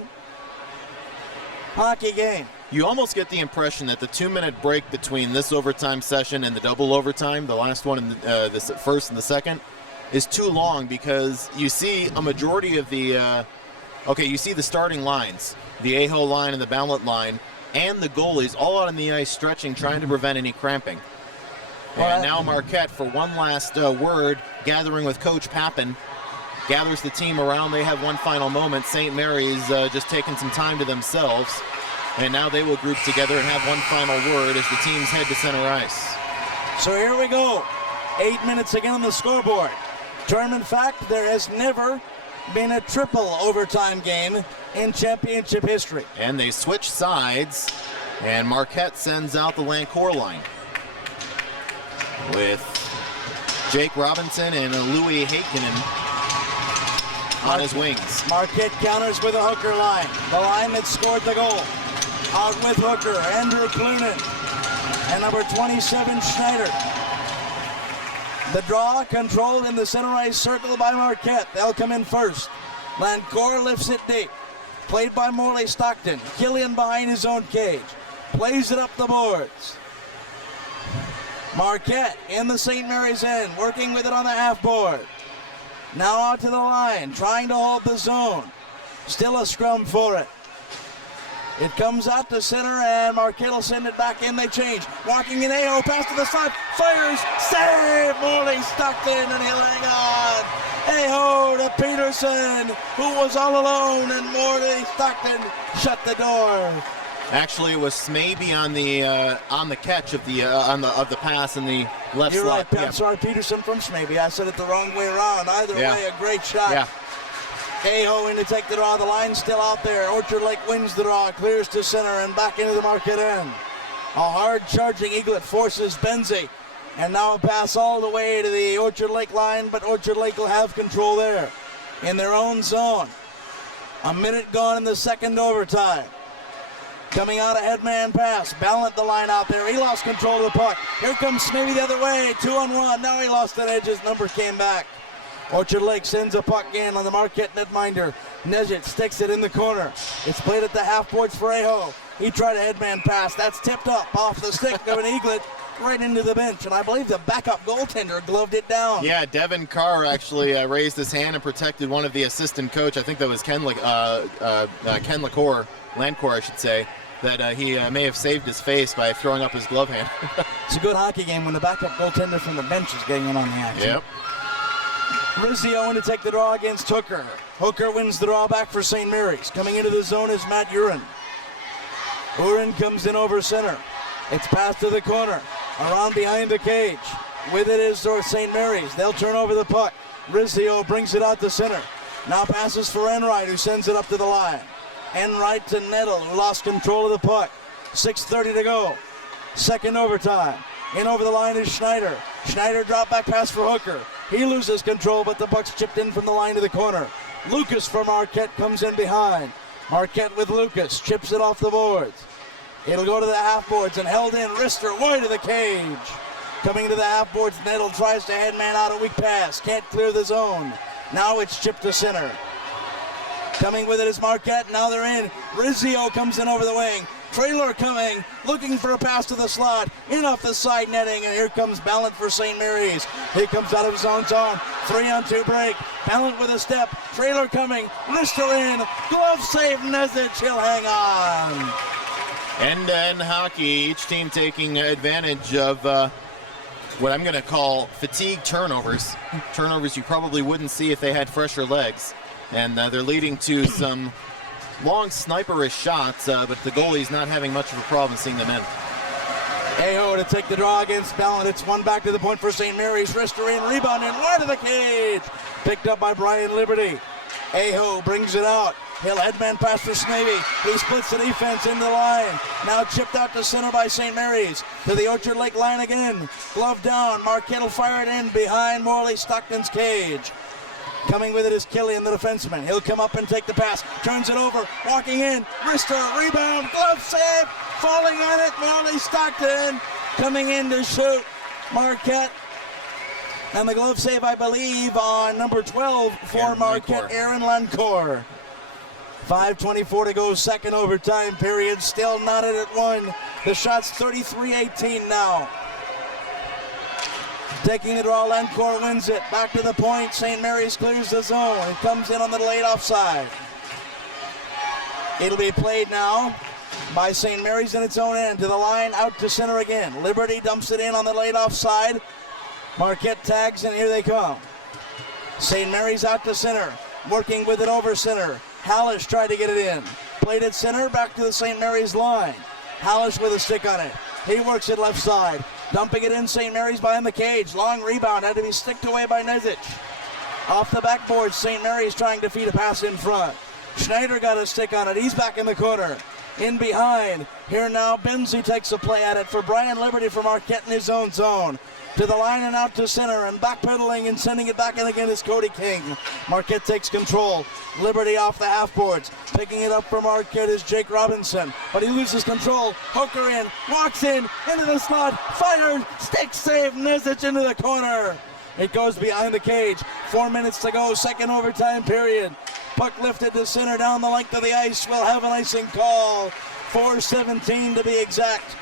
hockey game. You almost get the impression that the 2-minute break between this overtime session and the double overtime, the last one in the first and the second, is too long because you see a majority of the, you see the starting lines, the Aho line and the Ballot line, and the goalies all out on the ice stretching, trying to prevent any cramping. And now Marquette, for one last word, gathering with Coach Pappen, gathers the team around. They have one final moment. St. Mary's just taking some time to themselves. And now they will group together and have one final word as the teams head to center ice. So here we go. 8 minutes again on the scoreboard. Tournament fact, there has never been a triple overtime game in championship history. And they switch sides, and Marquette sends out the Lancourt line with Jake Robinson and Louis Heikkinen on his wings. Marquette counters with a Hooker line. The line that scored the goal. Out with Hooker, Andrew Clunan, and number 27, Schneider. The draw controlled in the center ice circle by Marquette. They'll come in first. Lancourt lifts it deep. Played by Morley Stockton. Killian behind his own cage. Plays it up the boards. Marquette in the St. Mary's end, working with it on the half board. Now out to the line, trying to hold the zone. Still a scrum for it. It comes out to center, and Marquette will send it back in. They change. Walking in Aho, pass to the side, fires, save! Morley Stockton, and he'll hang on. Aho to Peterson, who was all alone, and Morley Stockton shut the door. Actually, it was Smaby on the catch of the pass in the left You're slot. right, I'm sorry, Peterson from Smaby. I said it the wrong way around. Either way, a great shot. Yeah. Aho in to take the draw. The line's still out there. Orchard Lake wins the draw, clears to center and back into the Marquette end. A hard-charging Eaglet forces Benzie. And now a pass all the way to the Orchard Lake line, but Orchard Lake will have control there in their own zone. A minute gone in the second overtime. Coming out a headman pass. Ballant the line out there. He lost control of the puck. Here comes Smitty the other way. 2-on-1. Now he lost that edge. His number came back. Orchard Lake sends a puck in on the Marquette netminder. Nezic sticks it in the corner. It's played at the half boards for Aho. He tried a headman pass. That's tipped up off the stick of an Eaglet right into the bench. And I believe the backup goaltender gloved it down. Yeah, Devin Carr actually raised his hand and protected one of the assistant coach. I think that was Ken Lancourt, I should say, that he may have saved his face by throwing up his glove hand. It's a good hockey game when the backup goaltender from the bench is getting in on the action. Yep. Rizzio in to take the draw against Hooker. Hooker wins the draw back for St. Mary's. Coming into the zone is Matt Urin. Urin comes in over center. It's passed to the corner. Around behind the cage. With it is St. Mary's. They'll turn over the puck. Rizzio brings it out to center. Now passes for Enright, who sends it up to the line. Enright to Nettle, who lost control of the puck. 6:30 to go. Second overtime. In over the line is Schneider. Schneider drop back pass for Hooker. He loses control, but the puck's chipped in from the line to the corner. Lucas from Marquette comes in behind. Marquette with Lucas, chips it off the boards. It'll go to the half boards and held in. Rister wide of the cage. Coming to the half boards, Nettle tries to headman out a weak pass. Can't clear the zone. Now it's chipped to center. Coming with it is Marquette. Now they're in. Rizzio comes in over the wing. Trailer coming, looking for a pass to the slot. In off the side netting, and here comes Ballant for St. Mary's. He comes out of his own zone. 3-on-2 break. Ballant with a step. Trailer coming. Rister in. Glove save, Nezic. He'll hang on. End-to-end hockey, each team taking advantage of what I'm going to call fatigue turnovers. Turnovers you probably wouldn't see if they had fresher legs. And they're leading to some long sniperish shots, but the goalie's not having much of a problem seeing them in. Aho to take the draw against Ballant. It's one back to the point for St. Mary's. Rister in, rebound in, wide of the cage. Picked up by Brian Liberty. Aho brings it out. He'll headman pass for Snavy. He splits the defense into the line. Now chipped out to center by St. Mary's. To the Orchard Lake line again. Glove down. Marquette will fire it in behind Morley Stockton's cage. Coming with it is Killian, the defenseman. He'll come up and take the pass. Turns it over. Walking in. Wrister. Rebound. Glove save. Falling on it. Morley Stockton coming in to shoot. Marquette. And the glove save, I believe, on number 12 for Marquette, Aaron Lancourt. 5:24 to go, second overtime period. Still knotted at 1. The shot's 33-18 now. Taking the draw, Lancourt wins it. Back to the point. St. Mary's clears the zone. It comes in on the delayed offside. It'll be played now by St. Mary's in its own end. To the line, out to center again. Liberty dumps it in on the delayed offside. Marquette tags, and here they come. St. Mary's out to center. Working with it over center. Hallish tried to get it in. Played it center, back to the St. Mary's line. Hallish with a stick on it. He works it left side. Dumping it in, St. Mary's behind the cage. Long rebound, had to be sticked away by Nezic. Off the backboard, St. Mary's trying to feed a pass in front. Schneider got a stick on it. He's back in the corner. In behind. Here now, Benzie takes a play at it for Brian Liberty from Marquette in his own zone. To the line and out to center, and backpedaling and sending it back in again is Cody King. Marquette takes control. Liberty off the half boards. Picking it up for Marquette is Jake Robinson, but he loses control. Hooker in, walks in, into the slot, fired, stick save, Nezic into the corner. It goes behind the cage. 4 minutes to go, second overtime period. Puck lifted to center down the length of the ice. We'll have an icing call. 4:17 to be exact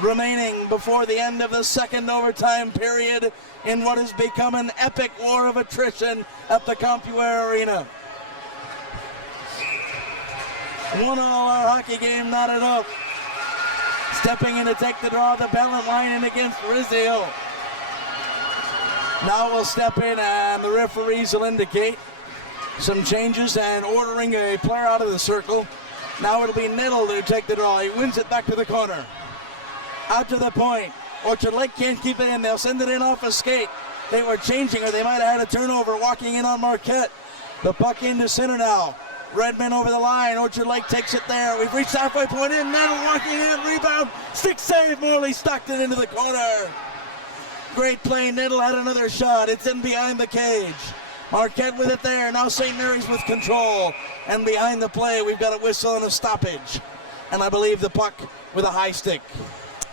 remaining before the end of the second overtime period in what has become an epic war of attrition at the Compuware Arena. 1-all our hockey game knotted up. Stepping in to take the draw, the Bellant line in against Rizzio. Now we'll step in and the referees will indicate some changes and ordering a player out of the circle. Now it'll be Nettle to take the draw. He wins it back to the corner. Out to the point. Orchard Lake can't keep it in. They'll send it in off a skate. They were changing, or they might have had a turnover walking in on Marquette. The puck into center now. Redmond over the line. Orchard Lake takes it there. We've reached halfway point in. Nettle walking in. Rebound. Stick save. Morley Stockton into the corner. Great play. Nettle had another shot. It's in behind the cage. Marquette with it there. Now St. Mary's with control. And behind the play, we've got a whistle and a stoppage. And I believe the puck with a high stick.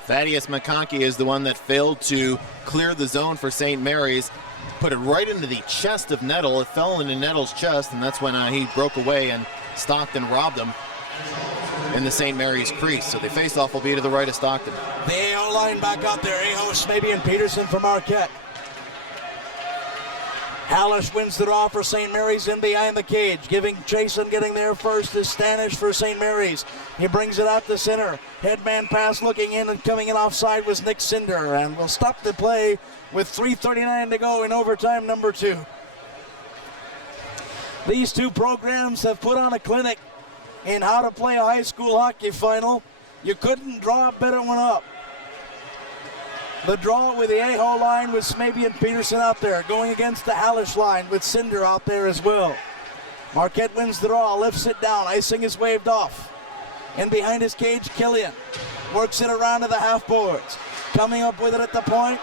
Thaddeus McConkey is the one that failed to clear the zone for St. Mary's. Put it right into the chest of Nettle. It fell into Nettle's chest, and that's when he broke away and Stockton robbed him in the St. Mary's crease. So the face-off will be to the right of Stockton. The AO line back out there. Aho, maybe, and Peterson for Marquette. Hallish wins the draw for St. Mary's in behind the cage. Giving chase and getting there first is Stanish for St. Mary's. He brings it out to center. Headman pass looking in, and coming in offside was Nick Cinder. And we'll stop the play with 3:39 to go in overtime number 2. These two programs have put on a clinic in how to play a high school hockey final. You couldn't draw a better one up. The draw with the Aho line with Smabey and Peterson out there, going against the Hallish line with Cinder out there as well. Marquette wins the draw, lifts it down, icing is waved off. In behind his cage, Killian works it around to the half boards. Coming up with it at the point,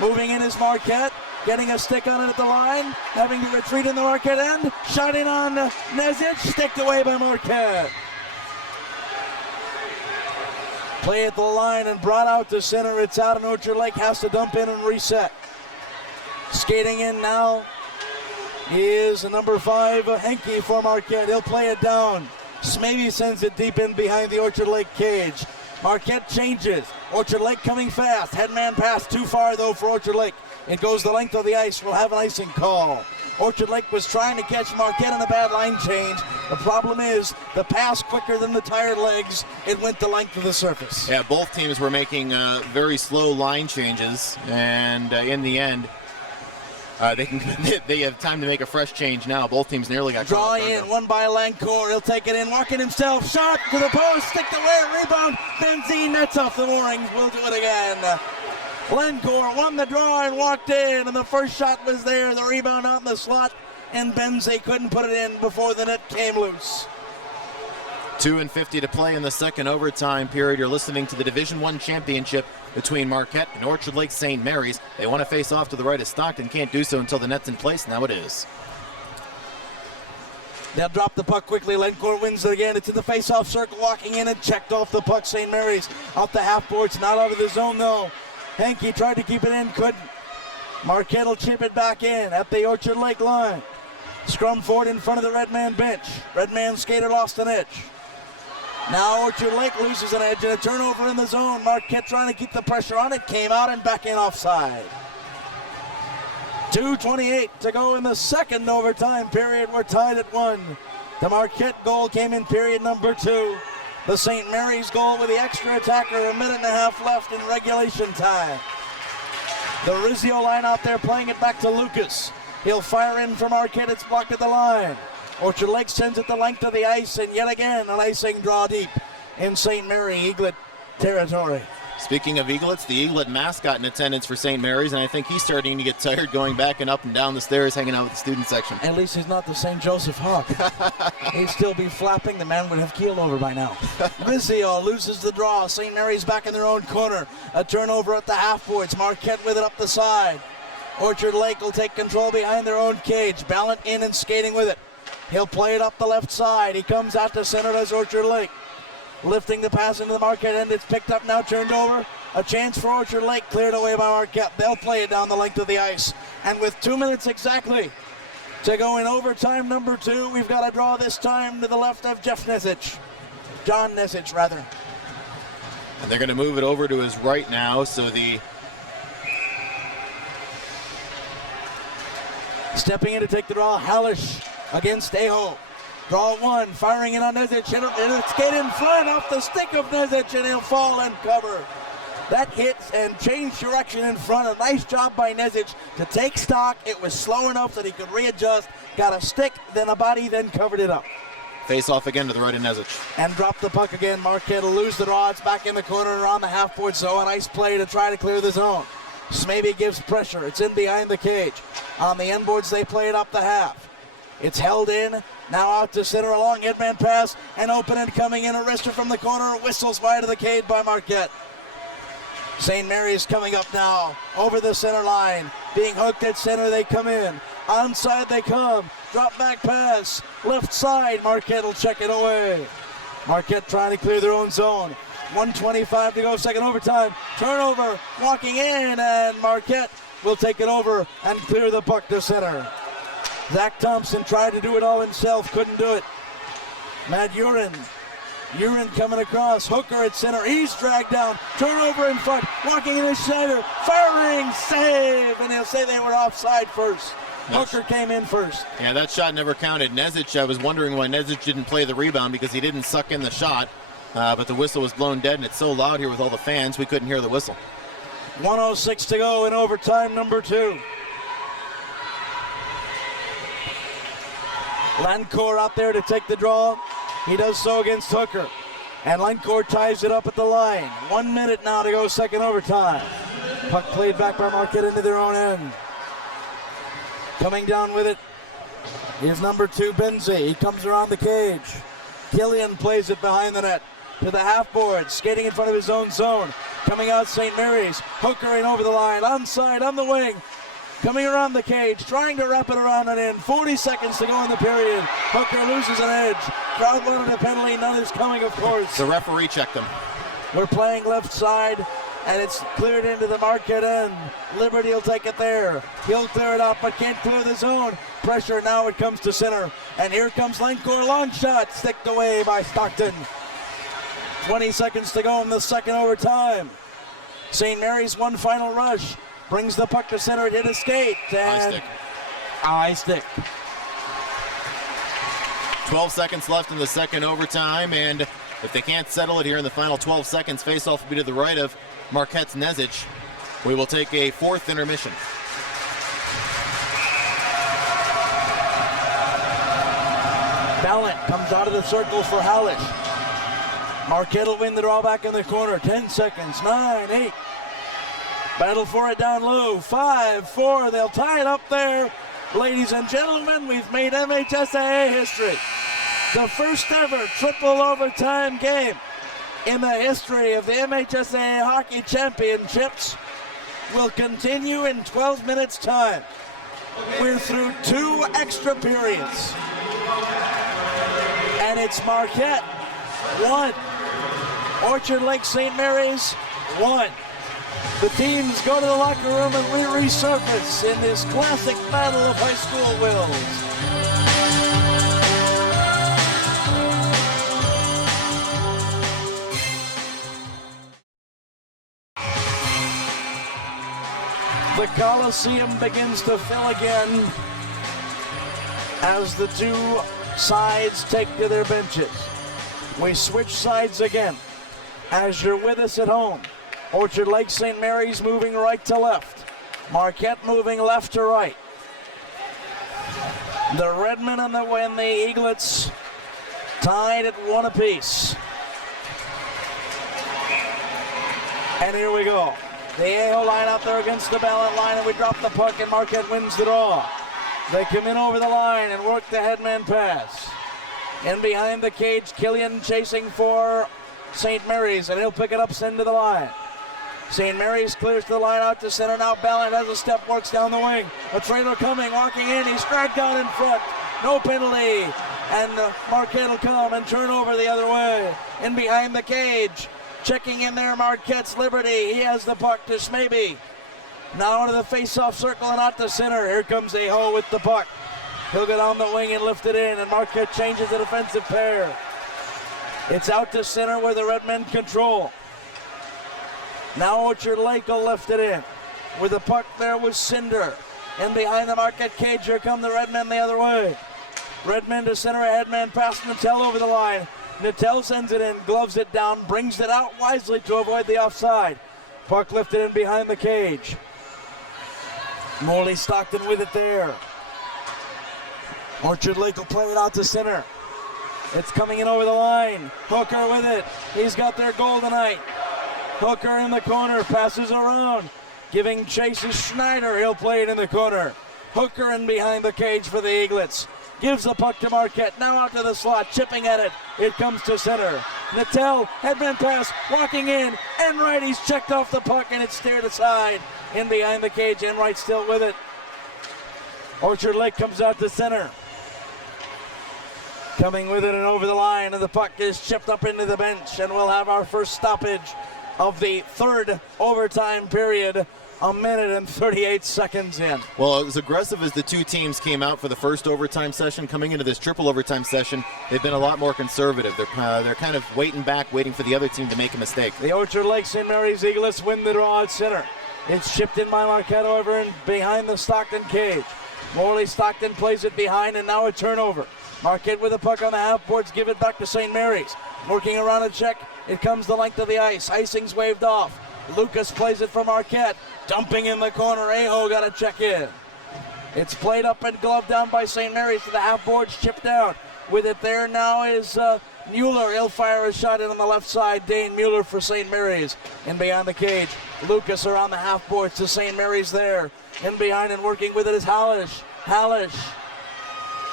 moving in is Marquette, getting a stick on it at the line, having to retreat in the Marquette end, shot in on Nezic, sticked away by Marquette. Play at the line and brought out to center. It's out, and Orchard Lake has to dump in and reset. Skating in now is number 5, Henke for Marquette. He'll play it down. Smavey sends it deep in behind the Orchard Lake cage. Marquette changes. Orchard Lake coming fast. Headman pass too far, though, for Orchard Lake. It goes the length of the ice. We'll have an icing call. Orchard Lake was trying to catch Marquette on a bad line change. The problem is the pass quicker than the tired legs. It went the length of the surface. Yeah, both teams were making very slow line changes, and in the end, they have time to make a fresh change now. Both teams nearly got draw in, one by Lancourt. He'll take it in, walking himself, shot to the post, sticked away, rebound. Benzine nets off the moorings. We'll do it again. Lancourt won the draw and walked in, and the first shot was there. The rebound out in the slot, and Benzie couldn't put it in before the net came loose. 2:50 to play in the second overtime period. You're listening to the Division I championship between Marquette and Orchard Lake St. Mary's. They want to face off to the right of Stockton. Can't do so until the net's in place. Now it is. They'll drop the puck quickly. Lencourt wins it again. It's in the face-off circle, walking in and checked off the puck. St. Mary's off the half boards, not out of the zone though. Henke tried to keep it in, couldn't. Marquette will chip it back in at the Orchard Lake line. Scrum forward in front of the red man bench. Red man skater lost an edge. Now Orchard Lake loses an edge and a turnover in the zone. Marquette trying to keep the pressure on it. Came out and back in offside. 2:28 to go in the second overtime period. We're tied at 1. The Marquette goal came in period number 2. The St. Mary's goal with the extra attacker, a minute and a half left in regulation time. The Rizzio line out there playing it back to Lucas. He'll fire in for Marquette. It's blocked at the line. Orchard Lake sends it the length of the ice, and yet again an icing draw deep in St. Mary Eaglet territory. Speaking of Eaglets, the Eaglet mascot in attendance for St. Mary's, and I think he's starting to get tired going back and up and down the stairs hanging out with the student section. At least he's not the St. Joseph Hawk. He'd still be flapping. The man would have keeled over by now. Rizzio loses the draw. St. Mary's back in their own corner. A turnover at the half boards. Marquette with it up the side. Orchard Lake will take control behind their own cage. Ballant in and skating with it. He'll play it up the left side. He comes out to center as Orchard Lake. Lifting the pass into the Marquette end. It's picked up now, turned over. A chance for Orchard Lake, cleared away by Marquette. They'll play it down the length of the ice. And with 2 minutes exactly to go in overtime number 2, we've got a draw this time to the left of John Nesich, rather. And they're going to move it over to his right now, so the... Stepping in to take the draw, Hallish against Aho. Draw 1, firing in on Nesich, and it's get in front off the stick of Nesich, and he'll fall and cover. That hits and changed direction in front. A nice job by Nesich to take stock. It was slow enough that he could readjust. Got a stick, then a body, then covered it up. Face off again to the right of Nesich. And drop the puck again. Marquette will lose the draw. It's back in the corner around the half board, so a nice play to try to clear the zone. Smaby gives pressure. It's in behind the cage. On the end boards, they play it up the half. It's held in. Now out to center, a long headman pass, and open and coming in. A wrister from the corner, whistles wide of the cage by Marquette. St. Mary's coming up now, over the center line. Being hooked at center, they come in. Onside they come. Drop back pass. Left side, Marquette will check it away. Marquette trying to clear their own zone. 1:25 to go, second overtime. Turnover, walking in, and Marquette will take it over and clear the puck to center. Zach Thompson tried to do it all himself, couldn't do it. Matt Urin coming across, Hooker at center, he's dragged down, turnover in front, walking in his center, firing, save, and he'll say they were offside first. Hooker came in first. Yeah, that shot never counted. Nesich, I was wondering why Nesich didn't play the rebound because he didn't suck in the shot, but the whistle was blown dead, and it's so loud here with all the fans, we couldn't hear the whistle. 1:06 to go in overtime number 2. Lancourt out there to take the draw. He does so against Hooker. And Lancourt ties it up at the line. 1 minute now to go, second overtime. Puck played back by Marquette into their own end. Coming down with it is number 2, Benzie. He comes around the cage. Killian plays it behind the net to the half board, skating in front of his own zone. Coming out St. Mary's. Hooker in over the line, onside, on the wing. Coming around the cage, trying to wrap it around and in. 40 seconds to go in the period. Hooker loses an edge. Crowd wanted a penalty, none is coming, of course. The referee checked him. We're playing left side, and it's cleared into the Marquette end. Liberty will take it there. He'll clear it up, but can't clear the zone. Pressure, now it comes to center. And here comes Lancourt, long shot, sticked away by Stockton. 20 seconds to go in the second overtime. St. Mary's one final rush. Brings the puck to center, it hit a skate. And eye stick. 12 seconds left in the second overtime, and if they can't settle it here in the final 12 seconds, face-off will be to the right of Marquette's Nesich. We will take a fourth intermission. Ballant comes out of the circle for Hallish. Marquette will win the draw back in the corner. 10 seconds, 9, 8. Battle for it down low. 5, 4. They'll tie it up there. Ladies and gentlemen, we've made MHSAA history. The first ever triple overtime game in the history of the MHSAA Hockey Championships will continue in 12 minutes time. We're through 2 extra periods. And it's Marquette 1, Orchard Lake St. Mary's 1. The teams go to the locker room and we resurface in this classic battle of high school wills. The Coliseum begins to fill again as the 2 sides take to their benches. We switch sides again. As you're with us at home, Orchard Lake St. Mary's moving right to left. Marquette moving left to right. The Redmen and the Eaglets tied at 1 apiece. And here we go. The AO line out there against the Ballot line, and we drop the puck, and Marquette wins the draw. They come in over the line and work the headman pass. In behind the cage, Killian chasing for St. Mary's, and he'll pick it up, send to the line. St. Mary's clears the line out to center. Now Ballot has a step, works down the wing. A trailer coming, walking in. He's dragged down in front. No penalty. And Marquette will come and turn over the other way. In behind the cage. Checking in there, Marquette's Liberty. He has the puck to Schmaby. Now to the face-off circle and out to center. Here comes Aho with the puck. He'll go down the wing and lift it in, and Marquette changes the defensive pair. It's out to center where the Redmen control. Now Orchard Lake will lift it in. With the puck there was Cinder. And behind the Marquette cage, here come the Redmen the other way. Redmen to center, a headman pass Natel over the line. Natel sends it in, gloves it down, brings it out wisely to avoid the offside. Puck lifted in behind the cage. Morley Stockton with it there. Orchard Lake will play it out to center. It's coming in over the line. Hooker with it. He's got their goal tonight. Hooker in the corner, passes around. Giving chase is Schneider. He'll play it in the corner. Hooker in behind the cage for the Eaglets. Gives the puck to Marquette. Now out to the slot, chipping at it. It comes to center. Natel, headman pass, walking in. Enright, he's checked off the puck, and it's steered aside. In behind the cage, Enright still with it. Orchard Lake comes out to center. Coming with it and over the line, and the puck is chipped up into the bench, and we'll have our first stoppage of the third overtime period. 1 minute and 38 seconds in. Well, as aggressive as the 2 teams came out for the first overtime session, coming into this triple overtime session, they've been a lot more conservative. They're kind of waiting back, waiting for the other team to make a mistake. The Orchard Lake St. Mary's Eaglets win the draw at center. It's chipped in by Marquette over and behind the Stockton cage. Morley Stockton plays it behind, and now a turnover. Marquette with the puck on the half boards, give it back to St. Mary's. Working around a check, it comes the length of the ice. Icing's waved off. Lucas plays it for Marquette. Dumping in the corner, Aho got a check in. It's played up and gloved down by St. Mary's to the half boards, chipped out. With it there now is Mueller. He'll fire a shot in on the left side. Dane Mueller for St. Mary's. In behind the cage, Lucas around the half boards to St. Mary's there. In behind and working with it is Hallish. Hallish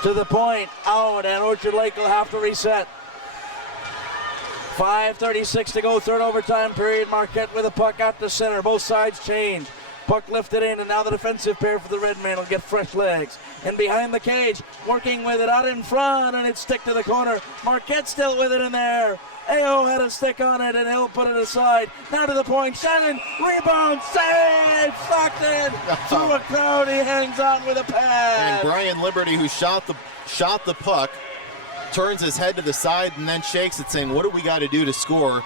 to the point, out, and Orchard Lake will have to reset. 5:36 to go, third overtime period. Marquette with the puck out to center. Both sides change. Puck lifted in, and now the defensive pair for the Redmen will get fresh legs. And behind the cage, working with it out in front, and it's stick to the corner. Marquette still with it in there. Aho had a stick on it, and he'll put it aside. Now to the point, Shannon, rebound, save, Stockton. Through a crowd, he hangs on with a pad. And Brian Liberty, who shot the puck, turns his head to the side and then shakes it, saying, what do we got to do to score?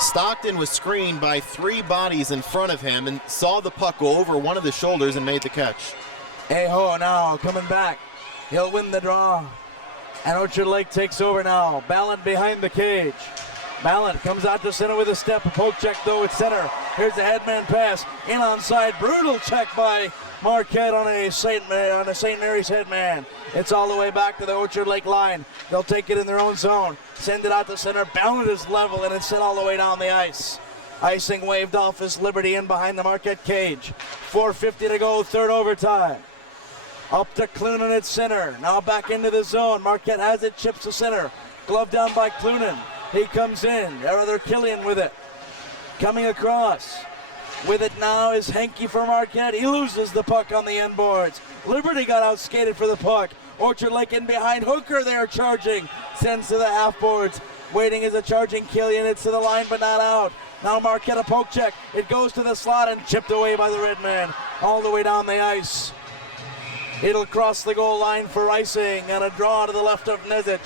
Stockton was screened by 3 bodies in front of him and saw the puck go over one of the shoulders and made the catch. Aho now coming back. He'll win the draw. And Orchard Lake takes over now. Ballard behind the cage. Ballard comes out to center with a step. A poke check though at center. Here's the headman pass. In onside. Brutal check by Marquette on a St. Mary's headman. It's all the way back to the Orchard Lake line. They'll take it in their own zone. Send it out to center. Ballard is level, and it's sent all the way down the ice. Icing waved off as Liberty in behind the Marquette cage. 4:50 to go, third overtime. Up to Clunan at center. Now back into the zone. Marquette has it, chips to center. Glove down by Clunan. He comes in. Rather Killian with it. Coming across. With it now is Henke for Marquette. He loses the puck on the end boards. Liberty got outskated for the puck. Orchard Lake in behind. Hooker there charging. Sends to the half boards. Waiting is a charging Killian. It's to the line but not out. Now Marquette a poke check. It goes to the slot and chipped away by the red man. All the way down the ice. It'll cross the goal line for icing and a draw to the left of Nezic.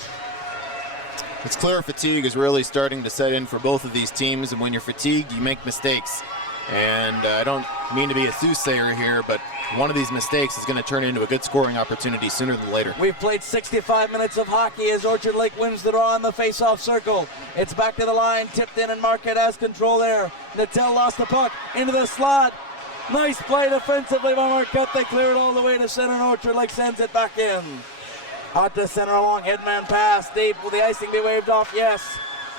It's clear fatigue is really starting to set in for both of these teams, and when you're fatigued, you make mistakes. And I don't mean to be a soothsayer here, but one of these mistakes is going to turn into a good scoring opportunity sooner than later. We've played 65 minutes of hockey as Orchard Lake wins the draw on the face-off circle. It's back to the line, tipped in, and Marquette has control there. Natel lost the puck into the slot. Nice play defensively by Marquette. They clear it all the way to center, and Orchard Lake sends it back in. Out to center, a long headman pass. Deep, will the icing be waved off? Yes.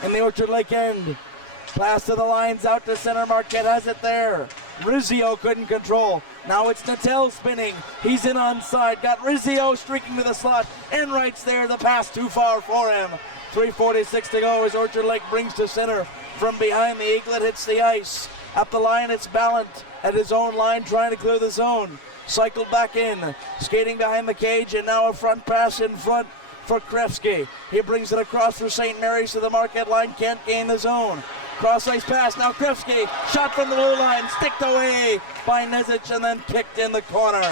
In the Orchard Lake end. Pass to the lines, out to center. Marquette has it there. Rizzio couldn't control. Now it's Natel spinning. He's in onside. Got Rizzio streaking to the slot. And right's there. The pass too far for him. 3:46 to go as Orchard Lake brings to center. From behind, the eaglet hits the ice. Up the line, it's Ballant at his own line trying to clear the zone. Cycled back in. Skating behind the cage, and now a front pass in front for Krefsky. He brings it across for St. Mary's to the Marquette line. Can't gain the zone. Cross-ice pass, now Krefsky, shot from the blue line, sticked away by Nezic and then kicked in the corner.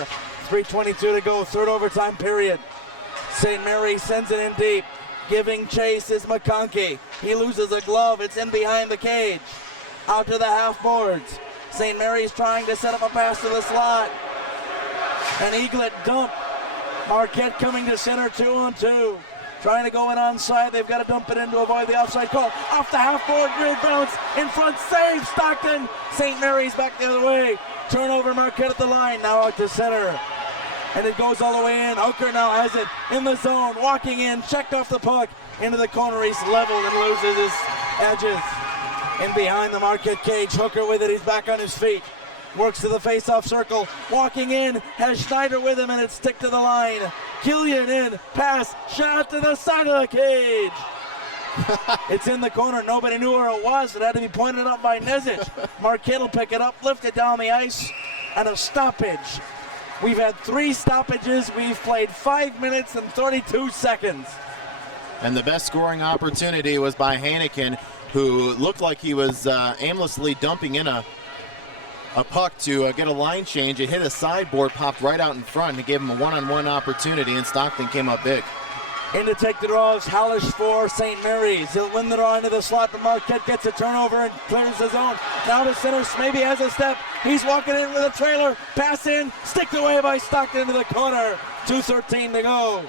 3:22 to go, third overtime period. St. Mary sends it in deep. Giving chase is McConkey. He loses a glove, it's in behind the cage. Out to the half boards. St. Mary's trying to set up a pass to the slot. An eaglet dump. Marquette coming to center 2-on-2. Trying to go in onside. They've got to dump it in to avoid the offside call. Off the half-board, grid bounce. In front, save Stockton. St. Mary's back the other way. Turnover, Marquette at the line. Now out to center. And it goes all the way in. Hooker now has it in the zone. Walking in, checked off the puck. Into the corner, he's leveled and loses his edges. In behind the Marquette cage. Hooker with it, he's back on his feet. Works to the face-off circle, walking in, has Schneider with him, and it's stick to the line. Killian in, pass, shot to the side of the cage. It's in the corner, nobody knew where it was. It had to be pointed out by Nezic. Marquette will pick it up, lift it down the ice, and a stoppage. We've had 3 stoppages, we've played 5 minutes and 32 seconds. And the best scoring opportunity was by Heineken, who looked like he was aimlessly dumping in a puck to get a line change. It hit a sideboard, popped right out in front, and gave him a one-on-one opportunity, and Stockton came up big. In to take the draw is Hallish for St. Mary's. He'll win the draw into the slot, but Marquette gets a turnover and clears the zone. Now to center, maybe has a step. He's walking in with a trailer. Pass in, sticked away by Stockton into the corner. 2:13 to go.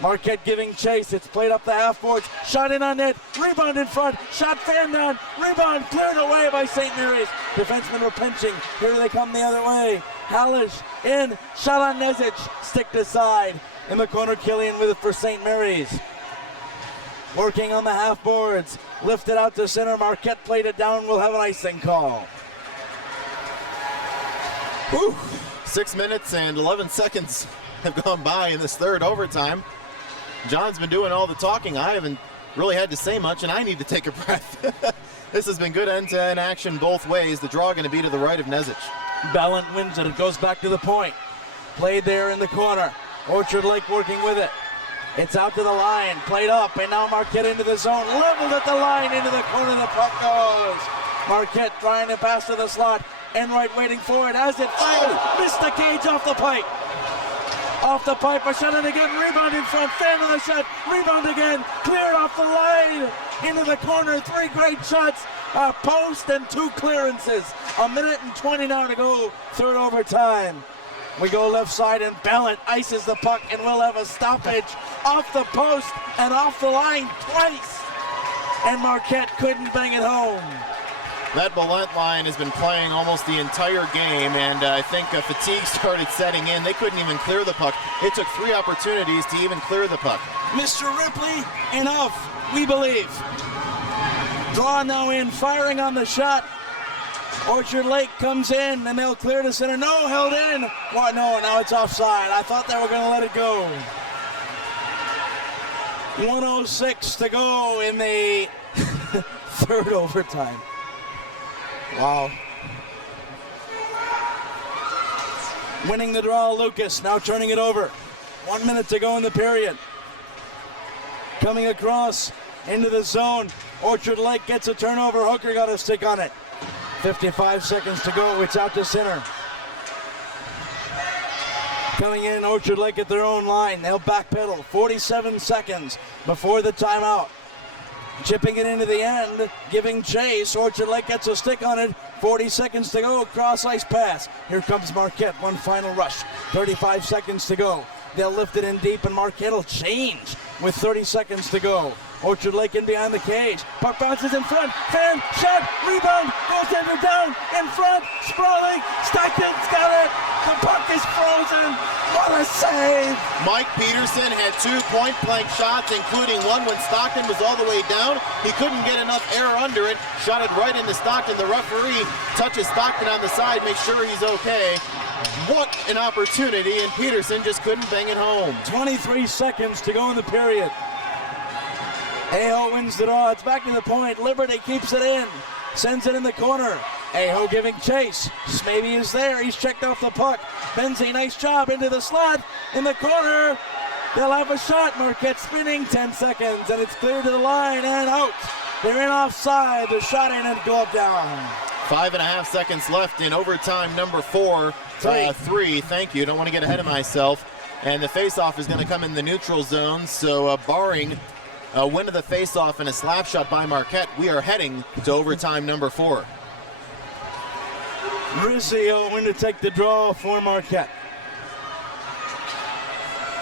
Marquette giving chase. It's played up the half boards. Shot in on net. Rebound in front. Shot fanned down. Rebound cleared away by St. Mary's. Defensemen were pinching. Here they come the other way. Hallish in. Shot on Nezic. Sticked aside. In the corner, Killian with it for St. Mary's. Working on the half boards. Lifted out to center. Marquette played it down. We'll have an icing call. Whew. 6 minutes and 11 seconds have gone by in this third overtime. John's been doing all the talking. I haven't really had to say much, and I need to take a breath. This has been good end-to-end action both ways. The draw going to be to the right of Nezic. Ballant wins it. It goes back to the point. Played there in the corner. Orchard Lake working with it. It's out to the line. Played up, and now Marquette into the zone. Leveled at the line. Into the corner. The puck goes. Marquette trying to pass to the slot. Enright waiting for it. As it fires. Missed the cage off the pipe. Off the pipe, a shot in again, rebound in front, fan on the shot, rebound again, cleared off the line, into the corner, 3 great shots, a post and 2 clearances. 1:20 now to go, third overtime. We go left side and Ballant ices the puck and we'll have a stoppage off the post and off the line twice. And Marquette couldn't bang it home. That Ballant line has been playing almost the entire game, and I think fatigue started setting in. They couldn't even clear the puck. It took 3 opportunities to even clear the puck. Mr. Ripley, enough, we believe. Draw now in, firing on the shot. Orchard Lake comes in, and they'll clear to center. No, held in. Well, no, now it's offside. I thought they were going to let it go. 1:06 to go in the third overtime. Wow. Winning the draw, Lucas, now turning it over. 1 minute to go in the period. Coming across into the zone. Orchard Lake gets a turnover. Hooker got a stick on it. 55 seconds to go. It's out to center. Coming in, Orchard Lake at their own line. They'll backpedal. 47 seconds before the timeout. Chipping it into the end, giving chase. Orchard Lake gets a stick on it. 40 seconds to go. Cross ice pass. Here comes Marquette. One final rush. 35 seconds to go. They'll lift it in deep, and Marquette will change with 30 seconds to go. Orchard Lake in behind the cage. Puck bounces in front. Fan, shot, rebound. Goaltender down, in front. Sprawling. Stockton's got it. The puck is frozen. What a save. Mike Peterson had 2 point-blank shots, including one when Stockton was all the way down. He couldn't get enough air under it. Shot it right into Stockton. The referee touches Stockton on the side, makes sure he's okay. What an opportunity, and Peterson just couldn't bang it home. 23 seconds to go in the period. Aho wins the draw. It's back to the point. Liberty keeps it in. Sends it in the corner. Aho giving chase. Smaby is there. He's checked off the puck. Benzie, nice job into the slot. In the corner. They'll have a shot. Marquette spinning. 10 seconds. And it's clear to the line and out. They're in offside. The shot in and glove down. 5.5 seconds left in overtime number 4. Three. Thank you. Don't want to get ahead of myself. And the faceoff is going to come in the neutral zone. So barring a win of the faceoff and a slap shot by Marquette, we are heading to overtime number 4. Rizio in to take the draw for Marquette.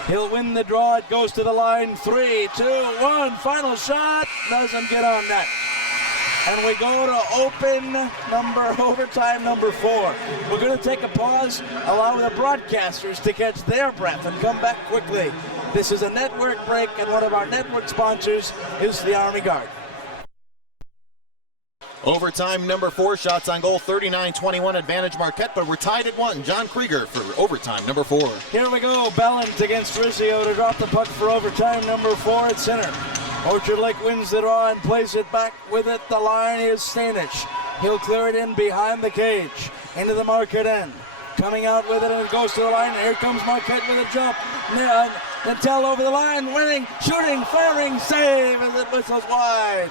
He'll win the draw. It goes to the line. 3, 2, 1. Final shot. Doesn't get on net. And we go to overtime number 4. We're going to take a pause, allow the broadcasters to catch their breath and come back quickly. This is a network break, and one of our network sponsors is the Army Guard. Overtime number 4, shots on goal, 39-21 advantage Marquette, but we're tied at 1. John Krieger for overtime number 4. Here we go, Ballant against Rizio to drop the puck for overtime number 4 at center. Orchard Lake wins the draw and plays it back with it. The line is Stanich. He'll clear it in behind the cage, into the Marquette end. Coming out with it, and it goes to the line. Here comes Marquette with a jump. Nantel over the line, winning, shooting, firing, save as it whistles wide.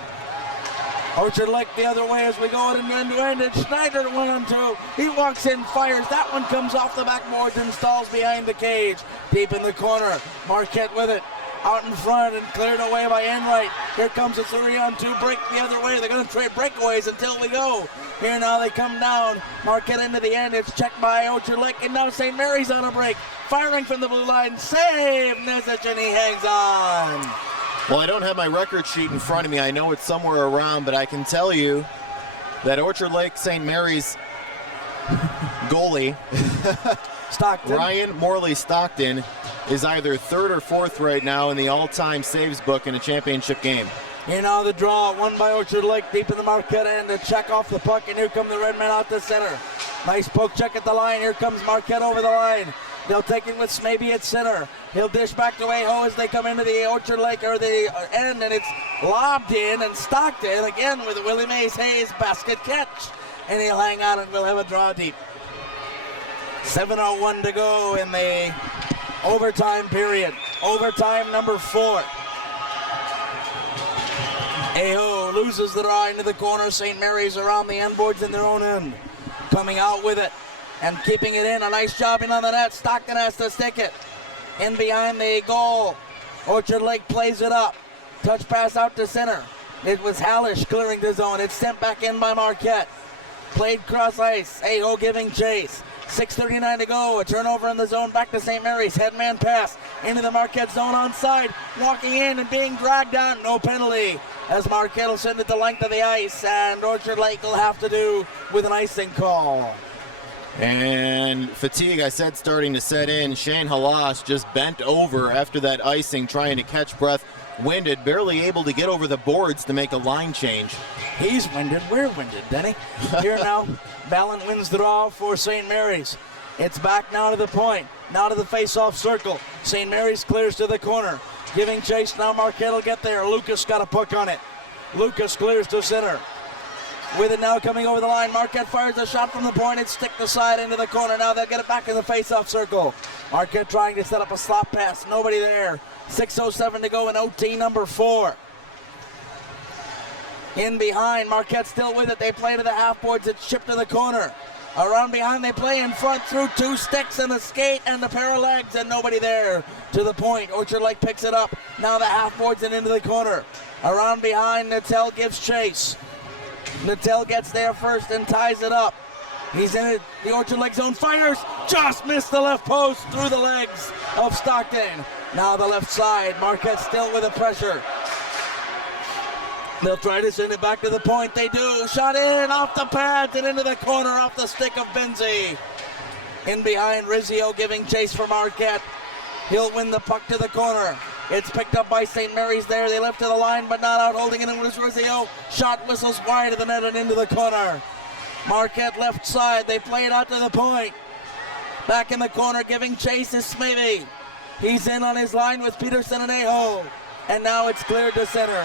Orchard Lake the other way as we go end to end. It's Schneider 1-on-2. He walks in, fires. That one comes off the backboards and stalls behind the cage. Deep in the corner. Marquette with it. Out in front and cleared away by Enright. Here comes a 3-on-2 break the other way. They're going to trade breakaways until we go. Here now they come down. Marquette into the end. It's checked by Orchard Lake, and now St. Mary's on a break. Firing from the blue line. Save Nesic, and he hangs on. Well, I don't have my record sheet in front of me. I know it's somewhere around, but I can tell you that Orchard Lake St. Mary's goalie, Stockton. Ryan Morley Stockton, is either 3rd or 4th right now in the all-time saves book in a championship game. Here now the draw, won by Orchard Lake, deep in the Marquette end to check off the puck, and here come the Red Men out to center. Nice poke check at the line. Here comes Marquette over the line. They'll take it with Smaby at center. He'll dish back to Aho as they come into the Orchard Lake or the end, and it's lobbed in, and Stockton again with Willie Mays Hayes basket catch, and he'll hang on and we'll have a draw deep. 7:01 to go in the overtime period. Overtime number 4. Aho loses the draw into the corner. St. Mary's around the end boards in their own end. Coming out with it and keeping it in. A nice job in on the net. Stockton has to stick it. In behind the goal. Orchard Lake plays it up. Touch pass out to center. It was Hallish clearing the zone. It's sent back in by Marquette. Played cross ice. Aho giving chase. 6:39 to go. A turnover in the zone. Back to St. Mary's. Headman pass into the Marquette zone onside. Walking in and being dragged down. No penalty. As Marquette will send it the length of the ice. And Orchard Lake will have to do with an icing call. And fatigue, I said, starting to set in. Shane Halas just bent over after that icing, trying to catch breath. winded, barely able to get over the boards to make a line change. He's winded. We're winded, Denny. Here now, Ballin wins the draw for St. Mary's. It's back now to the point. Now to the face-off circle. St. Mary's clears to the corner. Giving chase now. Marquette will get there. Lucas got a puck on it. Lucas clears to center. With it now coming over the line. Marquette fires a shot from the point. It's stick the side into the corner. Now they'll get it back in the face-off circle. Marquette trying to set up a slot pass. Nobody there. 6:07 to go in OT number 4. In behind, Marquette still with it. They play to the half boards. It's chipped to the corner. Around behind, they play in front through 2 sticks and a skate and a pair of legs, and nobody there to the point. Orchard Lake picks it up. Now the half boards and into the corner. Around behind, Natel gives chase. Natel gets there first and ties it up. He's in it. The Orchard Lake zone fires. Just missed the left post through the legs of Stockton. Now the left side. Marquette still with the pressure. They'll try to send it back to the point. They do. Shot in off the pads and into the corner off the stick of Benzie. In behind, Rizzio giving chase for Marquette. He'll win the puck to the corner. It's picked up by St. Mary's there. They lift to the line, but not out. Holding it in was Rizzio. Shot whistles wide of the net and into the corner. Marquette left side. They play it out to the point. Back in the corner, giving chase is Smavey. He's in on his line with Peterson and Aho. And now it's cleared to center.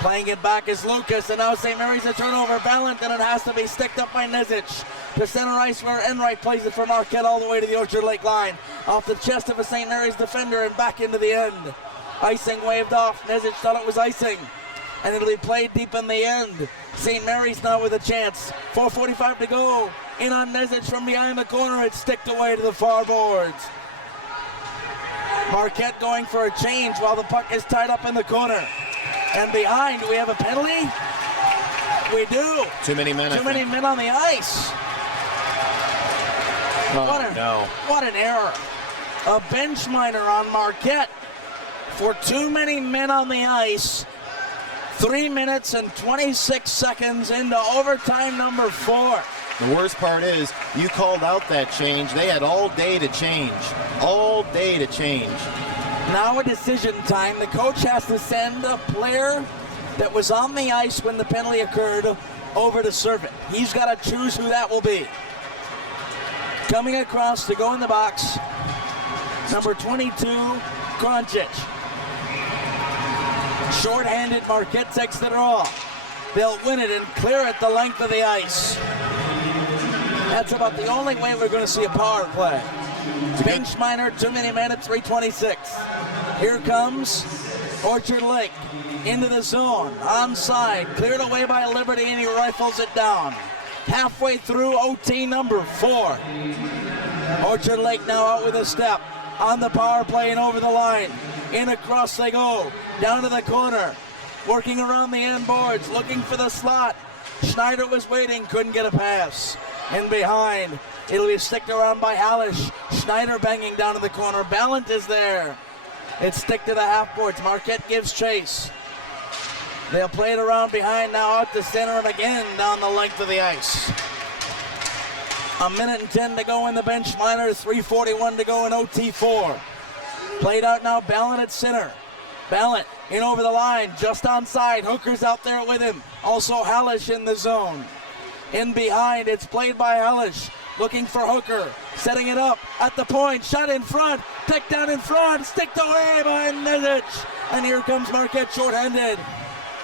Playing it back is Lucas, and now St. Mary's a turnover. Ballant, and it has to be sticked up by Nezic. To center ice where Enright plays it for Marquette all the way to the Orchard Lake line. Off the chest of a St. Mary's defender and back into the end. Icing waved off. Nezic thought it was icing. And it'll be played deep in the end. St. Mary's now with a chance. 4:45 to go. In on Nezic from behind the corner. It's sticked away to the far boards. Marquette going for a change while the puck is tied up in the corner. And behind, do we have a penalty? We do. Too many men. Too many men on the ice. What an error. A bench minor on Marquette for too many men on the ice. 3 minutes and 26 seconds into overtime number 4. The worst part is, you called out that change. They had all day to change. All day to change. Now a decision time. The coach has to send a player that was on the ice when the penalty occurred over to serve it. He's got to choose who that will be. Coming across to go in the box, number 22, Kronchich. Short-handed, Marquette takes the draw. They'll win it and clear it the length of the ice. That's about the only way we're going to see a power play. Bench minor, too many men at 3:26. Here comes Orchard Lake into the zone, onside, cleared away by Liberty, and he rifles it down. Halfway through OT number 4. Orchard Lake now out with a step on the power play and over the line. In across they go, down to the corner, working around the end boards, looking for the slot. Schneider was waiting, couldn't get a pass. In behind, it'll be sticked around by Hallish. Schneider banging down in the corner. Ballant is there. It's stick to the half boards. Marquette gives chase. They'll play it around behind now out to center and again down the length of the ice. 1:10 to go in the bench minor. 3:41 to go in OT4. Played out now. Ballant at center. Ballant in over the line, just onside. Hooker's out there with him. Also Hallish in the zone. In behind, it's played by Hallish. Looking for Hooker. Setting it up at the point. Shot in front. Picked down in front. Sticked away by Nezic. And here comes Marquette short-handed.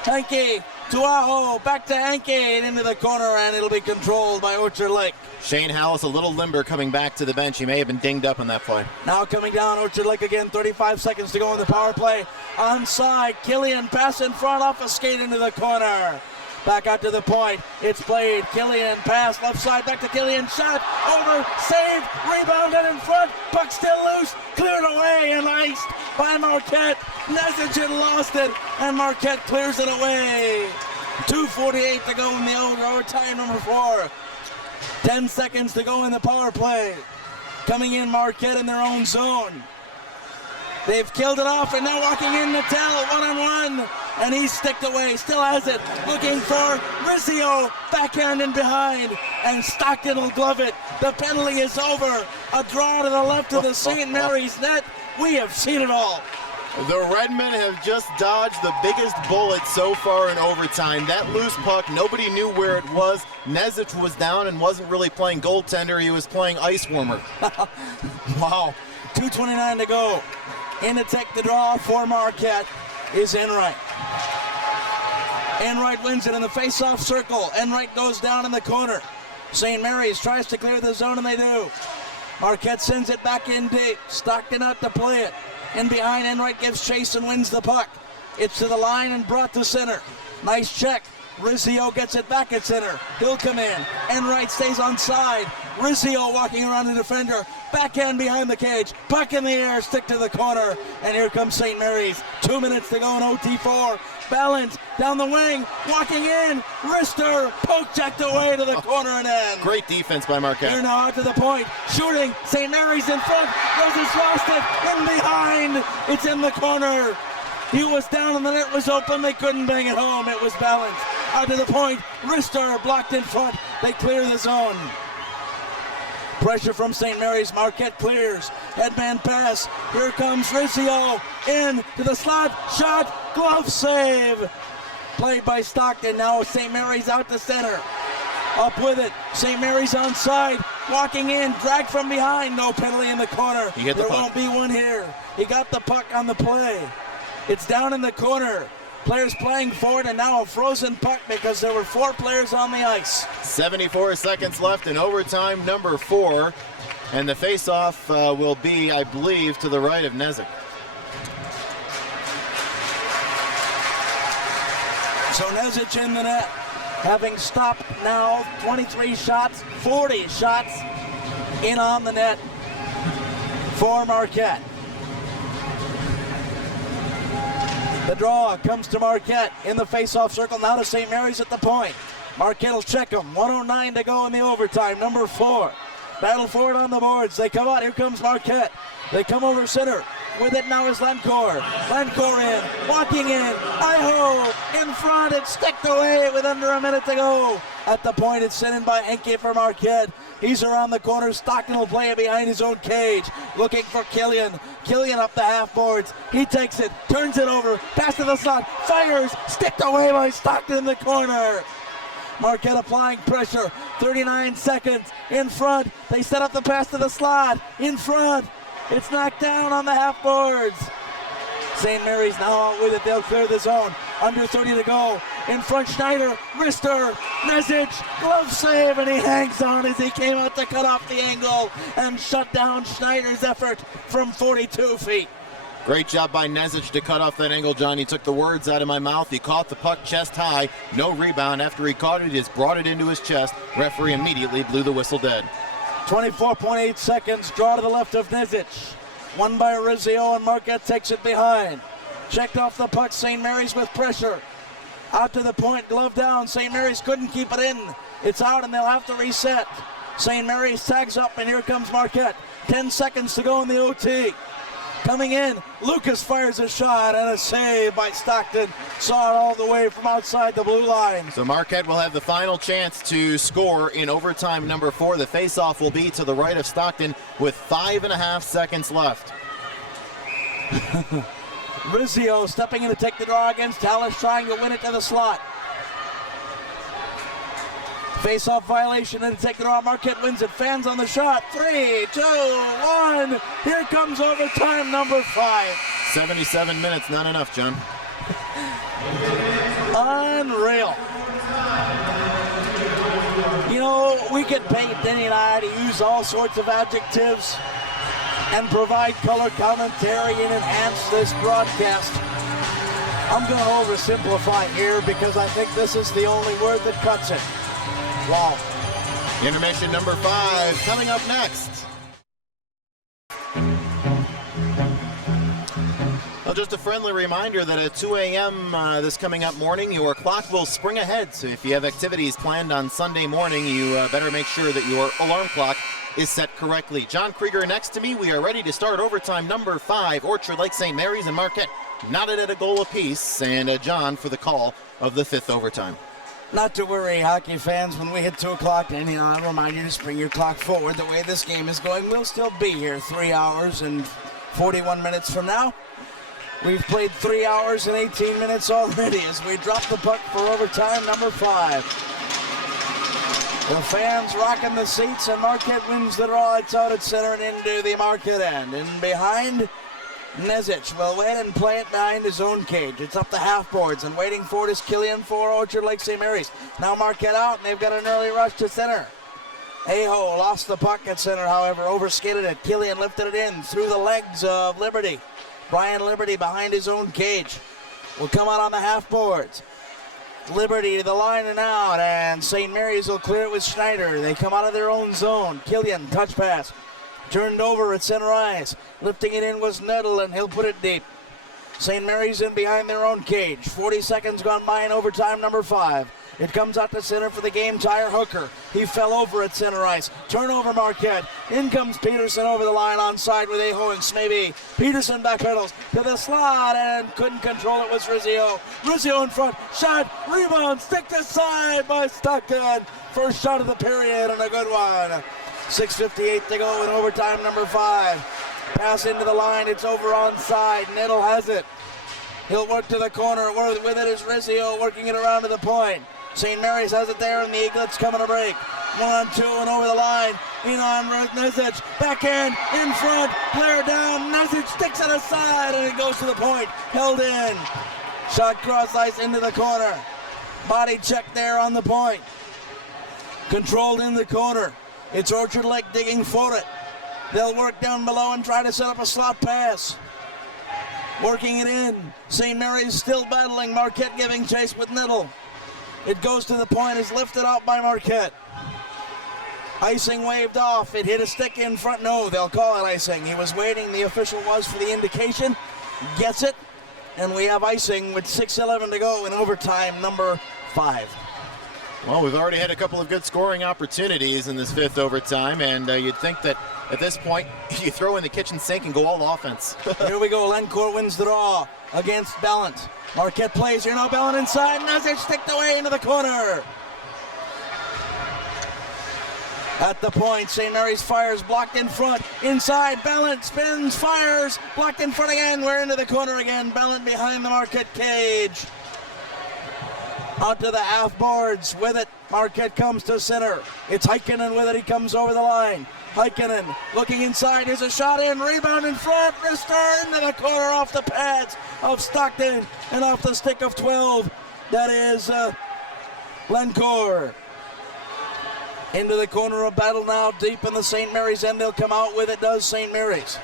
Henke to Aho. Back to Henke and into the corner, and it'll be controlled by Orchard Lake. Shane Hallis a little limber coming back to the bench. He may have been dinged up on that play. Now coming down, Orchard Lake again. 35 seconds to go in the power play. Onside, Killian pass in front off a skate into the corner. Back out to the point. It's played. Killian pass left side. Back to Killian. Shot over. Saved. Rebounded in front. Puck still loose. Cleared away and iced by Marquette. Nezic had lost it. And Marquette clears it away. 2:48 to go in the overtime number 4. 10 seconds to go in the power play. Coming in Marquette in their own zone. They've killed it off and now walking in Natel one-on-one. And he's sticked away, still has it. Looking for Rizzio, backhand and behind. And Stockton will glove it. The penalty is over. A draw to the left of the St. Mary's net. We have seen it all. The Redmen have just dodged the biggest bullet so far in overtime. That loose puck, nobody knew where it was. Nezic was down and wasn't really playing goaltender. He was playing ice warmer. Wow. 2:29 to go. In to take the draw for Marquette is Enright. Enright wins it in the face-off circle. Enright goes down in the corner. St. Mary's tries to clear the zone, and they do. Marquette sends it back in deep. Stockton out to play it. In behind, Enright gives chase and wins the puck. It's to the line and brought to center. Nice check. Rizzio gets it back at center. He'll come in. Enright stays on side. Rizzio walking around the defender. Backhand behind the cage. Puck in the air, stick to the corner. And here comes St. Mary's. 2 minutes to go in OT4. Balance down the wing, walking in. Wrister, poke checked away to the corner and in. Great defense by Marquette. Here now out to the point. Shooting. St. Mary's in front. Roses lost it. In behind. It's in the corner. He was down and the net was open. They couldn't bang it home. It was balanced. Out to the point. Wrister blocked in front. They clear the zone. Pressure from St. Mary's. Marquette clears. Headman pass. Here comes Rizzio. In to the slot. Shot. Glove save. Played by Stockton. Now St. Mary's out to center. Up with it. St. Mary's on side. Walking in. Dragged from behind. No penalty in the corner. There won't be one here. He got the puck on the play. It's down in the corner. Players playing forward, and now a frozen puck because there were 4 players on the ice. 74 seconds left in overtime number 4. And the face-off will be, I believe, to the right of Nezic. So Nezic in the net, having stopped now 23 shots, 40 shots in on the net for Marquette. The draw comes to Marquette in the face-off circle. Now to St. Mary's at the point. Marquette will check them. 1:09 to go in the overtime. Number 4. Battle for it on the boards. They come out. Here comes Marquette. They come over center. With it now is Lencourt. Lencourt in. Walking in. Iho in front. It's sticked away with under a minute to go. At the point, it's sent in by Henke for Marquette. He's around the corner. Stockton will play it behind his own cage. Looking for Killian. Killian up the half boards. He takes it. Turns it over. Pass to the slot. Fires. Sticked away by Stockton in the corner. Marquette applying pressure. 39 seconds. In front. They set up the pass to the slot. In front. It's knocked down on the half boards. St. Mary's now out with it. They'll clear the zone. Under 30 to go. In front, Schneider, Wrister, Nezic, glove save, and he hangs on as he came out to cut off the angle and shut down Schneider's effort from 42 feet. Great job by Nezic to cut off that angle, John. He took the words out of my mouth. He caught the puck chest high. No rebound. After he caught it, he just brought it into his chest. Referee immediately blew the whistle dead. 24.8 seconds. Draw to the left of Nezic. Won by Rizzio, and Marquette takes it behind. Checked off the puck. St. Mary's with pressure. Out to the point, glove down. St. Mary's couldn't keep it in. It's out, and they'll have to reset. St. Mary's tags up, and here comes Marquette. 10 seconds to go in the OT. Coming in, Lucas fires a shot, and a save by Stockton. Saw it all the way from outside the blue line. So Marquette will have the final chance to score in overtime number 4. The faceoff will be to the right of Stockton with 5.5 seconds left. Rizzio stepping in to take the draw against Dallas, trying to win it to the slot. Face-off violation and to take the draw. Marquette wins it. Fans on the shot. 3, 2, 1. Here comes overtime number 5. 77 minutes, not enough, John. Unreal. You know, we could pay Denny and I to use all sorts of adjectives and provide color commentary and enhance this broadcast. I'm going to oversimplify here because I think this is the only word that cuts it. Wow. Intermission number 5 coming up next. Well, just a friendly reminder that at 2 a.m. This coming up morning, your clock will spring ahead. So if you have activities planned on Sunday morning, you better make sure that your alarm clock is set correctly. John Krieger next to me. We are ready to start overtime number 5. Orchard Lake St. Mary's and Marquette knotted at a goal apiece. And John for the call of the 5th overtime. Not to worry, hockey fans, when we hit 2 o'clock, and I remind you to spring your clock forward. The way this game is going, we'll still be here 3 hours and 41 minutes from now. We've played 3 hours and 18 minutes already as we drop the puck for overtime number 5. The fans rocking the seats, and Marquette wins the draw. It's out at center and into the Marquette end. And behind, Nezic will win and play it behind his own cage. It's up the half boards, and waiting for it is Killian for Orchard Lake St. Mary's. Now Marquette out, and they've got an early rush to center. Aho lost the puck at center, however, overskated it. Killian lifted it in through the legs of Liberty. Brian Liberty behind his own cage will come out on the half boards. Liberty to the line and out, and St. Mary's will clear it with Schneider. They come out of their own zone. Killian, touch pass. Turned over at center ice. Lifting it in was Nettle, and he'll put it deep. St. Mary's in behind their own cage. 40 seconds gone by in overtime number 5. It comes out to center for the game tire Hooker. He fell over at center ice. Turnover Marquette. In comes Peterson over the line onside with Aho and Smeby. Peterson backpedals to the slot and couldn't control it, was Rizzio. Rizzio in front. Shot. Rebound. Stick to side by Stockton. First shot of the period and a good one. 6:58 to go in overtime number 5. Pass into the line. It's over onside. Nettle has it. He'll work to the corner. With it is Rizzio working it around to the point. St. Mary's has it there, and the Eaglets coming a break. 1-on-2 and over the line. In on Nezic. Backhand in front. Player down. Nezic sticks it aside, and it goes to the point. Held in. Shot cross ice into the corner. Body check there on the point. Controlled in the corner. It's Orchard Lake digging for it. They'll work down below and try to set up a slot pass. Working it in. St. Mary's still battling. Marquette giving chase with Nettle. It goes to the point, is lifted out by Marquette. Icing waved off. It hit a stick in front. No, they'll call it icing. He was waiting. The official was for the indication. Gets it. And we have icing with 6:11 to go in overtime number 5. Well, we've already had a couple of good scoring opportunities in this 5th overtime, and you'd think that at this point you throw in the kitchen sink and go all offense. Here we go. Lencourt wins the draw against Ballant. Marquette plays here now. Ballant inside. Nezic sticked away into the corner. At the point, St. Mary's fires, blocked in front. Inside, Ballant spins, fires, blocked in front again. We're into the corner again. Ballant behind the Marquette cage. Out to the half boards. With it, Marquette comes to center. It's Heikkinen with it. He comes over the line. Heikkinen looking inside. Here's a shot in. Rebound in front. Wrister into the corner off the pads of Stockton and off the stick of 12. That is Lencourt. Into the corner of battle now. Deep in the St. Mary's end. They'll come out with it. Does St. Mary's.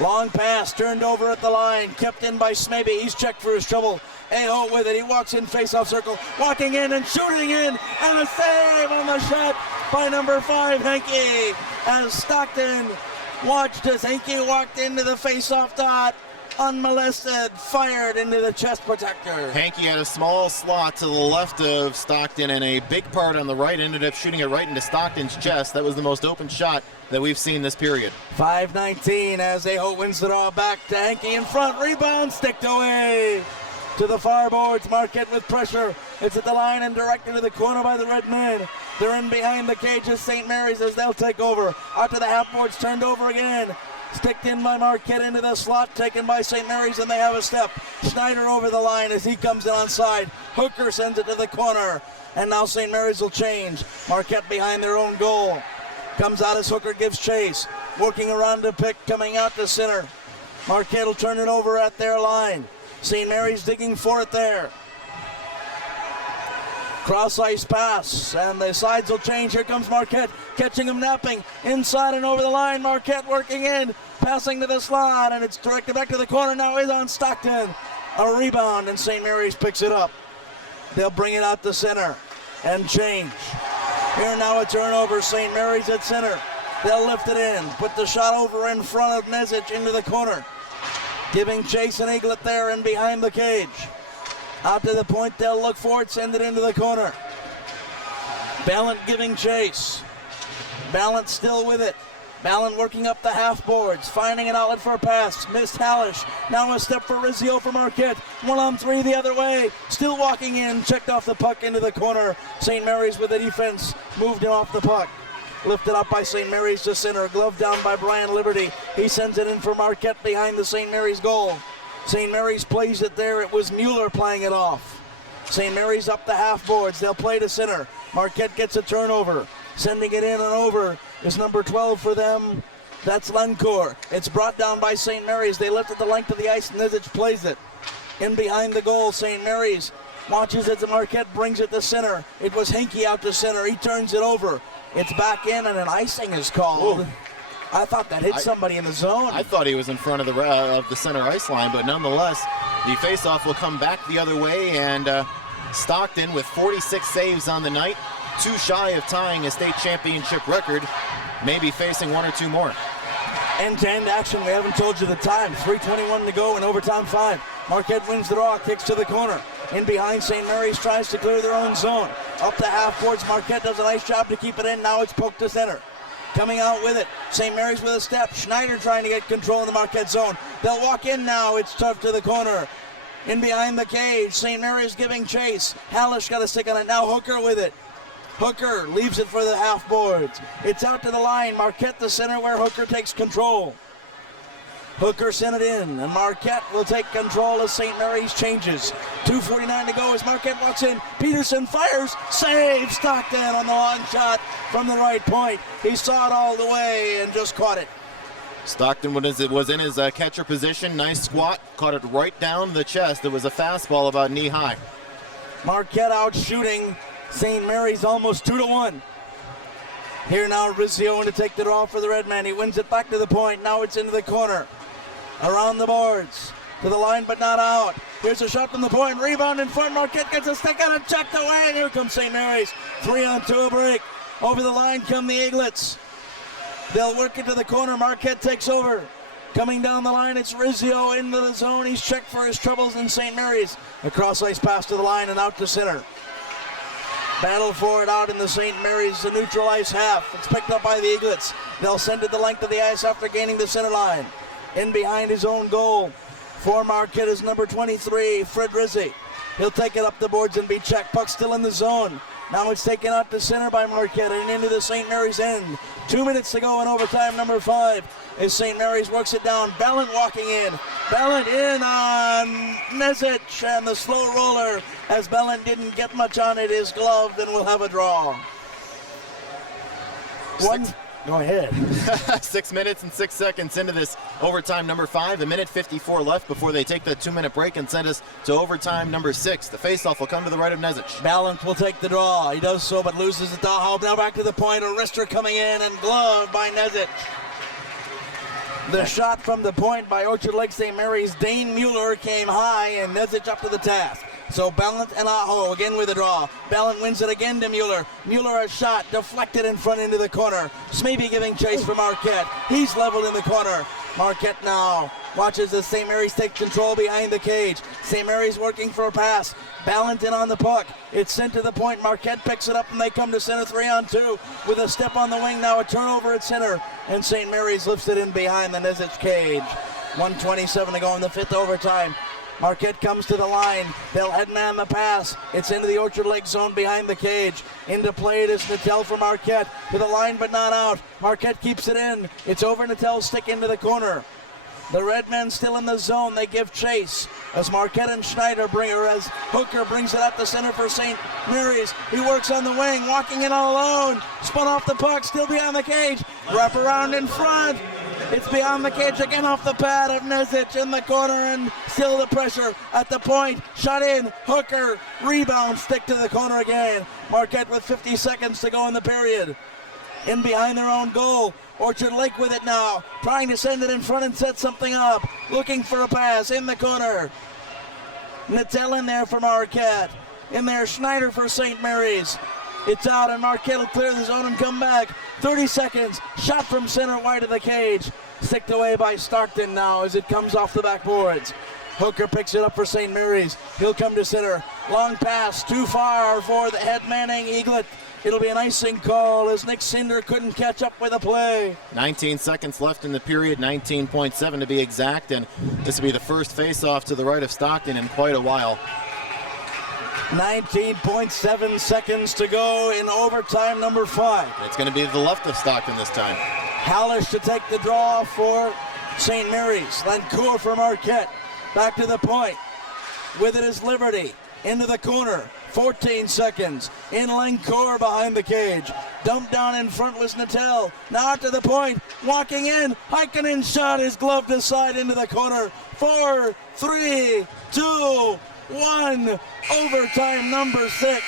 Long pass turned over at the line. Kept in by Smeby. He's checked for his trouble. Aho with it. He walks in face-off circle. Walking in and shooting in. And a save on the shot by number 5, Henke. As Stockton watched as Henke walked into the face-off dot. Unmolested. Fired into the chest protector. Henke had a small slot to the left of Stockton and a big part on the right. Ended up shooting it right into Stockton's chest. That was the most open shot that we've seen this period. 5:19 as Aho wins the draw. Back to Henke in front. Rebound sticked away. To the far boards, Marquette with pressure. It's at the line and directed to the corner by the red men. They're in behind the cages, St. Mary's, as they'll take over. Out to the half boards, turned over again. Sticked in by Marquette into the slot, taken by St. Mary's, and they have a step. Schneider over the line as he comes in onside. Hooker sends it to the corner. And now St. Mary's will change. Marquette behind their own goal. Comes out as Hooker gives chase. Working around to pick, coming out to center. Marquette will turn it over at their line. St. Mary's digging for it there. Cross ice pass, and the sides will change. Here comes Marquette, catching him napping. Inside and over the line, Marquette working in. Passing to the slot, and it's directed back to the corner. Now is on Stockton. A rebound, and St. Mary's picks it up. They'll bring it out to center and change. Here now a turnover. St. Mary's at center. They'll lift it in. Put the shot over in front of Nezic into the corner. Giving chase and Eaglet there and behind the cage. Out to the point, they'll look for it, send it into the corner. Ballant giving chase. Ballant still with it. Ballant working up the half boards, finding an outlet for a pass. Missed Hallish. Now a step for Rizzio for Marquette. 1-on-3 the other way. Still walking in, checked off the puck into the corner. St. Mary's with the defense, moved him off the puck. Lifted up by St. Mary's to center. Glove down by Brian Liberty. He sends it in for Marquette behind the St. Mary's goal. St. Mary's plays it there. It was Mueller playing it off. St. Mary's up the half boards. They'll play to center. Marquette gets a turnover. Sending it in and over is number 12 for them. That's Lencourt. It's brought down by St. Mary's. They lift it the length of the ice. Nizic plays it. In behind the goal, St. Mary's watches it. Marquette brings it to center. It was Hinkie out to center. He turns it over. It's back in, and an icing is called. Ooh. I thought that hit somebody in the zone. I thought he was in front of the center ice line, but nonetheless, the faceoff will come back the other way, and Stockton with 46 saves on the night, too shy of tying a state championship record, maybe facing one or two more. End-to-end action. We haven't told you the time. 3:21 to go in overtime 5. Marquette wins the draw, kicks to the corner. In behind, St. Mary's tries to clear their own zone. Up the half boards, Marquette does a nice job to keep it in. Now it's poked to center. Coming out with it, St. Mary's with a step. Schneider trying to get control in the Marquette zone. They'll walk in now. It's tough to the corner. In behind the cage, St. Mary's giving chase. Hallish got a stick on it. Now Hooker with it. Hooker leaves it for the half boards. It's out to the line. Marquette the center where Hooker takes control. Hooker sent it in, and Marquette will take control as St. Mary's changes. 2:49 to go as Marquette walks in. Peterson fires, saves Stockton on the long shot from the right point. He saw it all the way and just caught it. Stockton was in his catcher position. Nice squat, caught it right down the chest. It was a fastball about knee high. Marquette out shooting St. Mary's almost 2-1. Here now Rizzio to take the draw for the Redman. He wins it back to the point. Now it's into the corner. Around the boards. To the line but not out. Here's a shot from the point. Rebound in front. Marquette gets a stick on it. Checked away. And here comes St. Mary's. 3-on-2 break. Over the line come the Eaglets. They'll work it to the corner. Marquette takes over. Coming down the line, it's Rizzio into the zone. He's checked for his troubles in St. Mary's. A cross-ice pass to the line and out to center. Battle for it out in the St. Mary's neutral ice half. It's picked up by the Eaglets. They'll send it the length of the ice after gaining the center line. In behind his own goal for Marquette is number 23, Fred Rizzi. He'll take it up the boards and be checked. Puck still in the zone. Now it's taken out to center by Marquette and into the St. Mary's end. 2 minutes to go in overtime number 5 as St. Mary's works it down. Ballant walking in. Ballant in on Nizic, and the slow roller as Ballant didn't get much on it is gloved and will have a draw. Go ahead. 6 minutes and 6 seconds into this overtime number 5. A minute 54 left before they take that 2-minute break and send us to overtime number 6. The faceoff will come to the right of Nizic. Ballant will take the draw. He does so, but loses it. Dahl now back to the point. A wrister coming in and gloved by Nizic. The shot from the point by Orchard Lake St. Mary's. Dane Mueller came high, and Nizic up to the task. So Ballant and Aho again with a draw. Ballant wins it again to Mueller. Mueller a shot deflected in front into the corner. Smeby giving chase for Marquette. He's leveled in the corner. Marquette now watches as St. Mary's take control behind the cage. St. Mary's working for a pass. Ballant in on the puck. It's sent to the point. Marquette picks it up and they come to center 3-on-2 with a step on the wing. Now a turnover at center, and St. Mary's lifts it in behind the Nizic cage. 1:27 to go in the 5th overtime. Marquette comes to the line. They'll headman the pass. It's into the Orchard Lake zone behind the cage. Into play it is Natel for Marquette. To the line but not out. Marquette keeps it in. It's over Natel's stick into the corner. The Redmen still in the zone. They give chase as Marquette and Schneider bring her as Hooker brings it up the center for St. Mary's. He works on the wing, walking in all alone. Spun off the puck, still behind the cage. Wrap around in front. It's beyond the cage again off the pad of Nizic in the corner, and still the pressure at the point. Shot in, Hooker, rebound, stick to the corner again. Marquette with 50 seconds to go in the period. In behind their own goal. Orchard Lake with it now, trying to send it in front and set something up. Looking for a pass in the corner. Natel in there for Marquette. In there, Schneider for St. Mary's. It's out, and Marquette will clear the zone and come back. 30 seconds. Shot from center wide of the cage. Sticked away by Stockton now as it comes off the backboards. Hooker picks it up for St. Mary's. He'll come to center. Long pass, too far for the head-manning Eaglet. It'll be an icing call as Nick Cinder couldn't catch up with the play. 19 seconds left in the period, 19.7 to be exact, and this will be the first face-off to the right of Stockton in quite a while. 19.7 seconds to go in overtime number 5. It's going to be the left of Stockton this time. Hallish to take the draw for St. Mary's. Lencourt for Marquette. back to the point. With it is Liberty. Into the corner. 14 seconds. In Lencourt behind the cage. Dumped down in front was Natel. Now to the point. Walking in. Heikkinen shot his glove aside into the corner. 4, 3, 2, 1. Overtime number 6.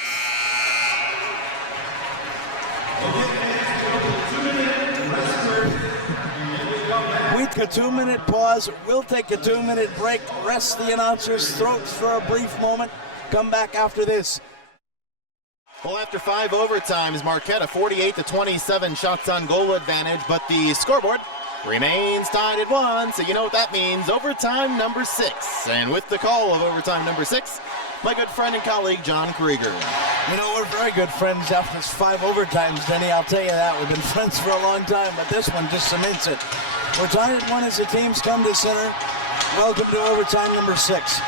We take a 2-minute pause. We'll take a 2-minute break. Rest the announcers' throats for a brief moment. Come back after this. Well, after 5 overtimes, Marquette a 48-27 shots on goal advantage, but the scoreboard remains tied at 1, so you know what that means. Overtime number 6. And with the call of overtime number 6, my good friend and colleague, John Krieger. You know, we're very good friends after 5 overtimes, Denny. I'll tell you that. We've been friends for a long time, but this one just cements it. We're tied at 1 as the teams come to center. Welcome to overtime number 6.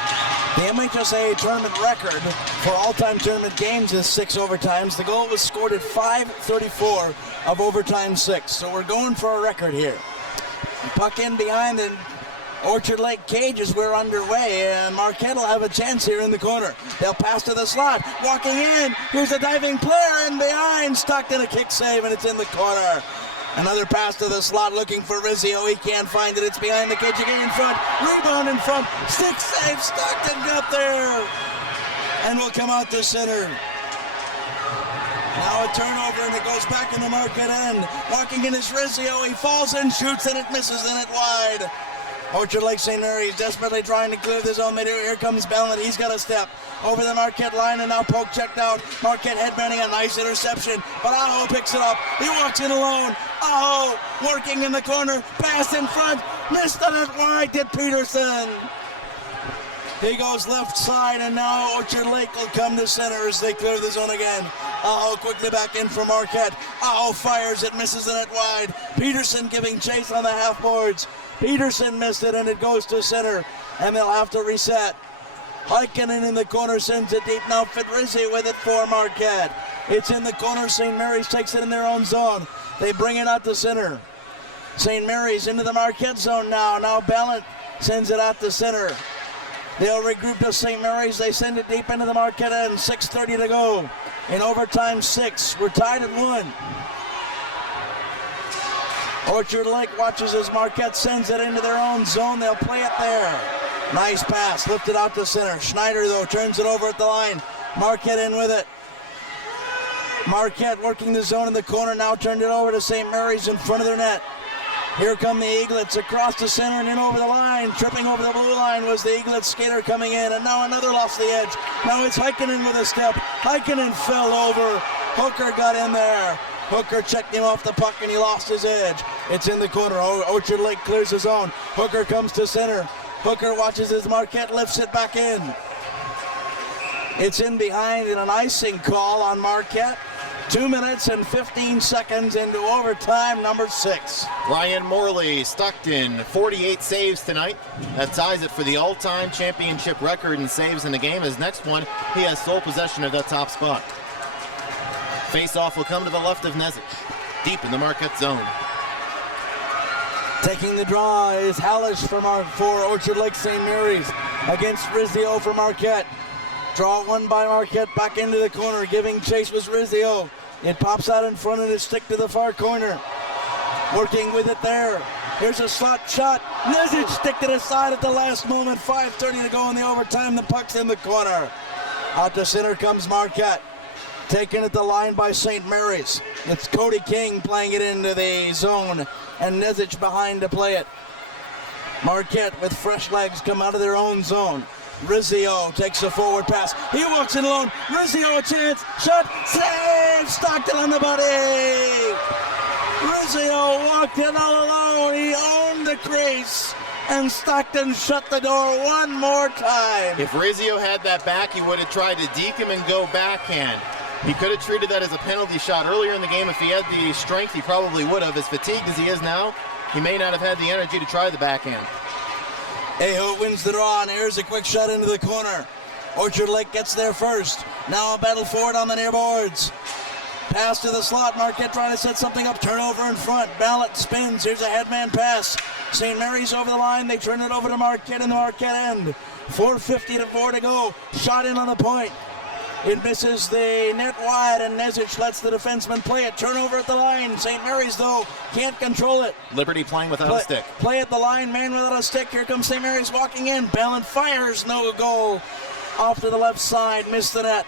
The MHSAA tournament record for all-time tournament games is 6 overtimes. The goal was scored at 5:34 of overtime 6. So we're going for a record here. Puck in behind the Orchard Lake cages. We're underway, and Marquette will have a chance here in the corner. They'll pass to the slot. Walking in. Here's a diving player in behind. Stockton a kick save, and it's in the corner. Another pass to the slot looking for Rizzio. He can't find it. It's behind the cage again in front. Rebound in front. Stick save. Stockton got there. And will come out to center. Now a turnover, and it goes back in the Marquette end. Walking in is Rizzio. He falls and shoots, and it misses, and it wide. Orchard Lake St. Mary's desperately trying to clear the zone. Here comes Bellant. He's got a step over the Marquette line, and now poke checked out. Marquette headbanding, a nice interception, but Aho picks it up. He walks in alone. Aho working in the corner. Pass in front. Missed on it wide to Peterson. He goes left side, and now Orchard Lake will come to center as they clear the zone again. Aho quickly back in for Marquette. Aho fires it, misses it wide. Peterson giving chase on the half boards. Peterson missed it, and it goes to center, and they'll have to reset. Heikkinen in the corner sends it deep. Now Fitrizzi with it for Marquette. It's in the corner. St. Mary's takes it in their own zone. They bring it out to center. St. Mary's into the Marquette zone now. Now Bellant sends it out to center. They'll regroup to St. Mary's. They send it deep into the Marquette end. 6:30 to go. In overtime 6. We're tied at 1. Orchard Lake watches as Marquette sends it into their own zone. They'll play it there. Nice pass, lifted out to center. Schneider, though, turns it over at the line. Marquette in with it. Marquette working the zone in the corner, now turned it over to St. Mary's in front of their net. Here come the Eaglets across the center and in over the line. Tripping over the blue line was the Eaglets skater coming in, and now another lost the edge. Now it's Heikkinen with a step. Heikkinen fell over. Hooker got in there. Hooker checked him off the puck, and he lost his edge. It's in the corner. Orchard Lake clears his own. Hooker comes to center. Hooker watches as Marquette lifts it back in. It's in behind, and an icing call on Marquette. 2 minutes and 15 seconds into overtime number 6. Ryan Morley, Stockton, 48 saves tonight. That ties it for the all-time championship record in saves in the game. His next one, he has sole possession of that top spot. Face-off will come to the left of Nezic, deep in the Marquette zone. Taking the draw is Hallish for Orchard Lake St. Mary's against Rizzio for Marquette. Draw won by Marquette, back into the corner. Giving chase was Rizzio. It pops out in front of his stick to the far corner. Working with it there. Here's a slot shot. Nezic sticked it aside at the last moment. 5:30 to go in the overtime. The puck's in the corner. Out to center comes Marquette. Taken at the line by St. Mary's. It's Cody King playing it into the zone, and Nezic behind to play it. Marquette with fresh legs come out of their own zone. Rizzio takes a forward pass. He walks in alone. Rizzio a chance. Shot. Save. Stockton on the body. Rizzio walked in all alone. He owned the crease. And Stockton shut the door one more time. If Rizzio had that back, he would have tried to deke him and go backhand. He could have treated that as a penalty shot earlier in the game. If he had the strength, he probably would have. As fatigued as he is now, he may not have had the energy to try the backhand. Aho wins the draw, and here's a quick shot into the corner. Orchard Lake gets there first. Now a battle for it on the near boards. Pass to the slot. Marquette trying to set something up. Turnover in front. Ballot spins. Here's a headman pass. St. Mary's over the line. They turn it over to Marquette in the Marquette end. 4:50 to go. Shot in on the point. It misses the net wide, and Nezic lets the defenseman play it. Turnover at the line. St. Mary's, though, can't control it. Liberty playing without a stick. Play at the line, man without a stick. Here comes St. Mary's walking in. Bellin fires, no goal. Off to the left side, missed the net.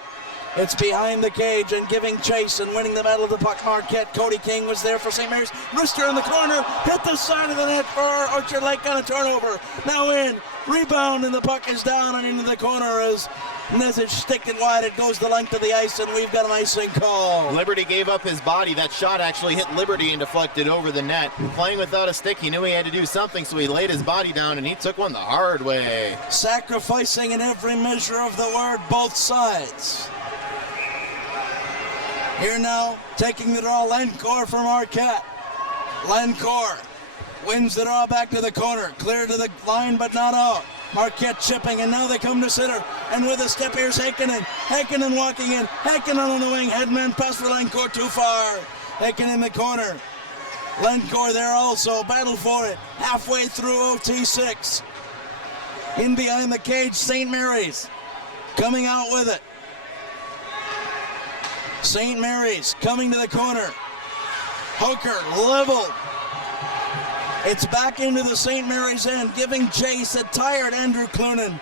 It's behind the cage and giving chase and winning the battle of the puck. Marquette. Cody King was there for St. Mary's. Wrister in the corner. Hit the side of the net for Orchard Lake on a turnover. Now in. Rebound, and the puck is down and into the corner as Nezic sticked it wide. It goes the length of the ice, and we've got an icing call. Liberty gave up his body. That shot actually hit Liberty and deflected over the net. Playing without a stick, he knew he had to do something, so he laid his body down, and he took one the hard way. Sacrificing in every measure of the word, both sides. Here now, taking the draw, Lencourt for Marquette. Lencourt wins the draw back to the corner. Clear to the line, but not out. Marquette chipping, and now they come to center. And with a step, here's Heikkinen. Heikkinen walking in. Heikkinen on the wing. Headman pass for Lencourt too far. Heikkinen in the corner. Lencourt there also. Battle for it. Halfway through OT6. In behind the cage, St. Mary's coming out with it. St. Mary's coming to the corner. Hooker leveled. It's back into the St. Mary's end, giving chase a tired Andrew Clunan.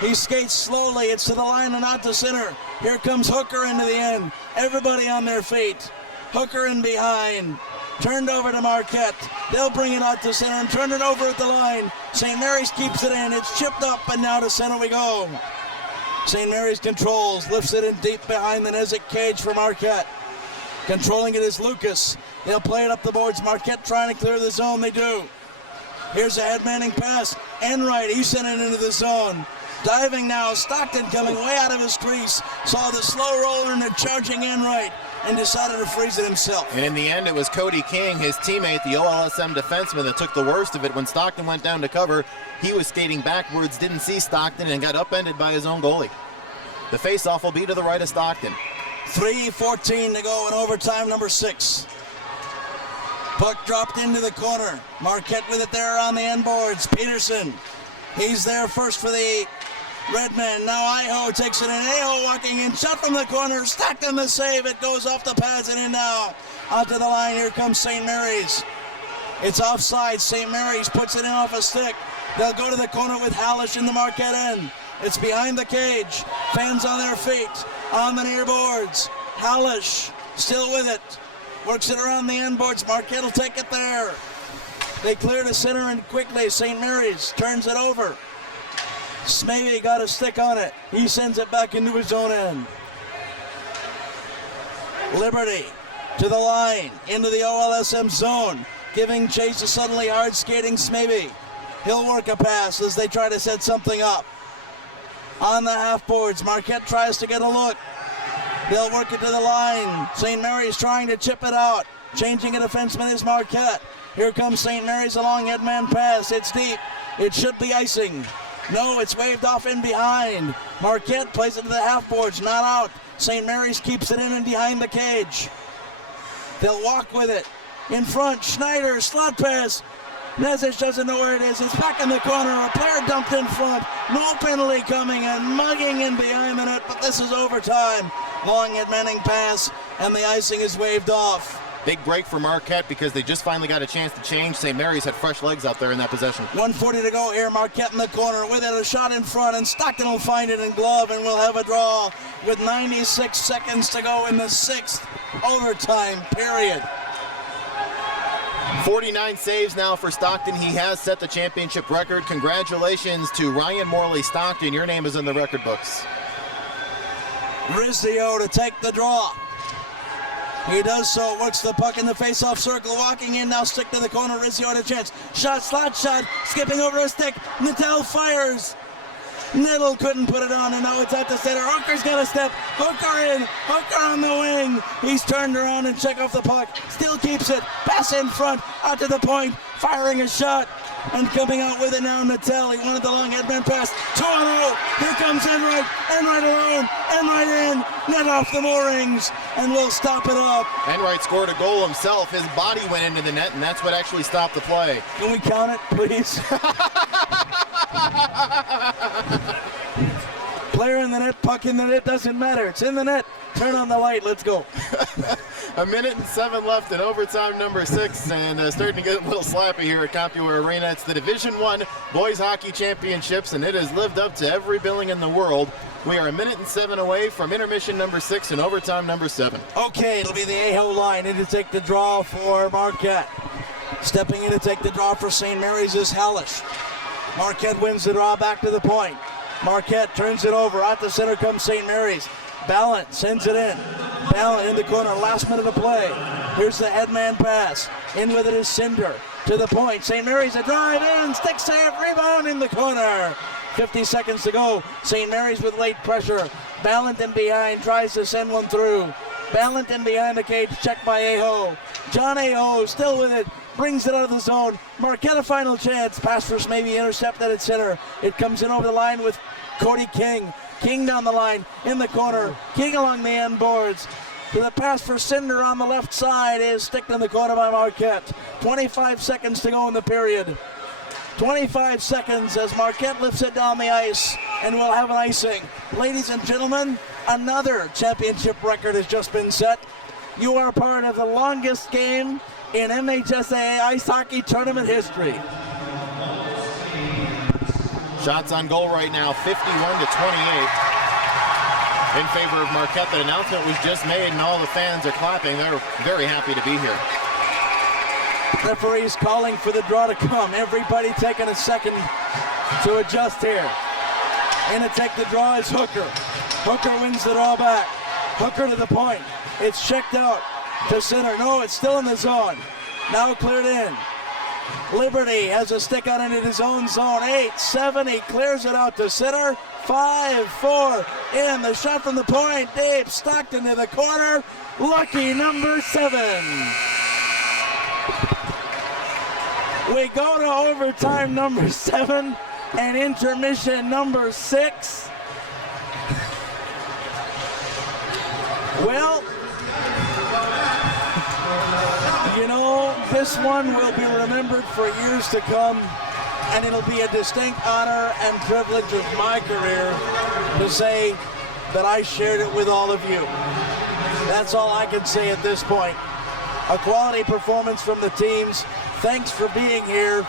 He skates slowly. It's to the line and out to center. Here comes Hooker into the end. Everybody on their feet. Hooker in behind. Turned over to Marquette. They'll bring it out to center and turn it over at the line. St. Mary's keeps it in. It's chipped up, and now to center we go. St. Mary's controls, lifts it in deep behind the Nezic cage for Marquette. Controlling it is Lucas. They'll play it up the boards. Marquette trying to clear the zone. They do. Here's a head-manning pass. Enright, he's sent it into the zone. Diving now. Stockton coming way out of his crease. Saw the slow roller and the charging Enright and decided to freeze it himself. And in the end, it was Cody King, his teammate, the OLSM defenseman, that took the worst of it when Stockton went down to cover. He was skating backwards, didn't see Stockton, and got upended by his own goalie. The face-off will be to the right of Stockton. 3:14 to go in overtime number 6. Puck dropped into the corner. Marquette with it there on the end boards. Peterson, he's there first for the Redmen. Now Iho takes it in. Iho walking in. Shot from the corner. Stockton the save. It goes off the pads and in now. Out to the line. Here comes St. Mary's. It's offside. St. Mary's puts it in off a stick. They'll go to the corner with Hallish in the Marquette end. It's behind the cage. Fans on their feet. On the near boards. Hallish still with it. Works it around the end boards. Marquette will take it there. They clear to center and quickly. St. Mary's turns it over. Smavey got a stick on it. He sends it back into his own end. Liberty to the line. Into the OLSM zone. Giving chase to suddenly hard skating Smavey. He'll work a pass as they try to set something up. On the half boards, Marquette tries to get a look. They'll work it to the line. St. Mary's trying to chip it out. Changing a defenseman is Marquette. Here comes St. Mary's, a long headman pass. It's deep. It should be icing. No, it's waved off in behind. Marquette plays it to the half boards, not out. St. Mary's keeps it in and behind the cage. They'll walk with it. In front, Schneider, slot pass. Nezic doesn't know where it is. It's back in the corner. A player dumped in front. No penalty coming and mugging in behind the net, but this is overtime. Long head-manning pass, and the icing is waved off. Big break for Marquette because they just finally got a chance to change. St. Mary's had fresh legs out there in that possession. 1:40 to go here. Marquette in the corner with it. A shot in front, and Stockton will find it in glove, and we'll have a draw with 96 seconds to go in the 6th overtime period. 49 saves now for Stockton. He has set the championship record. Congratulations to Ryan Morley Stockton. Your name is in the record books. Rizzio to take the draw. He does so, works the puck in the face-off circle, walking in, now stick to the corner. Rizzio had a chance. Shot, slot shot, skipping over a stick. Natal fires. Niddle couldn't put it on, and now it's out to center. Hooker's got a step. Hooker in. Hooker on the wing. He's turned around and check off the puck. Still keeps it. Pass in front. Out to the point. Firing a shot. And coming out with it now, Natel. He wanted the long headman pass. 2-0. Here comes Enright. Enright alone. Enright in. Net off the moorings. And we'll stop it up. Enright scored a goal himself. His body went into the net, and that's what actually stopped the play. Can we count it, please? Player in the net, puck in the net, doesn't matter. It's in the net. Turn on the light. Let's go. 1:07 left in overtime number 6, and starting to get a little slappy here at Compuware Arena. It's the Division I Boys Hockey Championships, and it has lived up to every billing in the world. We are 1:07 away from intermission number 6 and overtime number 7. Okay, it'll be the Aho line in to take the draw for Marquette. Stepping in to take the draw for St. Mary's is Hallish. Marquette wins the draw back to the point. Marquette turns it over. At the center comes St. Mary's. Ballant sends it in. Ballant in the corner. Last minute of play. Here's the headman pass. In with it is Cinder. To the point. St. Mary's a drive in. Stick save. Rebound in the corner. 50 seconds to go. St. Mary's with late pressure. Ballant in behind. Tries to send one through. Ballant in behind the cage. Checked by Aho. John Aho still with it. Brings it out of the zone. Marquette a final chance. Pass first maybe intercepted at center. It comes in over the line with Cody King. King down the line in the corner. King along the end boards. To the pass for Cinder on the left side is sticked in the corner by Marquette. 25 seconds to go in the period. 25 seconds as Marquette lifts it down the ice and we'll have an icing. Ladies and gentlemen, another championship record has just been set. You are part of the longest game in MHSAA ice hockey tournament history. Shots on goal right now, 51-28 in favor of Marquette. That announcement was just made and all the fans are clapping. They're very happy to be here. Referee's calling for the draw to come. Everybody taking a second to adjust here. In to take the draw is Hooker. Hooker wins the draw back. Hooker to the point. It's checked out to center. No, it's still in the zone. Now cleared in. Liberty has a stick on it in his own zone. 8-7. He clears it out to center. 5-4. In the shot from the point. Dave Stockton to the corner. Lucky number 7. We go to overtime number 7 and intermission number 6. Well, you know, this one will be remembered for years to come, and it'll be a distinct honor and privilege of my career to say that I shared it with all of you. That's all I can say at this point. A quality performance from the teams. Thanks for being here,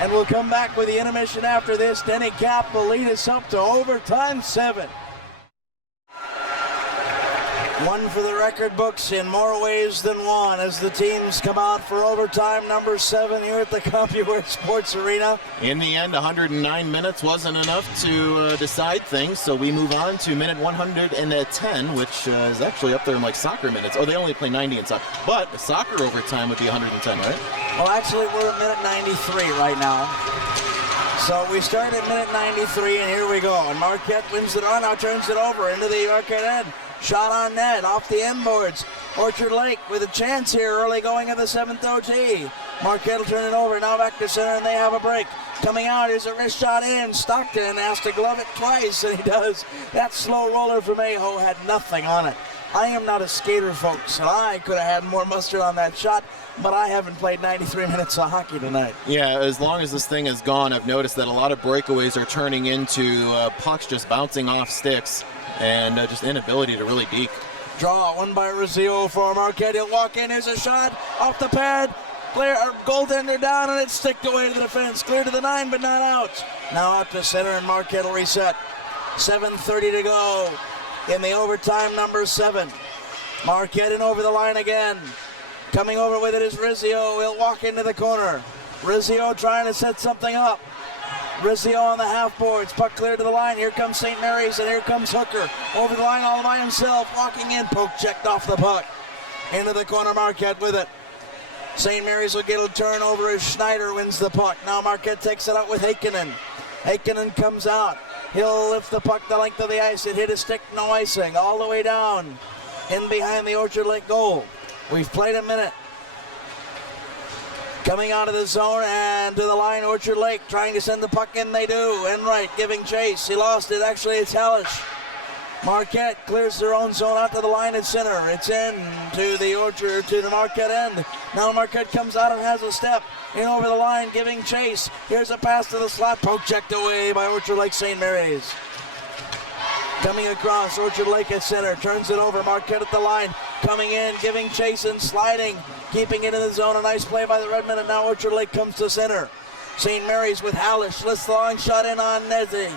and we'll come back with the intermission after this. Denny Cap will lead us up to overtime 7. One for the record books in more ways than one as the teams come out for overtime number 7 here at the Compuware Sports Arena. In the end, 109 minutes wasn't enough to decide things, so we move on to minute 110, which is actually up there in like soccer minutes. Oh, they only play 90 in soccer, but soccer overtime would be 110, right? Well, actually, we're at minute 93 right now. So we start at minute 93, and here we go. And Marquette wins it on, now turns it over into the Marquette end. Shot on net, off the end boards. Orchard Lake with a chance here early going in the 7th OT. Marquette will turn it over, now back to center, and they have a break. Coming out, here's a wrist shot in. Stockton has to glove it twice, and he does. That slow roller from Aho had nothing on it. I am not a skater, folks, and I could have had more mustard on that shot, but I haven't played 93 minutes of hockey tonight. Yeah, as long as this thing is gone, I've noticed that a lot of breakaways are turning into pucks just bouncing off sticks and just inability to really deke. Draw, one by Rizzio for Marquette. He'll walk in, here's a shot off the pad. Clear, goaltender down, and it's sticked away to the defense. Clear to the 9, but not out. Now out to center, and Marquette will reset. 7:30 to go in the overtime number 7. Marquette in over the line again. Coming over with it is Rizzio. He'll walk into the corner. Rizzio trying to set something up. Rizzio on the half boards. Puck clear to the line. Here comes St. Mary's, and here comes Hooker. Over the line all by himself. Walking in. Poke checked off the puck. Into the corner, Marquette with it. St. Mary's will get a turnover as Schneider wins the puck. Now Marquette takes it out with Heikkinen. Heikkinen comes out. He'll lift the puck the length of the ice. It hit a stick, no icing. All the way down. In behind the Orchard Lake goal. We've played a minute. Coming out of the zone and to the line, Orchard Lake trying to send the puck in. They do. Enright giving chase. He lost it. Actually, it's Hallish. Marquette clears their own zone out to the line at center. It's in to the Marquette end. Now Marquette comes out and has a step in over the line, giving chase. Here's a pass to the slot. Poke checked away by Orchard Lake St. Mary's. Coming across, Orchard Lake at center, turns it over, Marquette at the line, coming in, giving chase and sliding, keeping it in the zone. A nice play by the Redmen, and now Orchard Lake comes to center. St. Mary's with Hallish, lifts the long shot in on Nezic.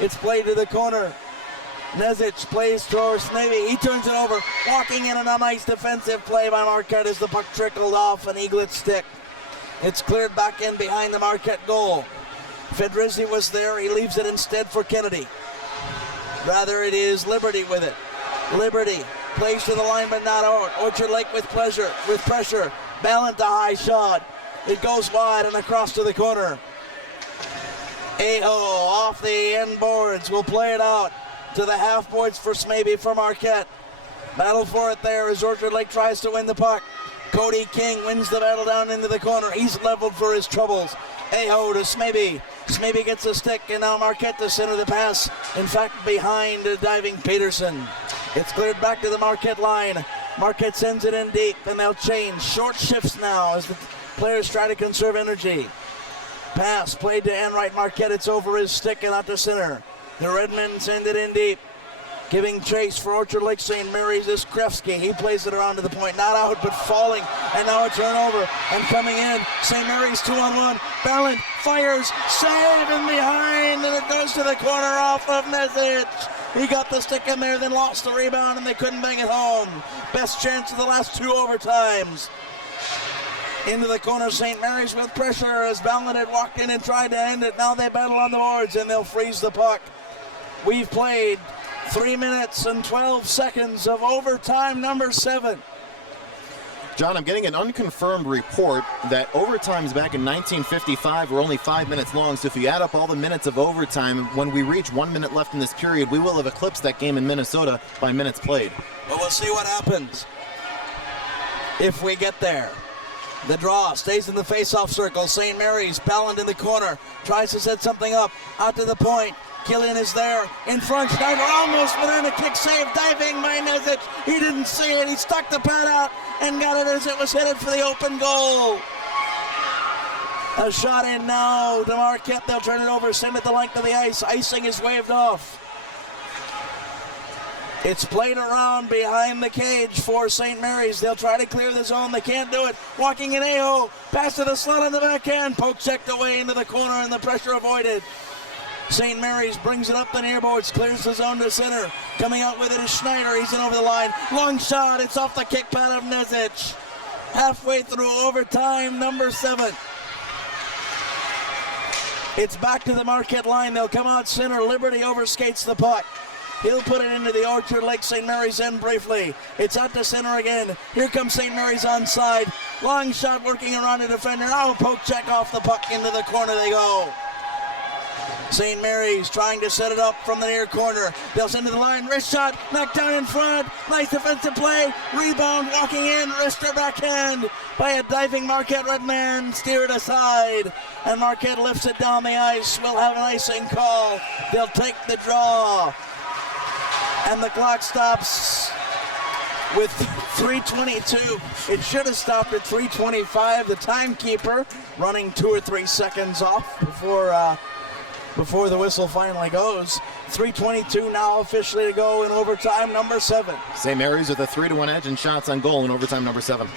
It's played to the corner. Nezic plays towards Snavy. He turns it over, walking in on a nice defensive play by Marquette as the puck trickled off an Eaglet stick. It's cleared back in behind the Marquette goal. Fedrizzi was there. He leaves it instead for Kennedy. Rather, it is Liberty with it. Liberty plays to the line, but not out. Orchard Lake with pressure. Ballant a high shot. It goes wide and across to the corner. Aho off the end boards. Will play it out to the half boards for Smaby for Marquette. Battle for it there as Orchard Lake tries to win the puck. Cody King wins the battle down into the corner. He's leveled for his troubles. Aho to Smaby. Smaby gets a stick, and now Marquette to center the pass. In fact, behind diving Peterson. It's cleared back to the Marquette line. Marquette sends it in deep, and they'll change. Short shifts now as the players try to conserve energy. Pass played to Enright. Marquette, it's over his stick and out to center. The Redmen send it in deep. Giving chase for Orchard Lake St. Mary's is Krefsky. He plays it around to the point. Not out, but falling. And now a turnover. And coming in, St. Mary's 2-on-1. Ballant fires. Save in behind. And it goes to the corner off of Nezic. He got the stick in there, then lost the rebound, and they couldn't bang it home. Best chance of the last two overtimes. Into the corner, St. Mary's with pressure as Ballant had walked in and tried to end it. Now they battle on the boards, and they'll freeze the puck. We've played 3 minutes and 12 seconds of overtime number 7. John, I'm getting an unconfirmed report that overtimes back in 1955 were only 5 minutes long, so if you add up all the minutes of overtime, when we reach 1 minute left in this period, we will have eclipsed that game in Minnesota by minutes played. But we'll see what happens if we get there. The draw stays in the face-off circle. St. Mary's, Ballant in the corner, tries to set something up, out to the point. Killian is there, in front, Schneider almost went on a kick save, diving by Nezic. He didn't see it, he stuck the pad out and got it as it was headed for the open goal. A shot in now to Marquette, they'll turn it over, send it the length of the ice. Icing is waved off. It's played around behind the cage for St. Mary's. They'll try to clear the zone. They can't do it. Walking in Aho. Pass to the slot on the backhand. Poke checked away into the corner and the pressure avoided. St. Mary's brings it up the near boards. Clears the zone to center. Coming out with it is Schneider. He's in over the line. Long shot. It's off the kick pad of Nezic. Halfway through overtime number 7. It's back to the Marquette line. They'll come out center. Liberty overskates the puck. He'll put it into the Orchard Lake St. Mary's end briefly. It's out to center again. Here comes St. Mary's onside. Long shot working around the defender. Now poke check off the puck into the corner they go. St. Mary's trying to set it up from the near corner. They'll send to the line. Wrist shot. Knocked down in front. Nice defensive play. Rebound walking in. Wrister backhand by a diving Marquette Redman. Steered aside. And Marquette lifts it down the ice. We'll have an icing call. They'll take the draw. And the clock stops with 3:22. It should have stopped at 3:25. The timekeeper running 2 or 3 seconds off before the whistle finally goes. 3:22 now officially to go in overtime number 7. St. Mary's with a 3-1 edge and shots on goal in overtime number 7.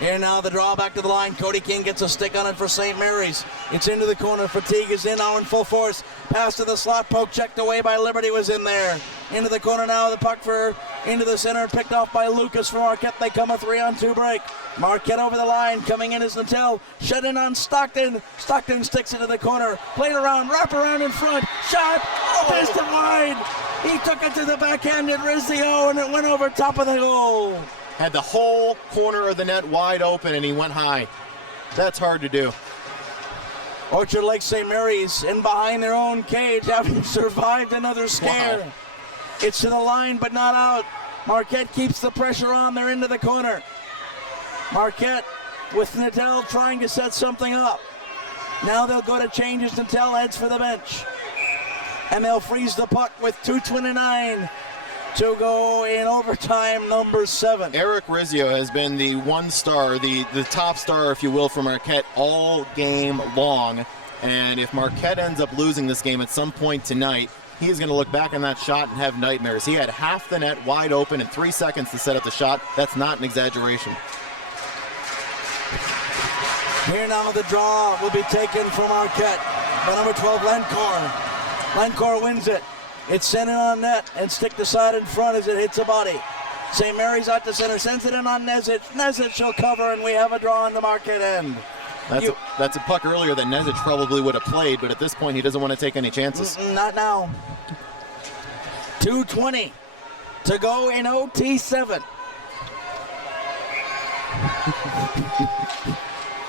Here now the draw back to the line. Cody King gets a stick on it for St. Mary's. It's into the corner. Fatigue is in now in full force. Pass to the slot. Poke checked away by Liberty was in there. Into the corner now. The puck into the center. Picked off by Lucas for Marquette. They come a 3-on-2 break. Marquette over the line. Coming in is Natel. Shut in on Stockton. Stockton sticks it to the corner. Played around. Wrap around in front. Shot. Missed it wide. He took it to the backhand at Rizzio and it went over top of the goal. Had the whole corner of the net wide open and he went high. That's hard to do. Orchard Lake St. Mary's in behind their own cage having survived another scare. Wow. It's to the line but not out. Marquette keeps the pressure on. They're into the corner. Marquette with Natel trying to set something up. Now they'll go to changes. Natel heads for the bench. And they'll freeze the puck with 2:29 to go in overtime number 7. Eric Rizzio has been the one star, the top star, if you will, for Marquette all game long. And if Marquette ends up losing this game at some point tonight, he's going to look back on that shot and have nightmares. He had half the net wide open in 3 seconds to set up the shot. That's not an exaggeration. Here now the draw will be taken from Marquette by number 12, Lencore. Lencore wins it. It's sent in on net and stick aside in front as it hits a body. St. Mary's out to center, sends it in on Nezic. Nezic will cover, and we have a draw on the Marquette end. That's a puck earlier that Nezic probably would have played, but at this point he doesn't want to take any chances. Not now. 2:20 to go in OT 7.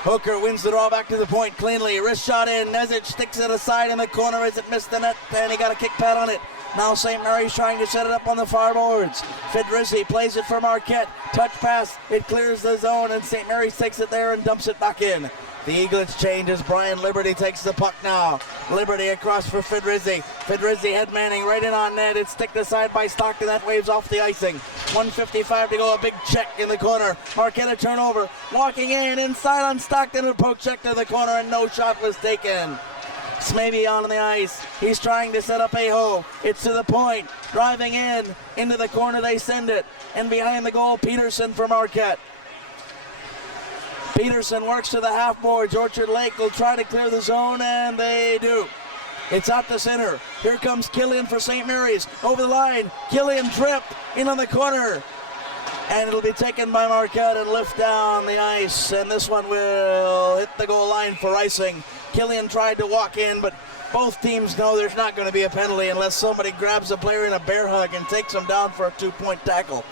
Hooker wins the draw back to the point cleanly. Wrist shot in. Nezic sticks it aside in the corner as it missed the net, and he got a kick pad on it. Now St. Mary's trying to set it up on the far boards. Fidrizzi plays it for Marquette. Touch pass. It clears the zone, and St. Mary's takes it there and dumps it back in. The Eaglets change as Brian Liberty takes the puck now. Liberty across for Fidrizzi. Fidrizzi head manning right in on net. It's sticked aside by Stockton. That waves off the icing. 1:55 to go. A big check in the corner. Marquette a turnover. Walking in inside on Stockton. A poke check to the corner, and no shot was taken. Smaby on the ice. He's trying to set up Aho. It's to the point. Driving in. Into the corner they send it. And behind the goal, Peterson for Marquette. Peterson works to the half boards. Orchard Lake will try to clear the zone, and they do. It's out the center. Here comes Killian for St. Mary's. Over the line. Killian tripped in on the corner. And it'll be taken by Marquette and lift down the ice. And this one will hit the goal line for icing. Killian tried to walk in, but both teams know there's not going to be a penalty unless somebody grabs a player in a bear hug and takes him down for a 2-point tackle.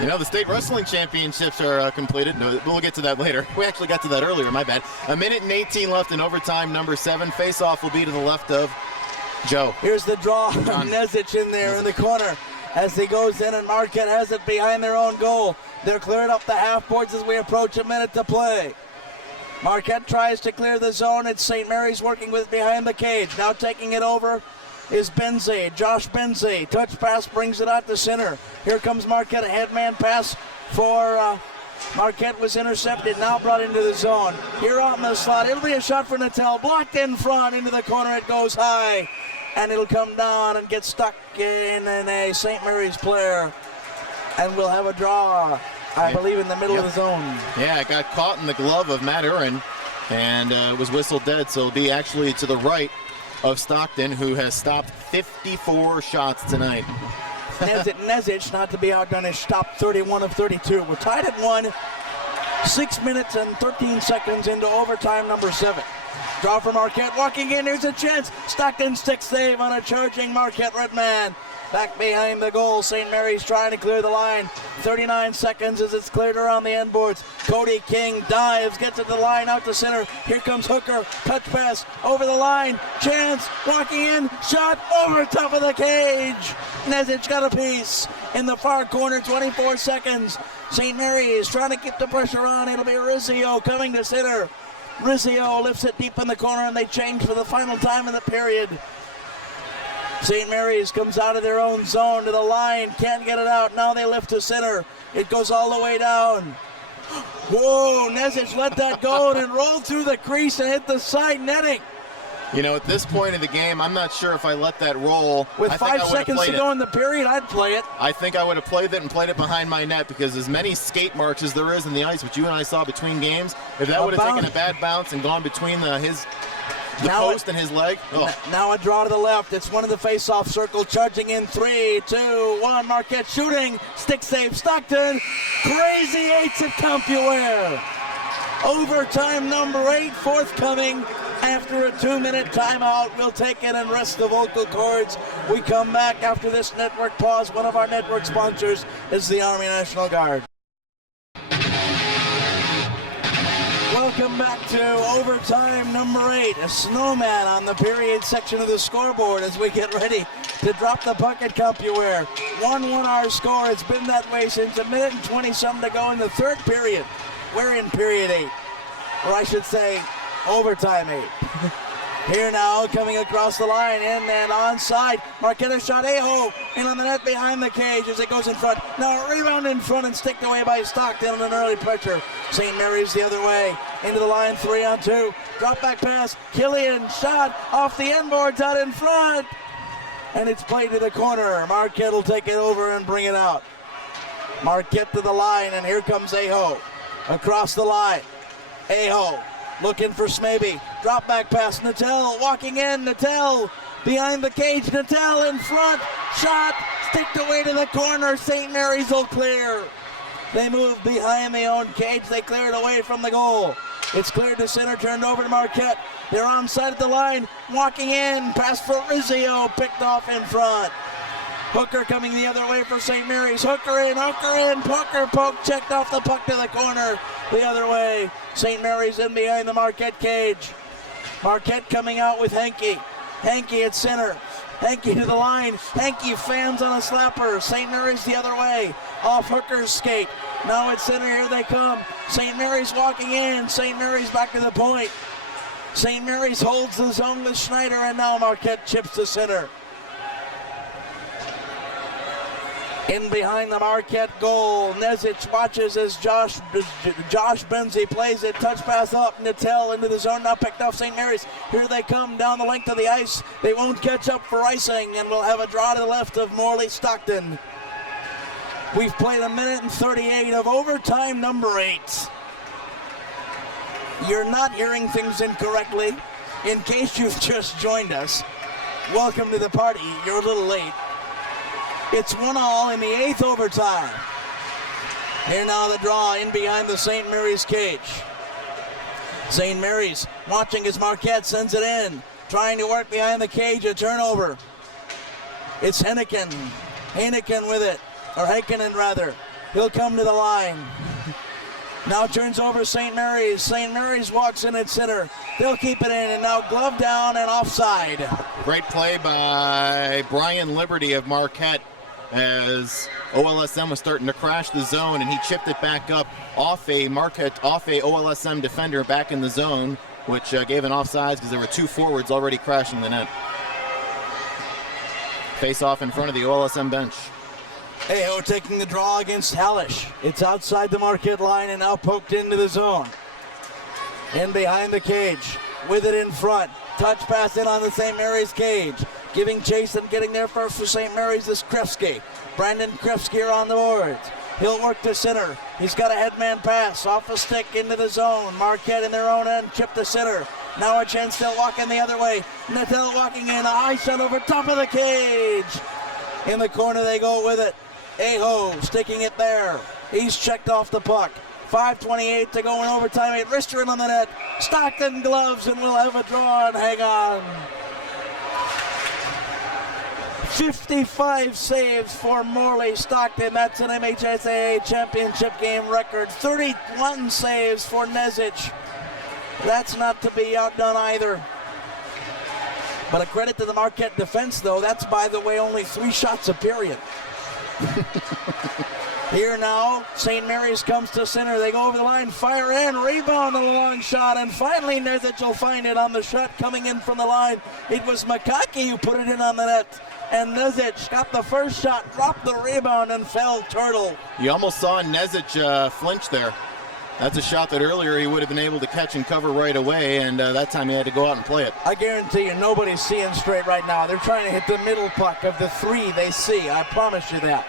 You know, the state wrestling championships are completed. No, we'll get to that later. We actually got to that earlier, my bad. 1:18 left in overtime, number 7. Face-off will be to the left of Joe. Here's the draw from Nezic in there in the corner as he goes in, and Marquette has it behind their own goal. They're clearing up the half boards as we approach a minute to play. Marquette tries to clear the zone. It's St. Mary's working with behind the cage. Now taking it over is Benze, Josh Benze. Touch pass brings it out to center. Here comes Marquette, a headman pass for Marquette was intercepted, now brought into the zone. Here on the slot, it'll be a shot for Natel, blocked in front, into the corner, it goes high, and it'll come down and get stuck in a St. Mary's player, and we'll have a draw, I believe, in the middle of the zone. Yeah, it got caught in the glove of Matt Urin, and was whistled dead, so it'll be actually to the right of Stockton, who has stopped 54 shots tonight. Nezic, not to be outdone, has stopped 31 of 32. We're tied at 1, 6 minutes and 13 seconds into overtime number 7. Draw for Marquette, walking in, there's a chance. Stockton stick save on a charging Marquette Redman. Back behind the goal, St. Mary's trying to clear the line. 39 seconds as it's cleared around the end boards. Cody King dives, gets it to the line, out to center. Here comes Hooker, touch pass, over the line. Chance, walking in, shot over top of the cage. Nezic got a piece in the far corner, 24 seconds. St. Mary's trying to keep the pressure on. It'll be Rizzio coming to center. Rizzio lifts it deep in the corner, and they change for the final time in the period. St. Mary's comes out of their own zone to the line, can't get it out. Now they lift to center. It goes all the way down. Whoa, Nezic let that go and rolled through the crease and hit the side netting. You know, at this point of the game, I'm not sure if I let that roll. With 5 seconds to go in the period, I'd play it. I think I would have played it and played it behind my net, because as many skate marks as there is in the ice, which you and I saw between games, if that would have taken a bad bounce and gone between the post and his leg. Now a draw to the left. It's one of the face-off circle, charging in 3, 2, 1. Marquette shooting. Stick save. Stockton. Crazy eights at Compuware. Overtime number 8 forthcoming after a 2-minute timeout. We'll take it and rest the vocal cords. We come back after this network pause. One of our network sponsors is the Army National Guard. Welcome back to overtime number 8. A snowman on the period section of the scoreboard as we get ready to drop the puck at Compuware. 1-1 our score. It's been that way since a minute and 20-something to go in the third period. We're in period 8. Or I should say, overtime 8. Here now, coming across the line, in and onside. Marquette shot Aho in on the net behind the cage as it goes in front. Now a rebound in front and sticked away by Stockton on an early pressure. St. Mary's the other way, into the line, 3-on-2. Drop back pass, Killian shot off the end boards out in front. And it's played to the corner. Marquette will take it over and bring it out. Marquette to the line, and here comes Aho. Across the line, Aho looking for Smaby. Drop back pass, Natel walking in, Natel behind the cage, Natel in front, shot, sticked away to the corner, St. Mary's will clear. They move behind the own cage, they clear it away from the goal. It's cleared to center, turned over to Marquette. They're onside at the line, walking in, pass for Rizzio, picked off in front. Hooker coming the other way for St. Mary's. Hooker in, Hooker poke, checked off the puck to the corner. The other way, St. Mary's in behind the Marquette cage. Marquette coming out with Henke. Henke at center. Henke to the line. Henke fans on a slapper. St. Mary's the other way. Off Hooker's skate. Now at center, here they come. St. Mary's walking in. St. Mary's back to the point. St. Mary's holds the zone with Schneider, and now Marquette chips to center. In behind the Marquette goal, Nezic watches as Josh Benzie plays it, touch pass up, Natel into the zone, now picked off St. Mary's. Here they come down the length of the ice. They won't catch up for icing, and we'll have a draw to the left of Morley Stockton. We've played 1:38 of overtime number 8. You're not hearing things incorrectly. In case you've just joined us, welcome to the party. You're a little late. It's 1-1 in the 8th overtime. Here now the draw in behind the St. Mary's cage. St. Mary's watching as Marquette sends it in. Trying to work behind the cage, a turnover. It's Heineken. Heineken with it. Or Heikkinen rather. He'll come to the line. Now turns over St. Mary's. St. Mary's walks in at center. They'll keep it in, and now glove down and offside. Great play by Brian Liberty of Marquette as OLSM was starting to crash the zone, and he chipped it back up off a OLSM defender back in the zone, which gave an offsides because there were 2 forwards already crashing the net. Face off in front of the OLSM bench. Aho taking the draw against Hallish. It's outside the Marquette line and now poked into the zone. In behind the cage, with it in front. Touch pass in on the St. Mary's cage. Giving chase and getting there first for St. Mary's is Krefsky. Brandon Krefsky on the boards. He'll work to center. He's got a headman pass off a stick into the zone. Marquette in their own end, chip to center. Now a chance still walking the other way. Natel walking in, a high shot over top of the cage. In the corner they go with it. Aho sticking it there. He's checked off the puck. 5:28 to go in overtime. Rister on the net. Stockton gloves, and we'll have a draw and hang on. 55 saves for Morley Stockton. That's an MHSAA championship game record. 31 saves for Nezic. That's not to be outdone either. But a credit to the Marquette defense, though. That's, by the way, only 3 shots a period. Here now, St. Mary's comes to center. They go over the line, fire in, rebound on a long shot, and finally Nezic will find it on the shot coming in from the line. It was Makaki who put it in on the net, and Nezic got the first shot, dropped the rebound, and fell turtle. You almost saw Nezic flinch there. That's a shot that earlier he would have been able to catch and cover right away, and that time he had to go out and play it. I guarantee you nobody's seeing straight right now. They're trying to hit the middle puck of the 3 they see. I promise you that.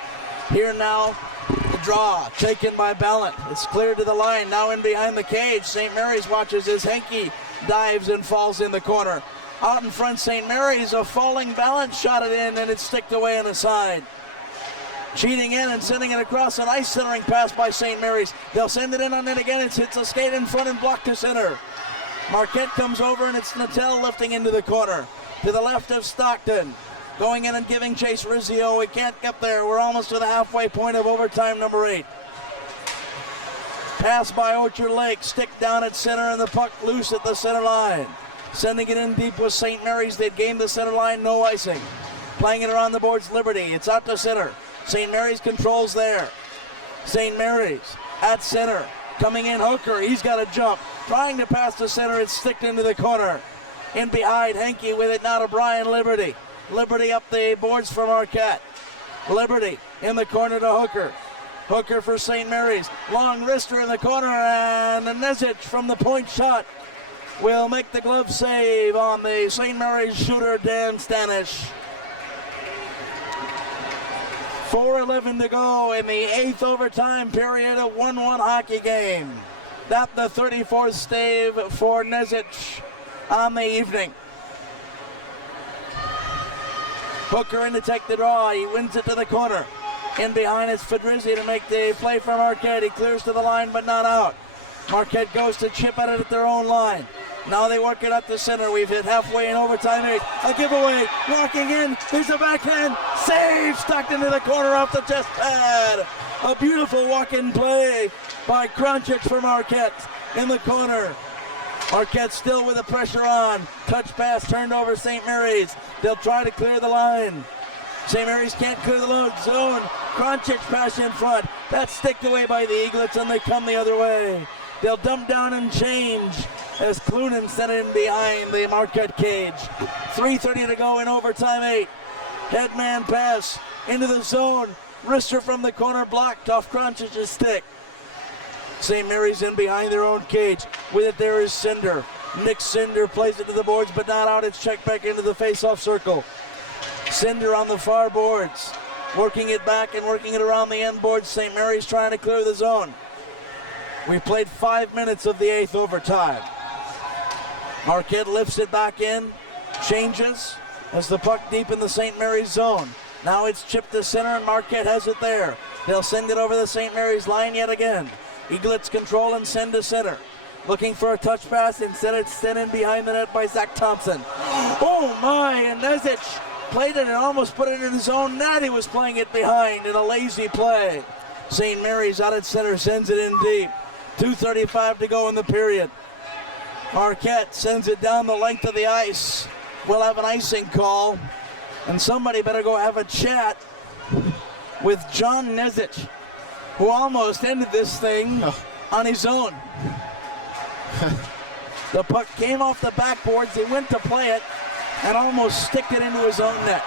Here now, the draw taken by Ballant. It's cleared to the line. Now in behind the cage. St. Mary's watches as Henke dives and falls in the corner. Out in front, St. Mary's, a falling Ballant shot it in, and it's sticked away on the side. Cheating in and sending it across, an ice centering pass by St. Mary's. They'll send it in on it again. It hits a skate in front and blocked to center. Marquette comes over, and it's Natel lifting into the corner. To the left of Stockton. Going in and giving chase Rizzio. We can't get there. We're almost to the halfway point of overtime number 8. Pass by Orchard Lake. Stick down at center, and the puck loose at the center line. Sending it in deep with St. Mary's. They'd gained the center line, no icing. Playing it around the boards, Liberty. It's out to center. St. Mary's controls there. St. Mary's at center. Coming in, Hooker. He's got to jump. Trying to pass the center. It's sticked into the corner. In behind, Henke with it now to Brian Liberty. Liberty up the boards for Marquette. Liberty in the corner to Hooker. Hooker for St. Mary's. Long wrister in the corner, and Nezic from the point shot will make the glove save on the St. Mary's shooter, Dan Stanish. 4:11 to go in the 8th overtime period, a 1-1 hockey game. That the 34th save for Nezic on the evening. Hooker in to take the draw. He wins it to the corner. In behind it's Fedrizzi to make the play for Marquette. He clears to the line but not out. Marquette goes to chip at it at their own line. Now they work it up the center. We've hit halfway in overtime 8. A giveaway. Walking in. There's a backhand. Save. Stuck into the corner off the chest pad. A beautiful walk-in play by Kronchich for Marquette in the corner. Marquette still with the pressure on. Touch pass turned over St. Mary's. They'll try to clear the line. St. Mary's can't clear the load zone. Kronchich pass in front. That's sticked away by the Eaglets, and they come the other way. They'll dump down and change as Clunan sent it in behind the Marquette cage. 3:30 to go in overtime 8. Headman pass into the zone. Wrister from the corner blocked off Kronchich's stick. St. Mary's in behind their own cage. With it there is Cinder. Nick Cinder plays it to the boards but not out. It's checked back into the face-off circle. Cinder on the far boards. Working it back and working it around the end boards. St. Mary's trying to clear the zone. We played 5 minutes of the 8th overtime. Marquette lifts it back in. Changes as the puck deep in the St. Mary's zone. Now it's chipped to center and Marquette has it there. They'll send it over the St. Mary's line yet again. Eaglets control and send to center. Looking for a touch pass. Instead it's sent in behind the net by Zach Thompson. Oh my, and Nezic played it and almost put it in his own net. He was playing it behind in a lazy play. St. Mary's out at center, sends it in deep. 2:35 to go in the period. Marquette sends it down the length of the ice. We'll have an icing call, and somebody better go have a chat with John Nezic, who almost ended this thing on his own. The puck came off the backboards. He went to play it and almost sticked it into his own net.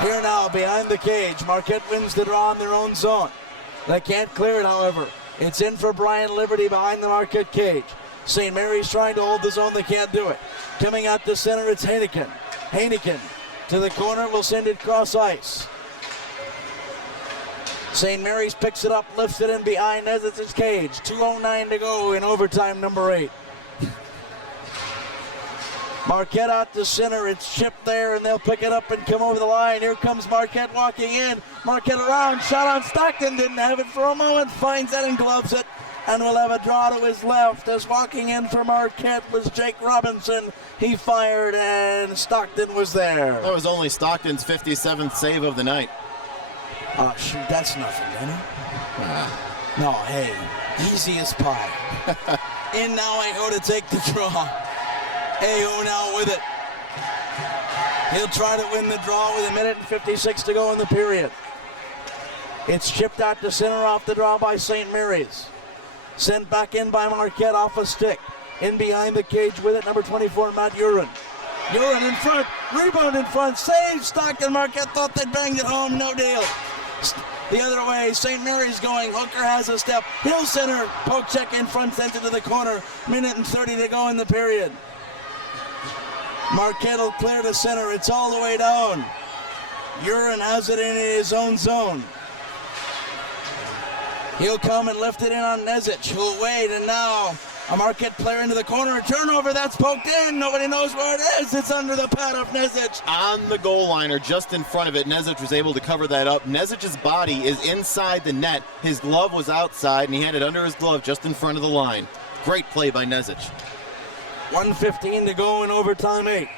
Here now, behind the cage, Marquette wins the draw in their own zone. They can't clear it, however. It's in for Brian Liberty behind the Marquette cage. St. Mary's trying to hold the zone. They can't do it. Coming out to center, it's Heineken. Heineken to the corner, will send it cross ice. St. Mary's picks it up, lifts it in behind Nezic's cage. 2:09 to go in overtime number 8. Marquette out to center. It's chipped there, and they'll pick it up and come over the line. Here comes Marquette walking in. Marquette around. Shot on Stockton. Didn't have it for a moment. Finds it and gloves it. And we'll have a draw to his left. As walking in for Marquette was Jake Robinson. He fired, and Stockton was there. That was only Stockton's 57th save of the night. Oh, shoot, that's nothing, Denny. No, hey, easy as pie. In now, Aho to take the draw. Aho now with it. He'll try to win the draw with 1:56 to go in the period. It's chipped out to center off the draw by St. Mary's. Sent back in by Marquette off a stick. In behind the cage with it, number 24, Matt Uren. Uren in front, rebound in front, save Stockton. Marquette thought they banged it home, no deal. The other way, St. Mary's going. Hooker has a step. Hill center, poke check in front, sent it to the corner. 1:30 to go in the period. Marquette will clear to center. It's all the way down. Uren has it in his own zone. He'll come and lift it in on Nezic, who'll wait, and now a Marquette player into the corner. A turnover, that's poked in. Nobody knows where it is. It's under the pad of Nezic. On the goal liner, just in front of it, Nezic was able to cover that up. Nezic's body is inside the net. His glove was outside, and he had it under his glove just in front of the line. Great play by Nezic. 1:15 to go in overtime 8.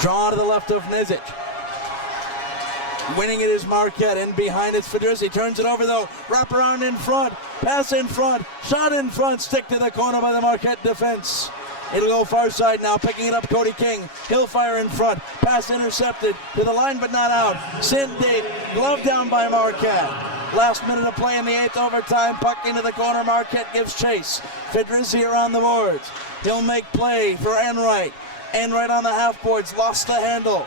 Draw to the left of Nezic. Winning it is Marquette, and behind it's Fedrizzi. Turns it over though, wrap around in front, pass in front, shot in front, stick to the corner by the Marquette defense. It'll go far side now, picking it up, Cody King. He'll fire in front. Pass intercepted to the line, but not out. Cindy, glove down by Marquette. Last minute of play in the 8th overtime. Puck into the corner. Marquette gives chase. Fedrizzi around the boards. He'll make play for Enright. Enright on the half boards. Lost the handle.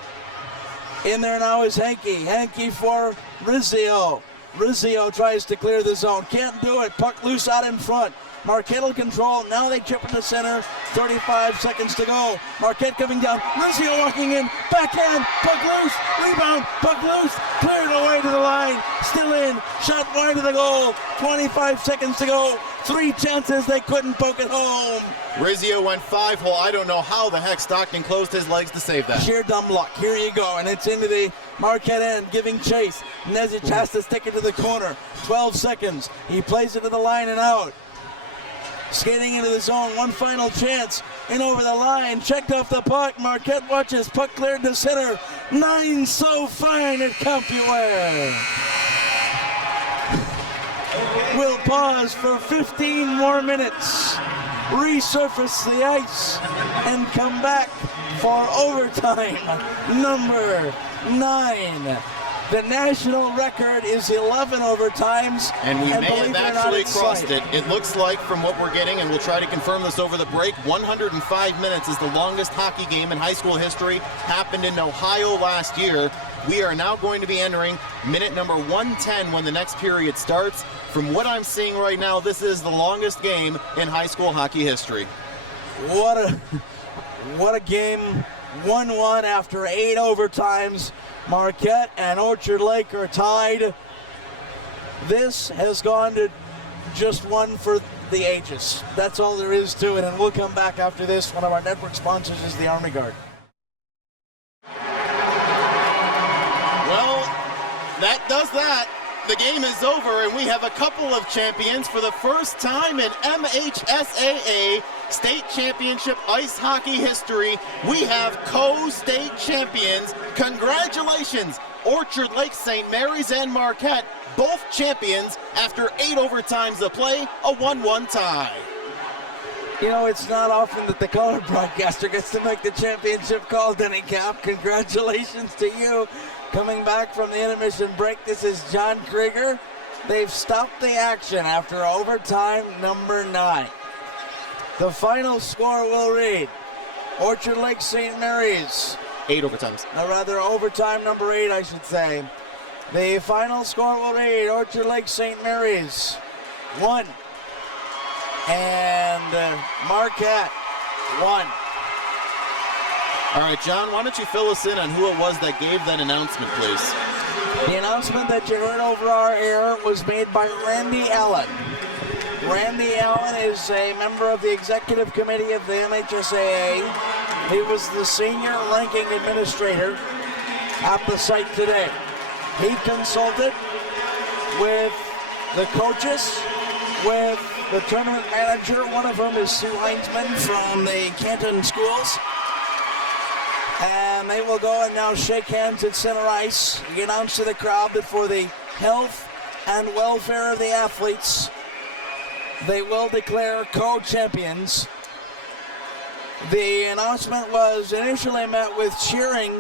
In there now is Hankey. Hankey for Rizzio. Rizzio tries to clear the zone. Can't do it. Puck loose out in front. Marquette will control. Now they chip into center. 35 seconds to go. Marquette coming down. Rizzio walking in. Backhand. Puck loose. Rebound. Puck loose. Cleared away to the line. Still in. Shot wide of the goal. 25 seconds to go. 3 chances. They couldn't poke it home. Rizzio went 5-hole. I don't know how the heck Stockton closed his legs to save that. Sheer dumb luck. Here you go. And it's into the Marquette end, giving chase. Nezic has to stick it to the corner. 12 seconds. He plays it to the line and out. Skating into the zone, one final chance. In over the line, checked off the puck. Marquette watches, puck cleared to center. 9 so fine at Compuware. We'll pause for 15 more minutes, resurface the ice, and come back for overtime number 9. The national record is 11 overtimes. And we may have actually crossed it. It looks like, from what we're getting, and we'll try to confirm this over the break, 105 minutes is the longest hockey game in high school history. Happened in Ohio last year. We are now going to be entering minute number 110 when the next period starts. From what I'm seeing right now, this is the longest game in high school hockey history. What a game. 1-1 after 8 overtimes. Marquette and Orchard Lake are tied. This has gone to just one for the ages. That's all there is to it, and we'll come back after this. One of our network sponsors is the Army Guard. Well, that does that. The game is over, and we have a couple of champions for the first time in MHSAA State Championship Ice Hockey history. We have co-state champions. Congratulations, Orchard Lake, St. Mary's, and Marquette, both champions after 8 overtimes of play, a 1-1 tie. You know, it's not often that the color broadcaster gets to make the championship call, Denny Cap. Congratulations to you. Coming back from the intermission break, this is John Krieger. They've stopped the action after overtime number 9. The final score will read, Orchard Lake St. Mary's. 8 overtimes. Or rather, overtime number 8, I should say. The final score will read, Orchard Lake St. Mary's 1. And Marquette 1. All right, John, why don't you fill us in on who it was that gave that announcement, please? The announcement that you heard over our air was made by Randy Allen. Randy Allen is a member of the executive committee of the MHSAA. He was the senior ranking administrator at the site today. He consulted with the coaches, with the tournament manager. One of them is Sue Heinzman from the Canton Schools. And they will go and now shake hands at center ice. He announced to the crowd that for the health and welfare of the athletes, they will declare co-champions. The announcement was initially met with cheering,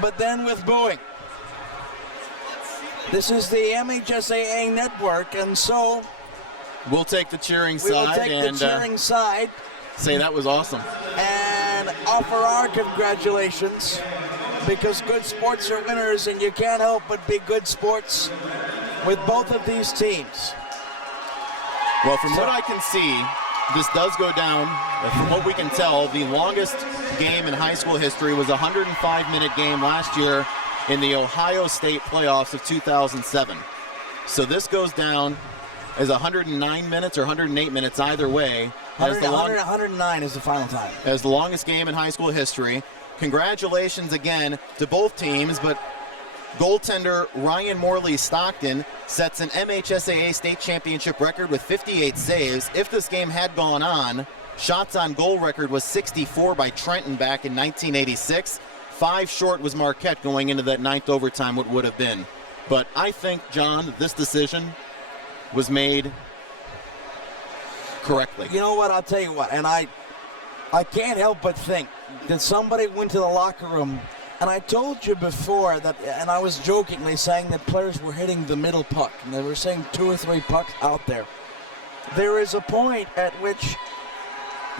but then with booing. This is the MHSAA network, and so we'll take the cheering we will side take and the cheering side say that was awesome. and offer our congratulations, because good sports are winners, and you can't help but be good sports with both of these teams. Well, from what I can see, this does go down. From what we can tell, the longest game in high school history was a 105-minute game last year in the Ohio State playoffs of 2007. So this goes down as 109 minutes or 108 minutes either way. 109 is the final time. As the longest game in high school history. Congratulations again to both teams, but goaltender Ryan Morley Stockton sets an MHSAA state championship record with 58 saves. If this game had gone on, shots on goal record was 64 by Trenton back in 1986. 5 short was Marquette going into that 9th overtime, what would have been. But I think, John, this decision was made correctly. You know what? I'll tell you what, and I can't help but think that somebody went to the locker room, and I told you before that, and I was jokingly saying that players were hitting the middle puck, and they were saying 2 or 3 pucks out there. There is a point at which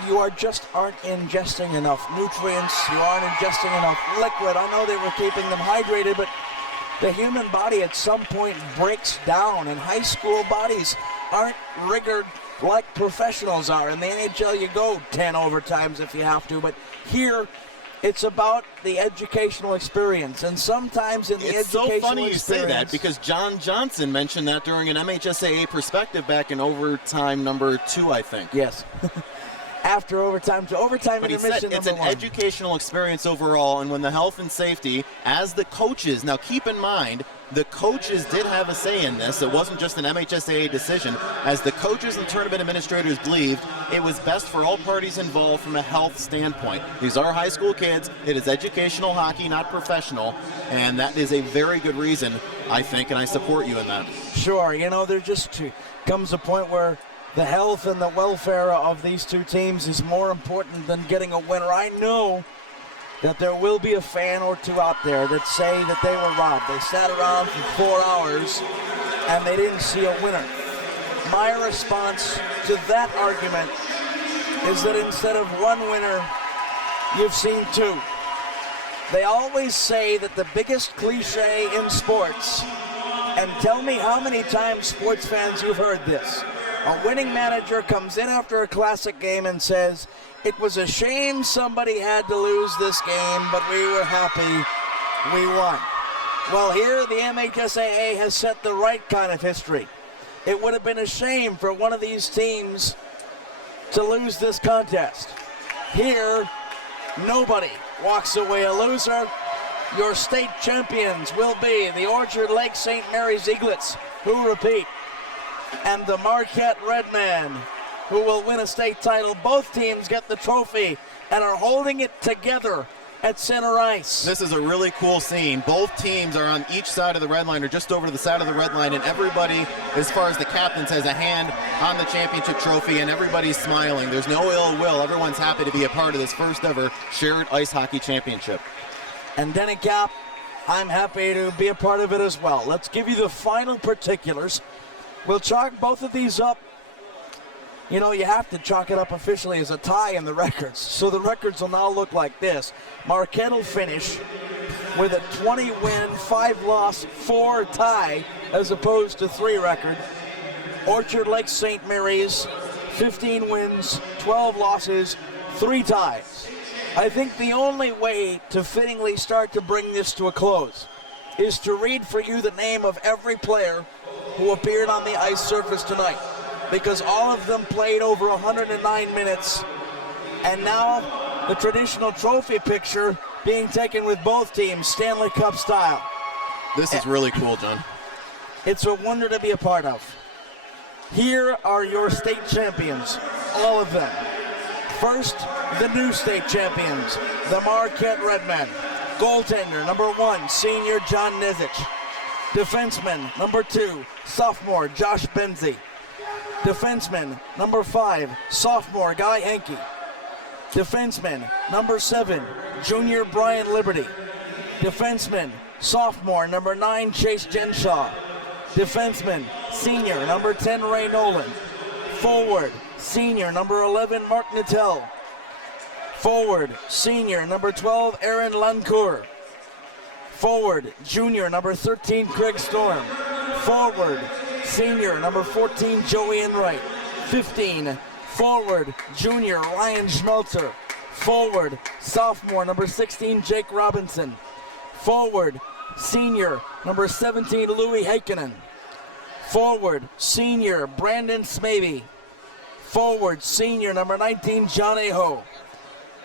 you aren't ingesting enough nutrients, you aren't ingesting enough liquid. I know they were keeping them hydrated, but the human body at some point breaks down, and high school bodies aren't rigored like professionals are. In the NHL, you go 10 overtimes if you have to, but here it's about the educational experience, and sometimes in the it's educational so funny you say that, experience- because John Johnson mentioned that during an MHSAA perspective back in overtime number 2, I think. Yes. After overtime to overtime But he intermission said it's number an 1. educational experience overall, and when the health and safety, as the coaches, now keep in mind, the coaches did have a say in this. It wasn't just an MHSAA decision. As the coaches and tournament administrators believed, it was best for all parties involved from a health standpoint. These are high school kids. It is educational hockey, not professional, and that is a very good reason, I think, and I support you in that. Sure, there just comes a point where the health and the welfare of these two teams is more important than getting a winner. I know that there will be a fan or two out there that say that they were robbed. They sat around for 4 hours and they didn't see a winner. My response to that argument is that instead of 1 winner, you've seen 2. They always say that the biggest cliche in sports, and tell me how many times sports fans you've heard this. A winning manager comes in after a classic game and says, "It was a shame somebody had to lose this game, but we were happy we won." Well, here the MHSAA has set the right kind of history. It would have been a shame for one of these teams to lose this contest. Here, nobody walks away a loser. Your state champions will be the Orchard Lake St. Mary's Eaglets, who repeat, and the Marquette Redmen, who will win a state title. Both teams get the trophy and are holding it together at center ice. This is a really cool scene. Both teams are on each side of the red line, or just over to the side of the red line, and everybody, as far as the captains, has a hand on the championship trophy, and everybody's smiling. There's no ill will. Everyone's happy to be a part of this first ever shared ice hockey championship. And Denny Cap, I'm happy to be a part of it as well. Let's give you the final particulars. We'll chalk both of these up. You have to chalk it up officially as a tie in the records. So the records will now look like this. Marquette will finish with a 20-win, 5-loss, 4 tie, as opposed to 3 record. Orchard Lake St. Mary's, 15 wins, 12 losses, 3 ties. I think the only way to fittingly start to bring this to a close is to read for you the name of every player who appeared on the ice surface tonight, because all of them played over 109 minutes, and now the traditional trophy picture being taken with both teams, Stanley Cup style. This is really cool, John. It's a wonder to be a part of. Here are your state champions, all of them. First, the new state champions, the Marquette Redmen. Goaltender, number 1, senior John Nezich. Defenseman, number 2, sophomore Josh Benzie. Defenseman, number 5, sophomore Guy Henke. Defenseman, number 7, junior Brian Liberty. Defenseman, sophomore, number 9, Chase Jenshaw. Defenseman, senior, number 10, Ray Nolan. Forward, senior, number 11, Mark Nattel. Forward, senior, number 12, Aaron Lancourt. Forward, junior, number 13, Craig Storm. Forward, senior, number 14, Joey Enright. 15, forward, junior, Ryan Schmelzer. Forward, sophomore, number 16, Jake Robinson. Forward, senior, number 17, Louis Heikkinen. Forward, senior, Brandon Smavey. Forward, senior, number 19, John Aho.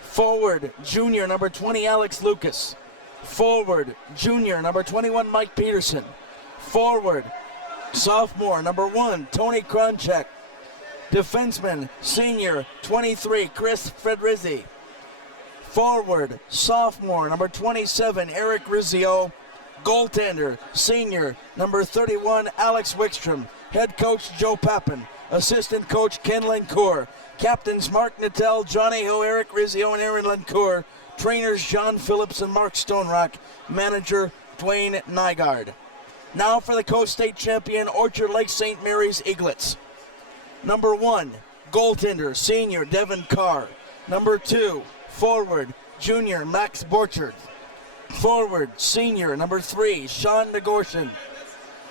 Forward, junior, number 20, Alex Lucas. Forward, junior, number 21, Mike Peterson. Forward, sophomore, number 1, Tony Kronchek. Defenseman, senior, 23, Chris Fredrizzi. Forward, sophomore, number 27, Eric Rizzio. Goaltender, senior, number 31, Alex Wickstrom. Head coach, Joe Pappin. Assistant Coach Ken Lencourt. Captains Mark Nattel, Johnny Ho, Eric Rizzio, and Aaron Lencourt. Trainers John Phillips and Mark Stonerock. Manager Dwayne Nygaard. Now for the co-state champion Orchard Lake St. Mary's Eaglets. Number 1, goaltender, senior Devin Carr. Number 2, forward, junior Max Borchard. Forward, senior, number 3, Sean Nagorsian.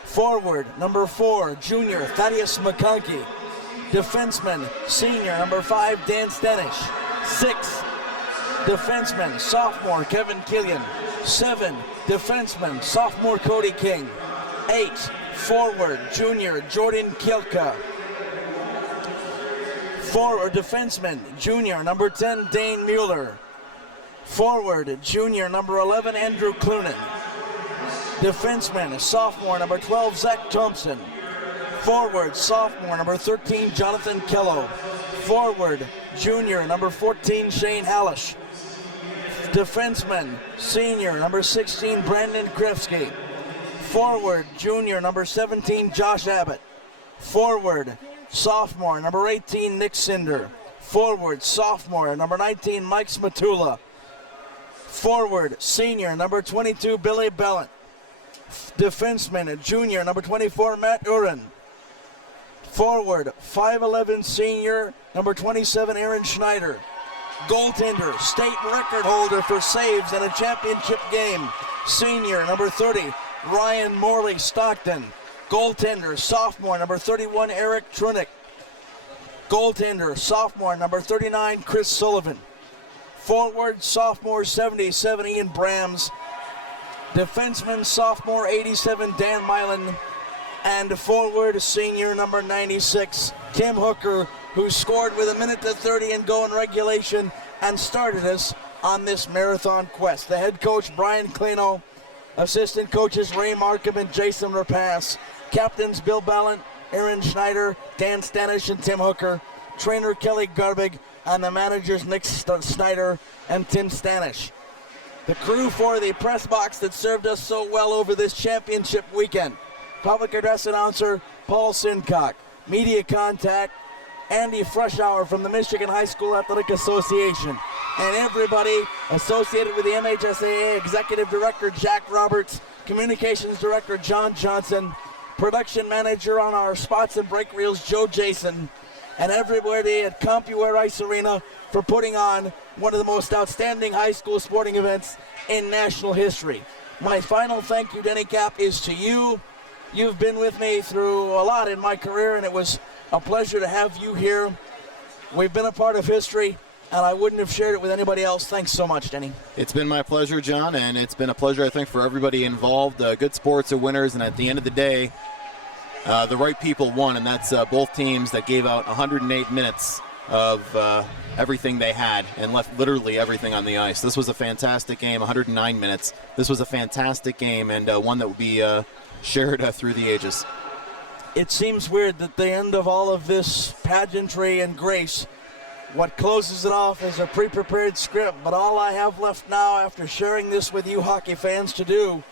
Forward, number 4, junior Thaddeus McConkey. Defenseman, senior, number 5, Dan Stanish. 6, defenseman, sophomore Kevin Killian. 7, defenseman, sophomore Cody King. 8, forward, junior Jordan Kielka. Forward, defenseman, junior, number 10, Dane Mueller. Forward, junior, number 11, Andrew Clunan. Defenseman, sophomore, number 12, Zach Thompson. Forward, sophomore, number 13, Jonathan Kello. Forward, junior, number 14, Shane Hallish. Defenseman, senior, number 16, Brandon Krefsky. Forward, junior, number 17, Josh Abbott. Forward, sophomore, number 18, Nick Cinder. Forward, sophomore, number 19, Mike Smatula. Forward, senior, number 22, Billy Bellant. Defenseman, junior, number 24, Matt Uren. Forward, 5'11", senior, number 27, Aaron Schneider. Goaltender, state record holder for saves in a championship game, senior, number 30, Ryan Morley Stockton. Goaltender, sophomore, number 31, Eric Trunick. Goaltender, sophomore, number 39, Chris Sullivan. Forward, sophomore, 77, Ian Brams. Defenseman, sophomore, 87, Dan Mylan. And forward, senior, number 96, Tim Hooker, who scored with 1:30 and go in regulation and started us on this marathon quest. The head coach, Brian Kleno. Assistant coaches, Ray Markham and Jason Rapace. Captains, Bill Ballant, Aaron Schneider, Dan Stanish, and Tim Hooker. Trainer, Kelly Garbig, and the managers, Nick Snyder and Tim Stanish. The crew for the press box that served us so well over this championship weekend. Public address announcer, Paul Sincock. Media contact, Andy Freshour from the Michigan High School Athletic Association. And everybody associated with the MHSAA, Executive Director Jack Roberts, Communications Director John Johnson, Production Manager on our spots and break reels, Joe Jason, and everybody at CompuWare Ice Arena for putting on one of the most outstanding high school sporting events in national history. My final thank you, Denny Cap, is to you. You've been with me through a lot in my career, and it was a pleasure to have you here. We've been a part of history, and I wouldn't have shared it with anybody else. Thanks so much, Denny. It's been my pleasure, John, and it's been a pleasure, I think, for everybody involved. Good sports are winners, and at the end of the day, the right people won, and that's both teams that gave out 108 minutes of everything they had and left literally everything on the ice. This was a fantastic game, 109 minutes. This was a fantastic game, and one that will be shared through the ages. It seems weird that the end of all of this pageantry and grace, what closes it off is a pre-prepared script, but all I have left now after sharing this with you hockey fans to do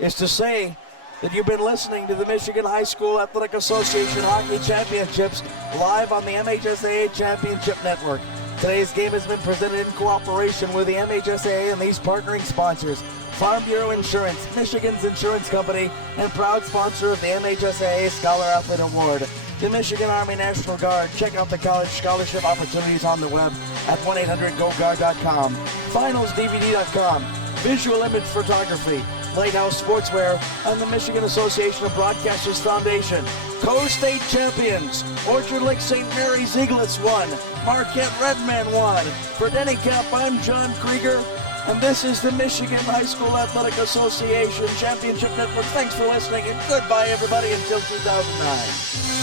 is to say that you've been listening to the Michigan High School Athletic Association Hockey Championships live on the MHSAA Championship Network. Today's game has been presented in cooperation with the MHSAA and these partnering sponsors: Farm Bureau Insurance, Michigan's insurance company, and proud sponsor of the MHSAA Scholar Athlete Award. The Michigan Army National Guard. Check out the college scholarship opportunities on the web at 1-800-GO-GUARD.com. FinalsDVD.com. Visual Image Photography. Lighthouse Sportswear, and the Michigan Association of Broadcasters Foundation. Co-state champions, Orchard Lake St. Mary's Eaglets won, Marquette Redmen won. For Denny Cap, I'm John Krieger, and this is the Michigan High School Athletic Association Championship Network. Thanks for listening, and goodbye, everybody, until 2009.